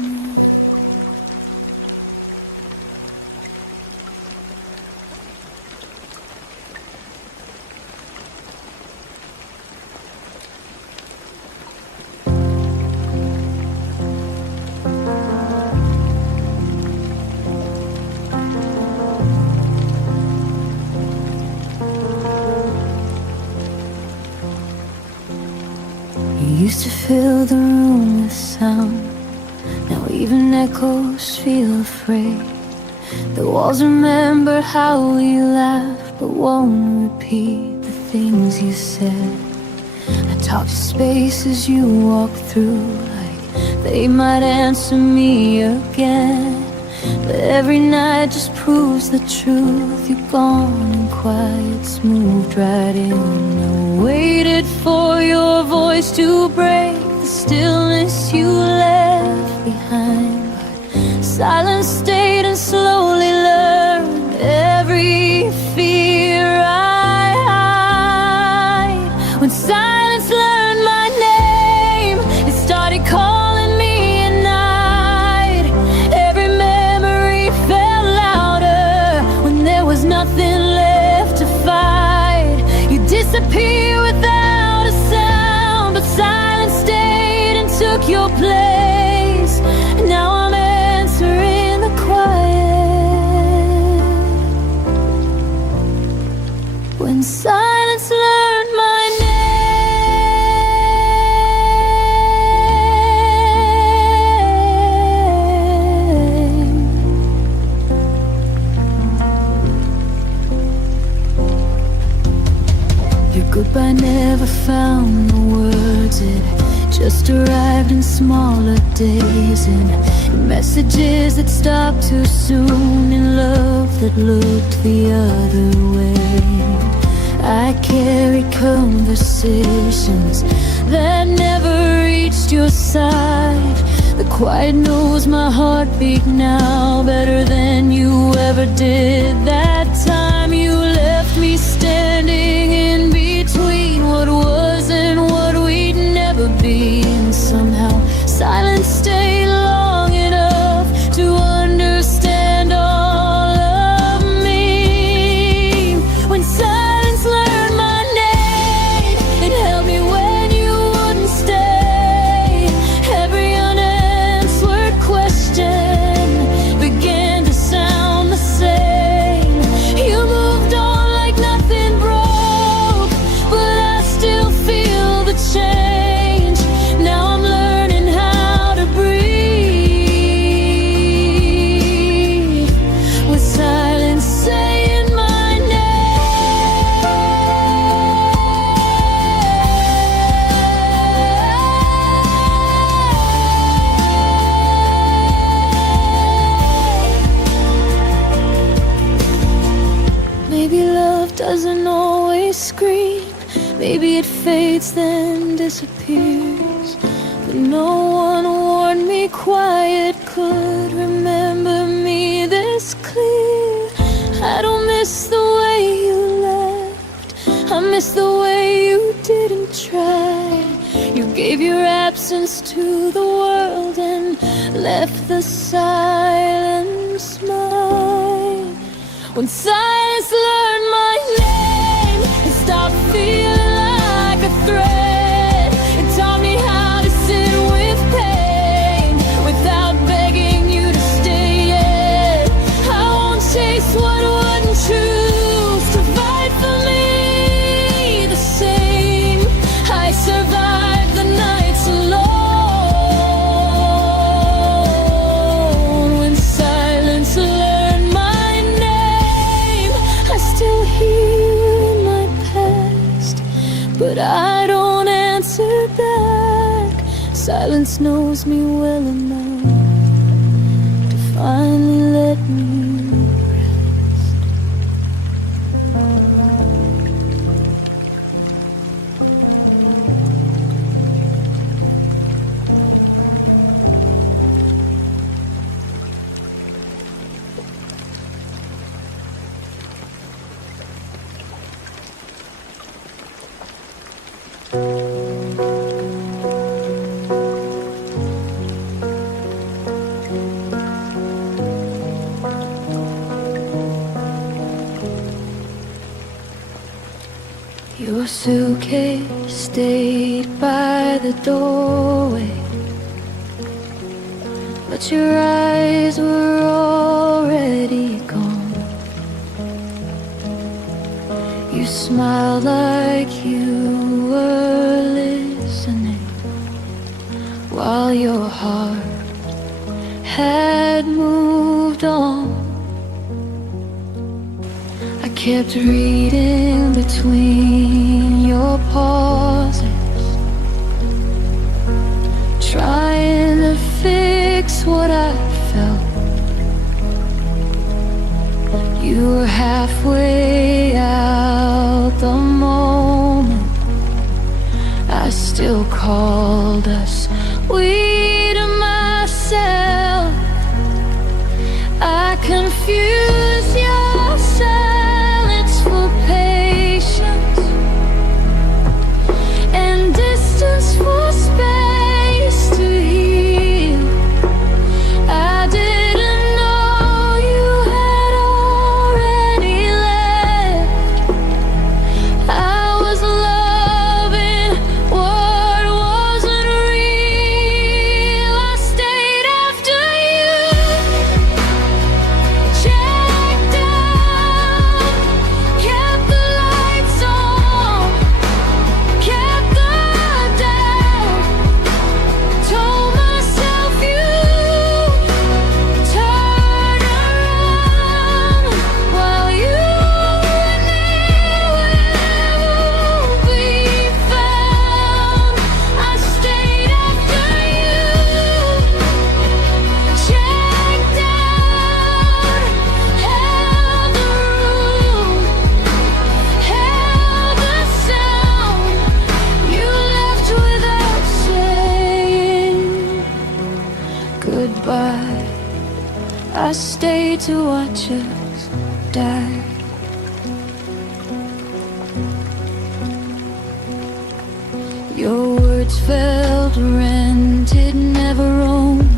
Used to fill the room with sound, now even echoes feel afraid. The walls remember how we laughed, but won't repeat the things you said. I talk to spaces you walk through, like they might answer me again. But every night just proves the truth. You're gone and quiet's moved right in. I waited for your voice to break the stillness you left behind, but silence stayed and slowly learned every fear I hide. When silence learned my name, it started calling me at night. Every memory felt louder when there was nothing left to fight. You disappeared without a sound, but silence stayed and took your place. And now I'm answering the quiet. When silence learned my name, your goodbye never found the words. It just arrived in smaller days, in messages that stopped too soon, in love that looked the other way. I carried conversations that never reached your side. The quiet knows my heartbeat now better than you ever did that time. You left me standing in between what was and what we'd never be, and somehow silence stayed long enough to understand all of me. When silence learned my name, it held me when you wouldn't stay. Every unanswered question began to sound the same. You moved on like nothing broke, but I still feel the change. Now I'm learning how to breathe with silence saying my name. Maybe love doesn't always scream. Maybe it fades then disappears. But no one warned me quiet could remember me this clear. I don't miss the way you left, I miss the way you didn't try. You gave your absence to the world and left the silence mine. When silence learned my name, it stopped feeling like a threat. It taught me how to sit with pain without begging you to stay yet. I won't chase what wouldn't choose to fight for me the same. I survived the nights alone. When silence learned my name, I still hear in my past, but I don't answer back. Silence knows me well enough to finally let me rest. Your suitcase stayed by the doorway, but your eyes were already gone. You smiled like you were listening, while your heart had moved on. I kept reading between your pauses, trying to fix what I felt. You were halfway out the moment I still called us we to myself. I confuse your silence for patience and distance for space to heal. I didn't know you had already left. I was loving what wasn't real. I stayed after you, checked out, kept the lights on, kept the doubt, told myself you turn around while you were nowhere to be found. I stayed after you, checked out, held the room, held the sound. You left without saying goodbye. I stayed to watch us die. Your words felt rented, never owned,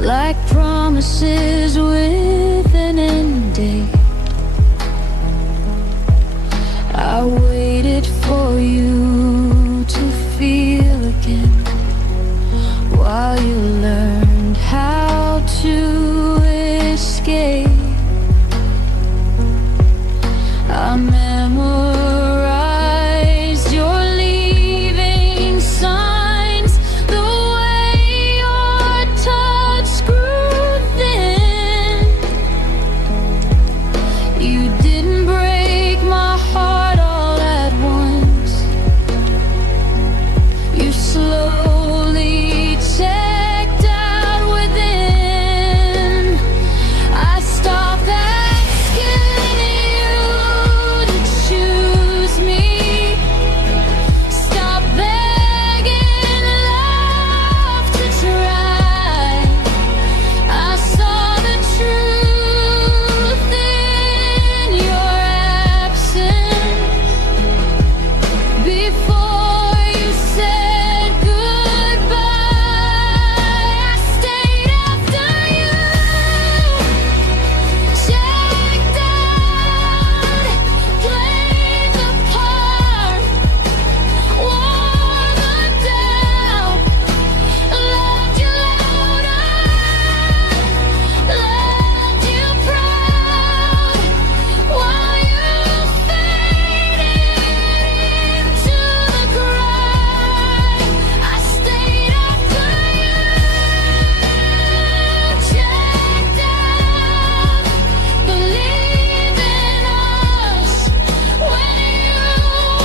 like promises with an end date. I waited for you to feel again, while you learned how to escape. I memorized your leaving signs, the way your touch grew thin. You didn't break my heart all at once. You slowly checked out within. I stopped asking you to choose me, stop begging love to try. I saw the truth in your absence before you said goodbye. I stayed after you, checked out, played the part, wore the doubt, loved you louder, loved you proud, while you faded into the crowd. I stayed after you, checked out, believed in us when you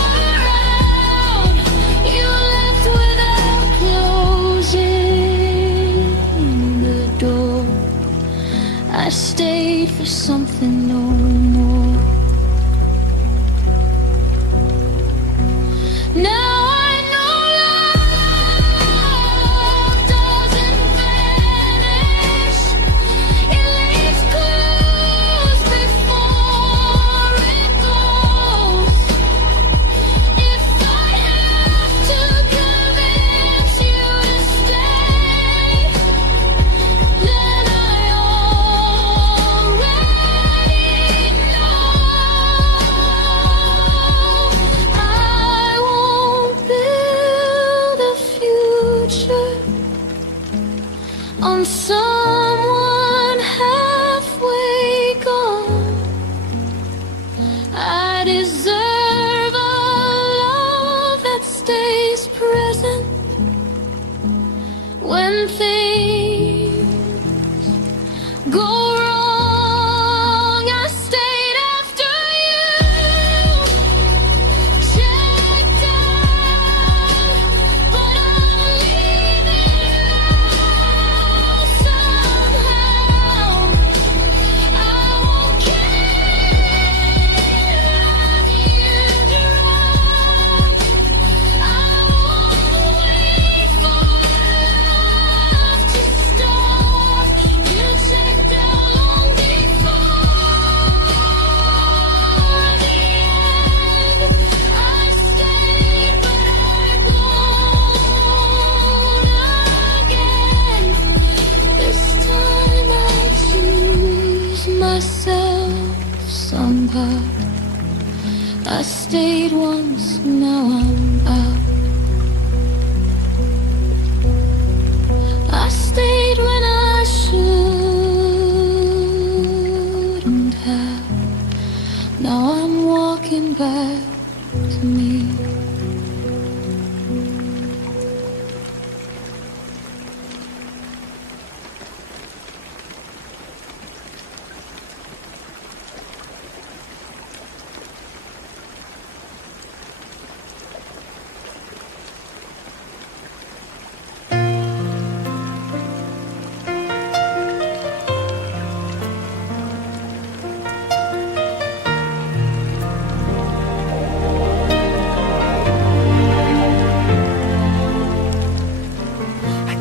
were out. You left without closing the door. I stayed for something no more. Now I know love doesn't vanish. It leaves clues before it goes. If I have to convince you to stay, then I already on someone halfway gone. I deserve a love that stays present when things go wrong. I stayed after you checked out, but I'm leaving now somehow. I won't care if you drop. I won't wait for love to stop. You checked out long before the end. I stayed, but I've gone again. This time I choose myself somehow. I stayed once, now I'm out. I stayed when I shouldn't have. Now I'm walking back to me.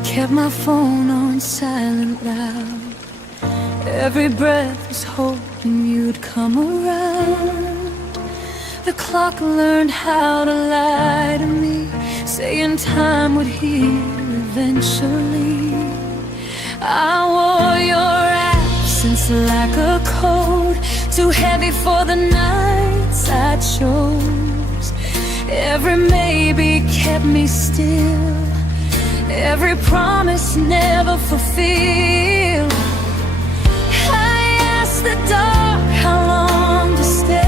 Kept my phone on silent loud. Every breath was hoping you'd come around. The clock learned how to lie to me, saying time would heal eventually. I wore your absence like a coat, too heavy for the nights I chose. Every maybe kept me still, every promise never fulfilled. I asked the dark how long to stay.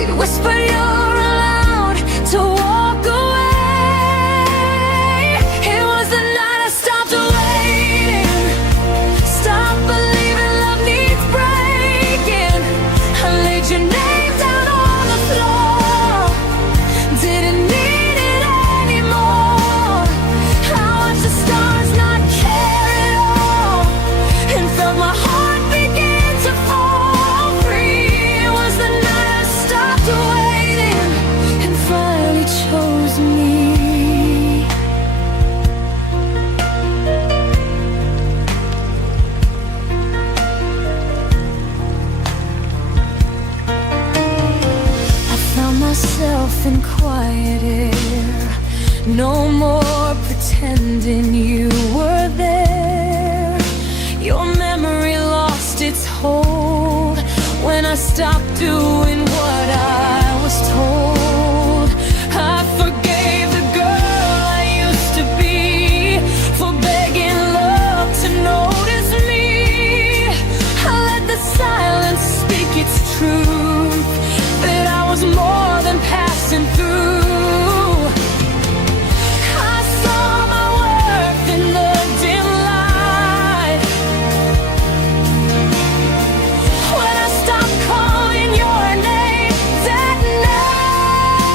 It whispered you're allowed to walk away. It was the night I stopped waiting, stopped believing love needs breaking. I laid your name down on the floor, didn't need it anymore. I watched the stars not care at all, and felt my heart begin to fall free. It was the night I stopped waiting and finally chose me. I found myself in quiet air, no more pretending you were there. Your memory lost its hold when I stopped doing what I was told. I forgave the girl I used to be for begging love to notice me. I let the silence speak its truth, that I was more than passing through. I saw my worth in the dim light when I stopped calling your name that night.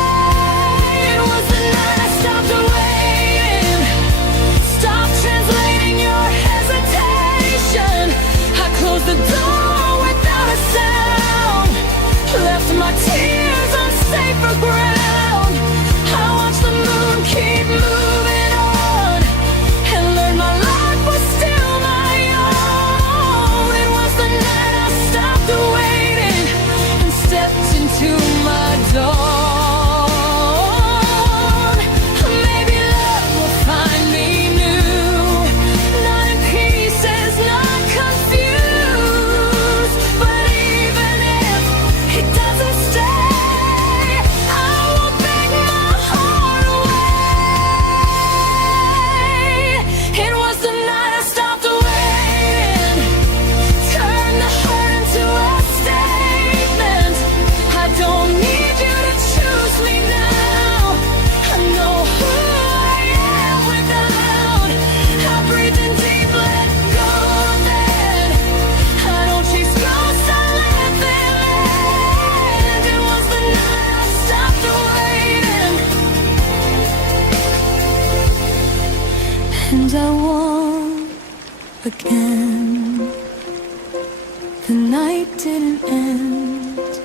and I won again. The night didn't end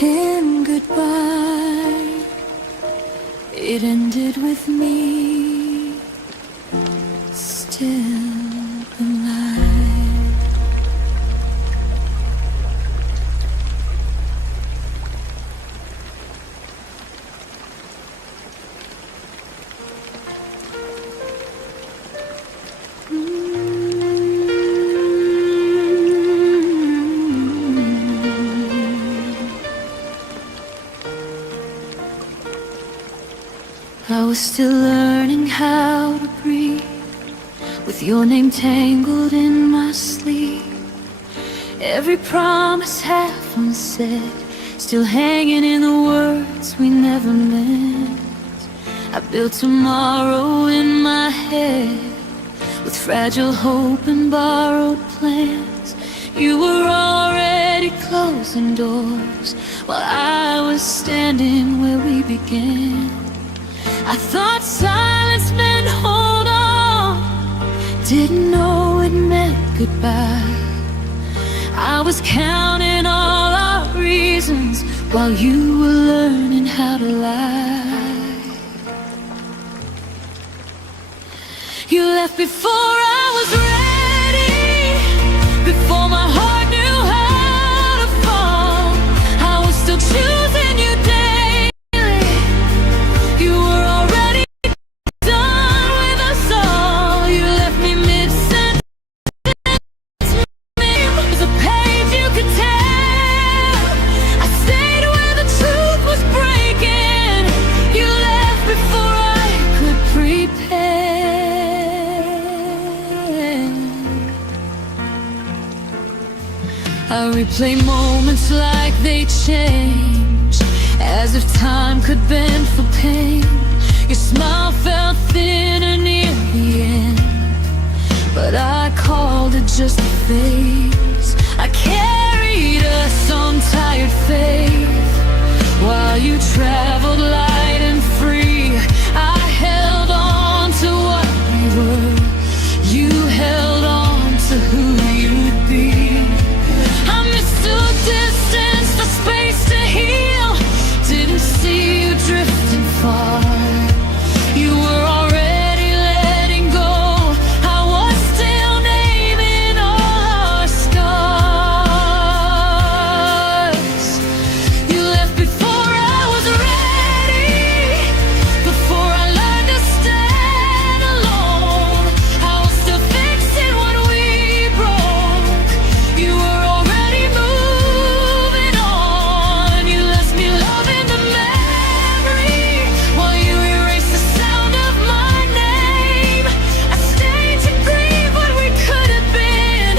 in goodbye. It ended with me still alive. I was still learning how to breathe, with your name tangled in my sleep. Every promise half unsaid, still hanging in the words we never meant. I built tomorrow in my head, with fragile hope and borrowed plans. You were already closing doors, while I was standing where we began. I thought silence meant hold on, didn't know it meant goodbye. I was counting all our reasons while you were learning how to lie. You left before I was ready, before my heart knew how to fall. I was still choosing you daily. You were already done with us all. You left me mid-sentence. There's a page you could tell. I stayed where the truth was breaking. You left before I could prepare. I replay moments like they change, as if time could bend for pain. Your smile felt thinner near the end, but I called it just a phase. I carried us on tired faith, while you traveled light and free. I held on to what we were, you held on to who you'd be. I mistook distance for space to heal, didn't see you drifting far. You were already letting go, I was still naming all our scars. You left before I was ready, before I learned to stand alone. I was still fixing what we broke. You were already moving on. You left me loving the memory, while you erased the sound of my name. I stayed to grieve what we could have been.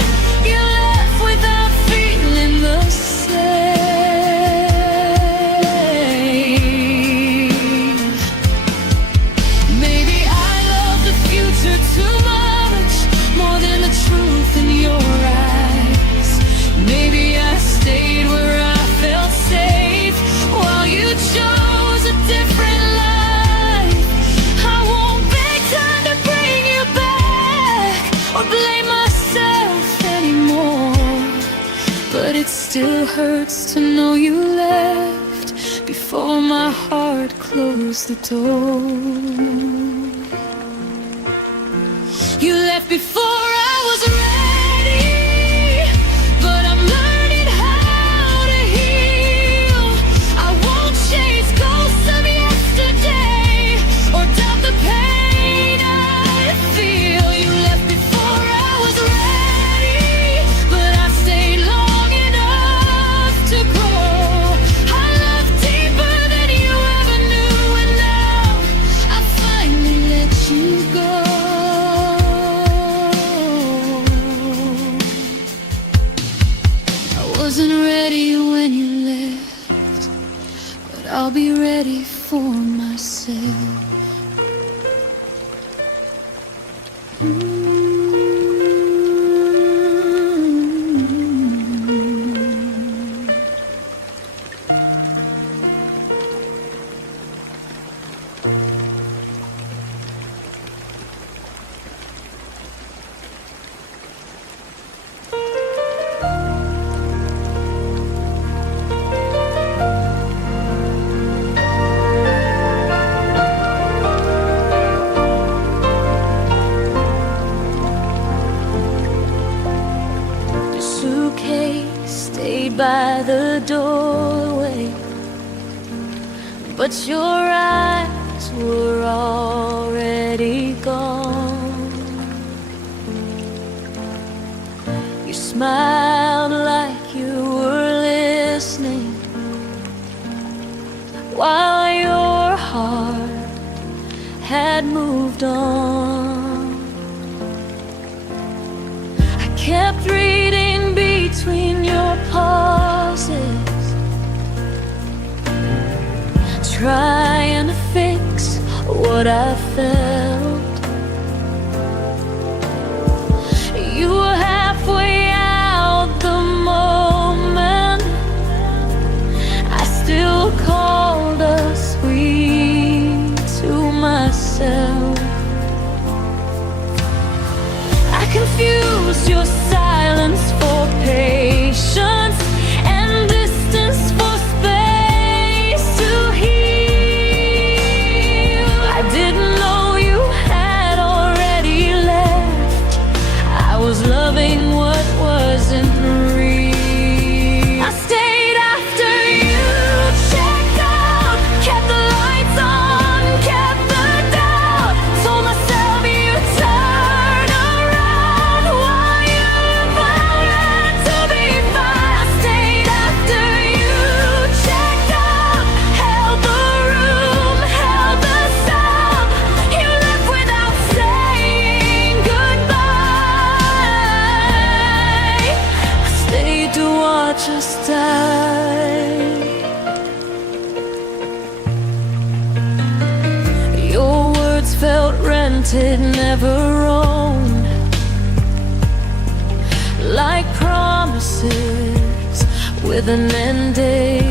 You left without feeling the same. Maybe I love the future too much, more than the truth in your eyes. Maybe I stayed where I felt safe, while you chose a different life. I won't beg time to bring you back, or blame myself anymore, but it still hurts to know you left before my heart closed the door. You left before I was ready, but I'm learning how to heal. I won't chase ghosts of yesterday, or doubt the pain I feel. You left before I was ready, but I stayed long enough to grow. I love deeper than you ever knew, and now I finally let you go. I wasn't ready when you left, but I'll be ready for myself. but your eyes were already gone. You smiled like you were listening, while your heart had moved on. I kept reading between your pauses, trying to fix what I felt. You were halfway out the moment I still called us sweet to myself. I confused your silence for patience and distance for space to heal. I didn't know you had already left. I was loving what wasn't real. I stayed after you checked out, kept the lights on, kept the doubt, told myself you'd turn around while you learned to be fine. I stayed after you checked out, held the room, held the sound. You left without saying goodbye. I stayed to watch us die. Your words felt rented, never owned, like promises with an end date.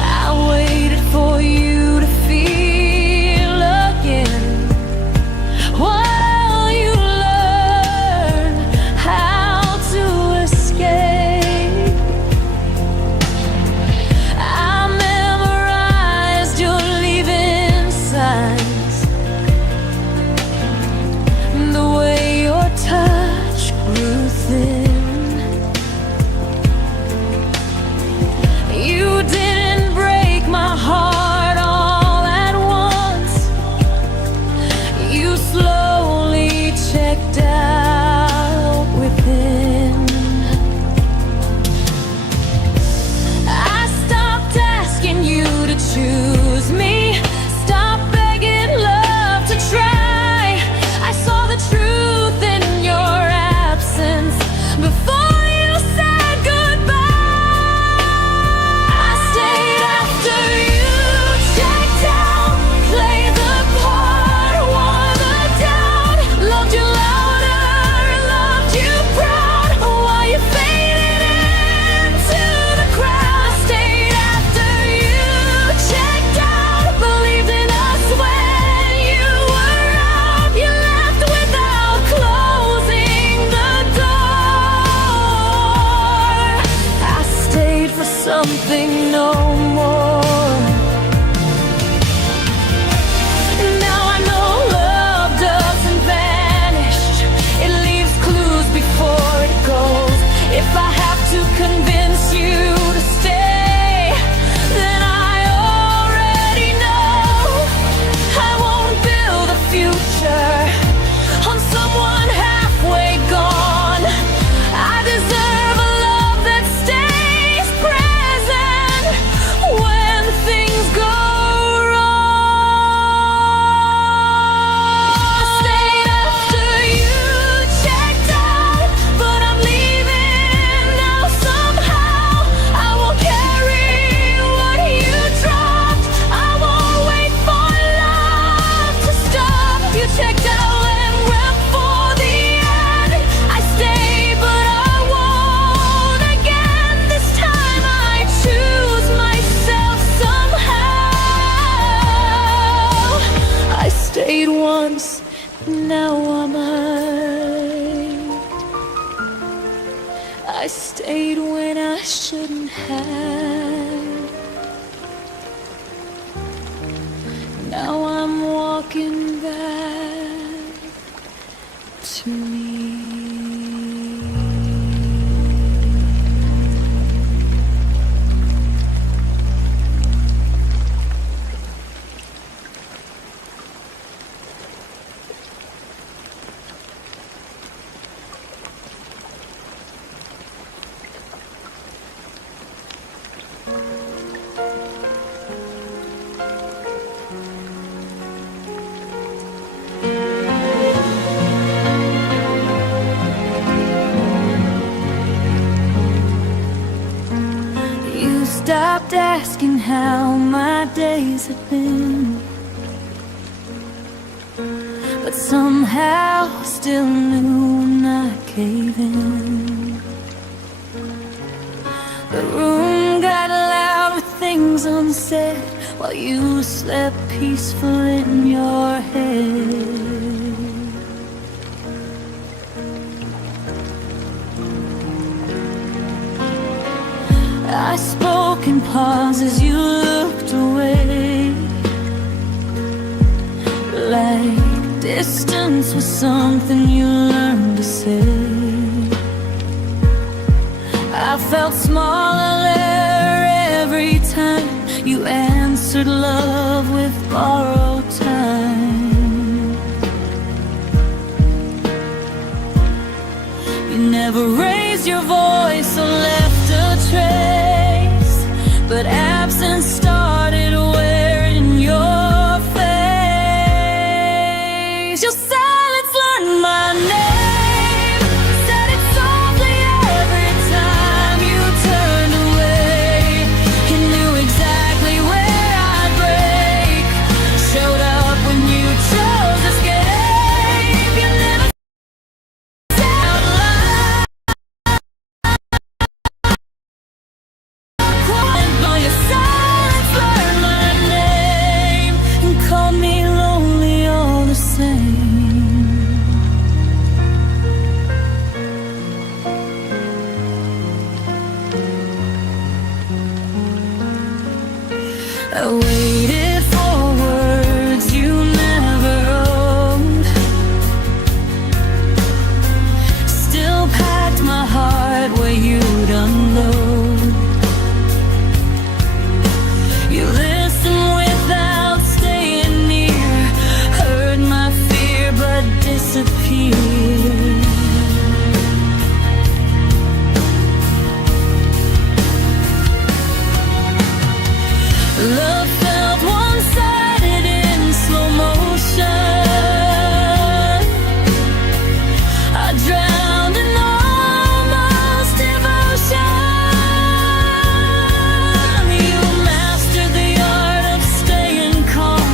I waited for you to feel again while you learn how to escape. I memorized your leaving signs, the way your touch grew thin. You didn't break my heart all at once. You slowly checked out within. I stopped asking you to choose me, stopped begging love to try. I saw the truth in your absence before you said goodbye. I stayed after you checked out, played the part, wore the doubt, loved you louder, loved you proud, while you faded into the crowd. I stayed after you checked out, believed in us when you were out. You left without closing the door. I stayed for something no more. Now I know love doesn't vanish, it leaves clues before it goes. If I have to convince you to stay, then I already know I won't build a future on someone halfway gone. I deserve a love that stays present when things go wrong. I stayed after you checked out, but I'm leaving now somehow. I won't carry what you dropped. I won't wait for love to stop. You checked out and went for the end. I stay, but I won't again. This time I choose myself somehow. I stayed once, now I'm hurt. I stayed when I shouldn't have. Now I'm walking back to me. days had been, but somehow still knew when I gave in. The room got loud with things unsaid while you slept peaceful in your head. I spoke in pause as you looked away, like distance was something you learned to say. I felt smaller every time you answered love with borrowed time. You never raised your voice or left a trace, but absence started wearing your face. Your silence learned my name, said it softly every time you turned away. You knew exactly where I'd break, showed up when you chose escape. You never said out loud, but your silence learned my name and called me lonely all the same. I waited for words you never owned, still packed my heart where you'd unload. You listened without staying near, heard my fear but disappeared. Love felt one-sided in slow motion. I drowned in almost devotion. You mastered the art of staying calm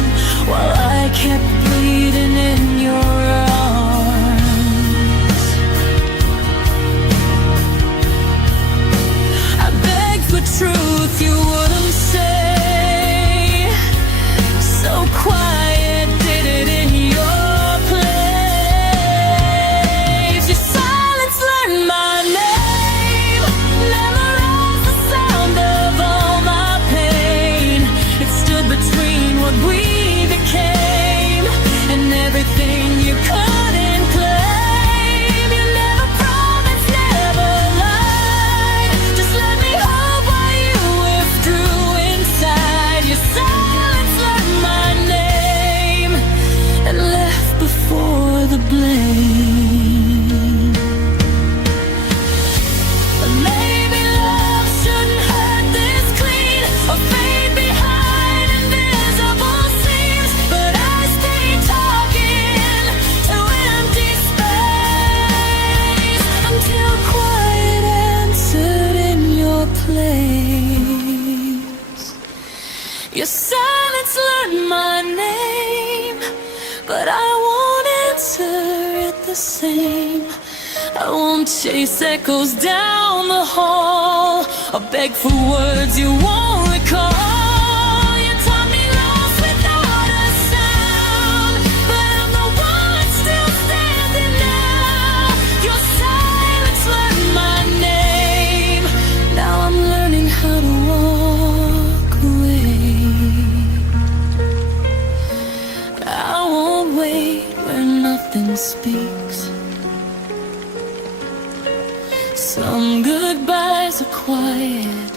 while I kept bleeding in your arms. I begged for truth you wouldn't say, so quiet, did it in your place. Your silence learned my name, memorized the sound of all my pain. It stood between what we became and everything you couldn't claim. You never promised, never lied, just let me hold while you withdrew inside. Your silence learned my name and left before the blame. But maybe love shouldn't hurt this clean or fade behind invisible seams. But I stayed talking to empty space until quiet answered in your place. Your silence learned my name, but I won't answer it the same. I won't chase echoes down the hall or beg for words you won't recall. You taught me lost without a sound, but I'm the one still standing now. Your silence learned my name, now I'm learning how to walk away. I won't wait where nothing speaks. Some goodbyes are quiet,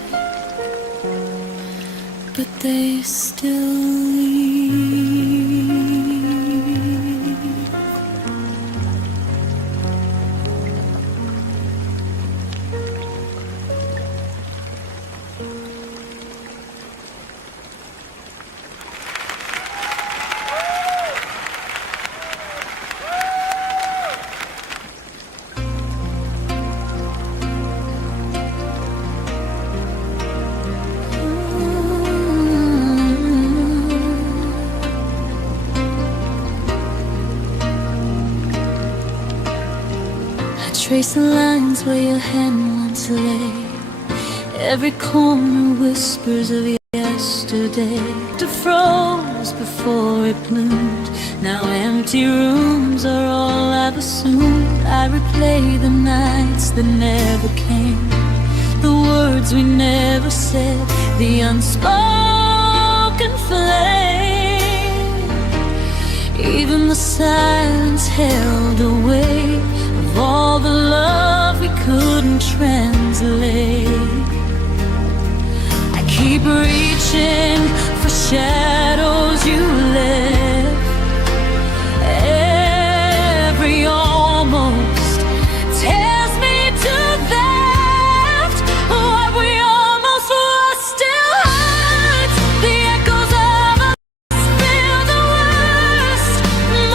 but they still leave. trace the lines where your hand once lay. Every corner whispers of yesterday. The froze before it bloomed. Now empty rooms are all I've assumed. I replay the nights that never came, the words we never said, the unspoken flame. Even the silence held a weight of all the love we couldn't translate. I keep reaching for shadows you left. Every almost tears me to theft. What we almost was still hurts. The echoes of us feel the worst.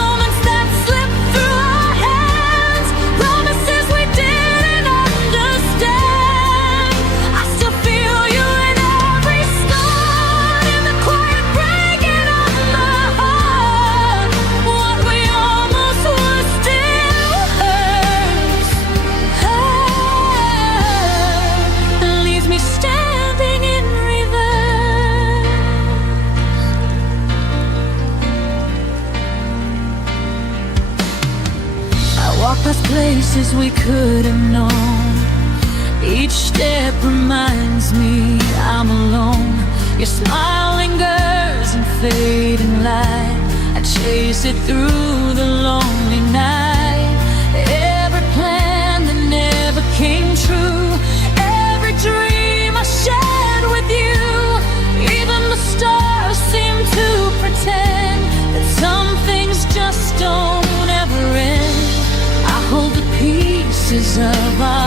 Moments that slip through our hands, promises we didn't understand. I still feel you in every stone, in the quiet breaking of my heart. What we almost was still hurts. And leaves me standing in reverse. I walk past places we could have known. Each step reminds me I'm alone. Your smile lingers in fading light. I chase it through the lonely night. Every plan that never came true, every dream I shared with you. Even the stars seem to pretend that some things just don't ever end. I hold the pieces of our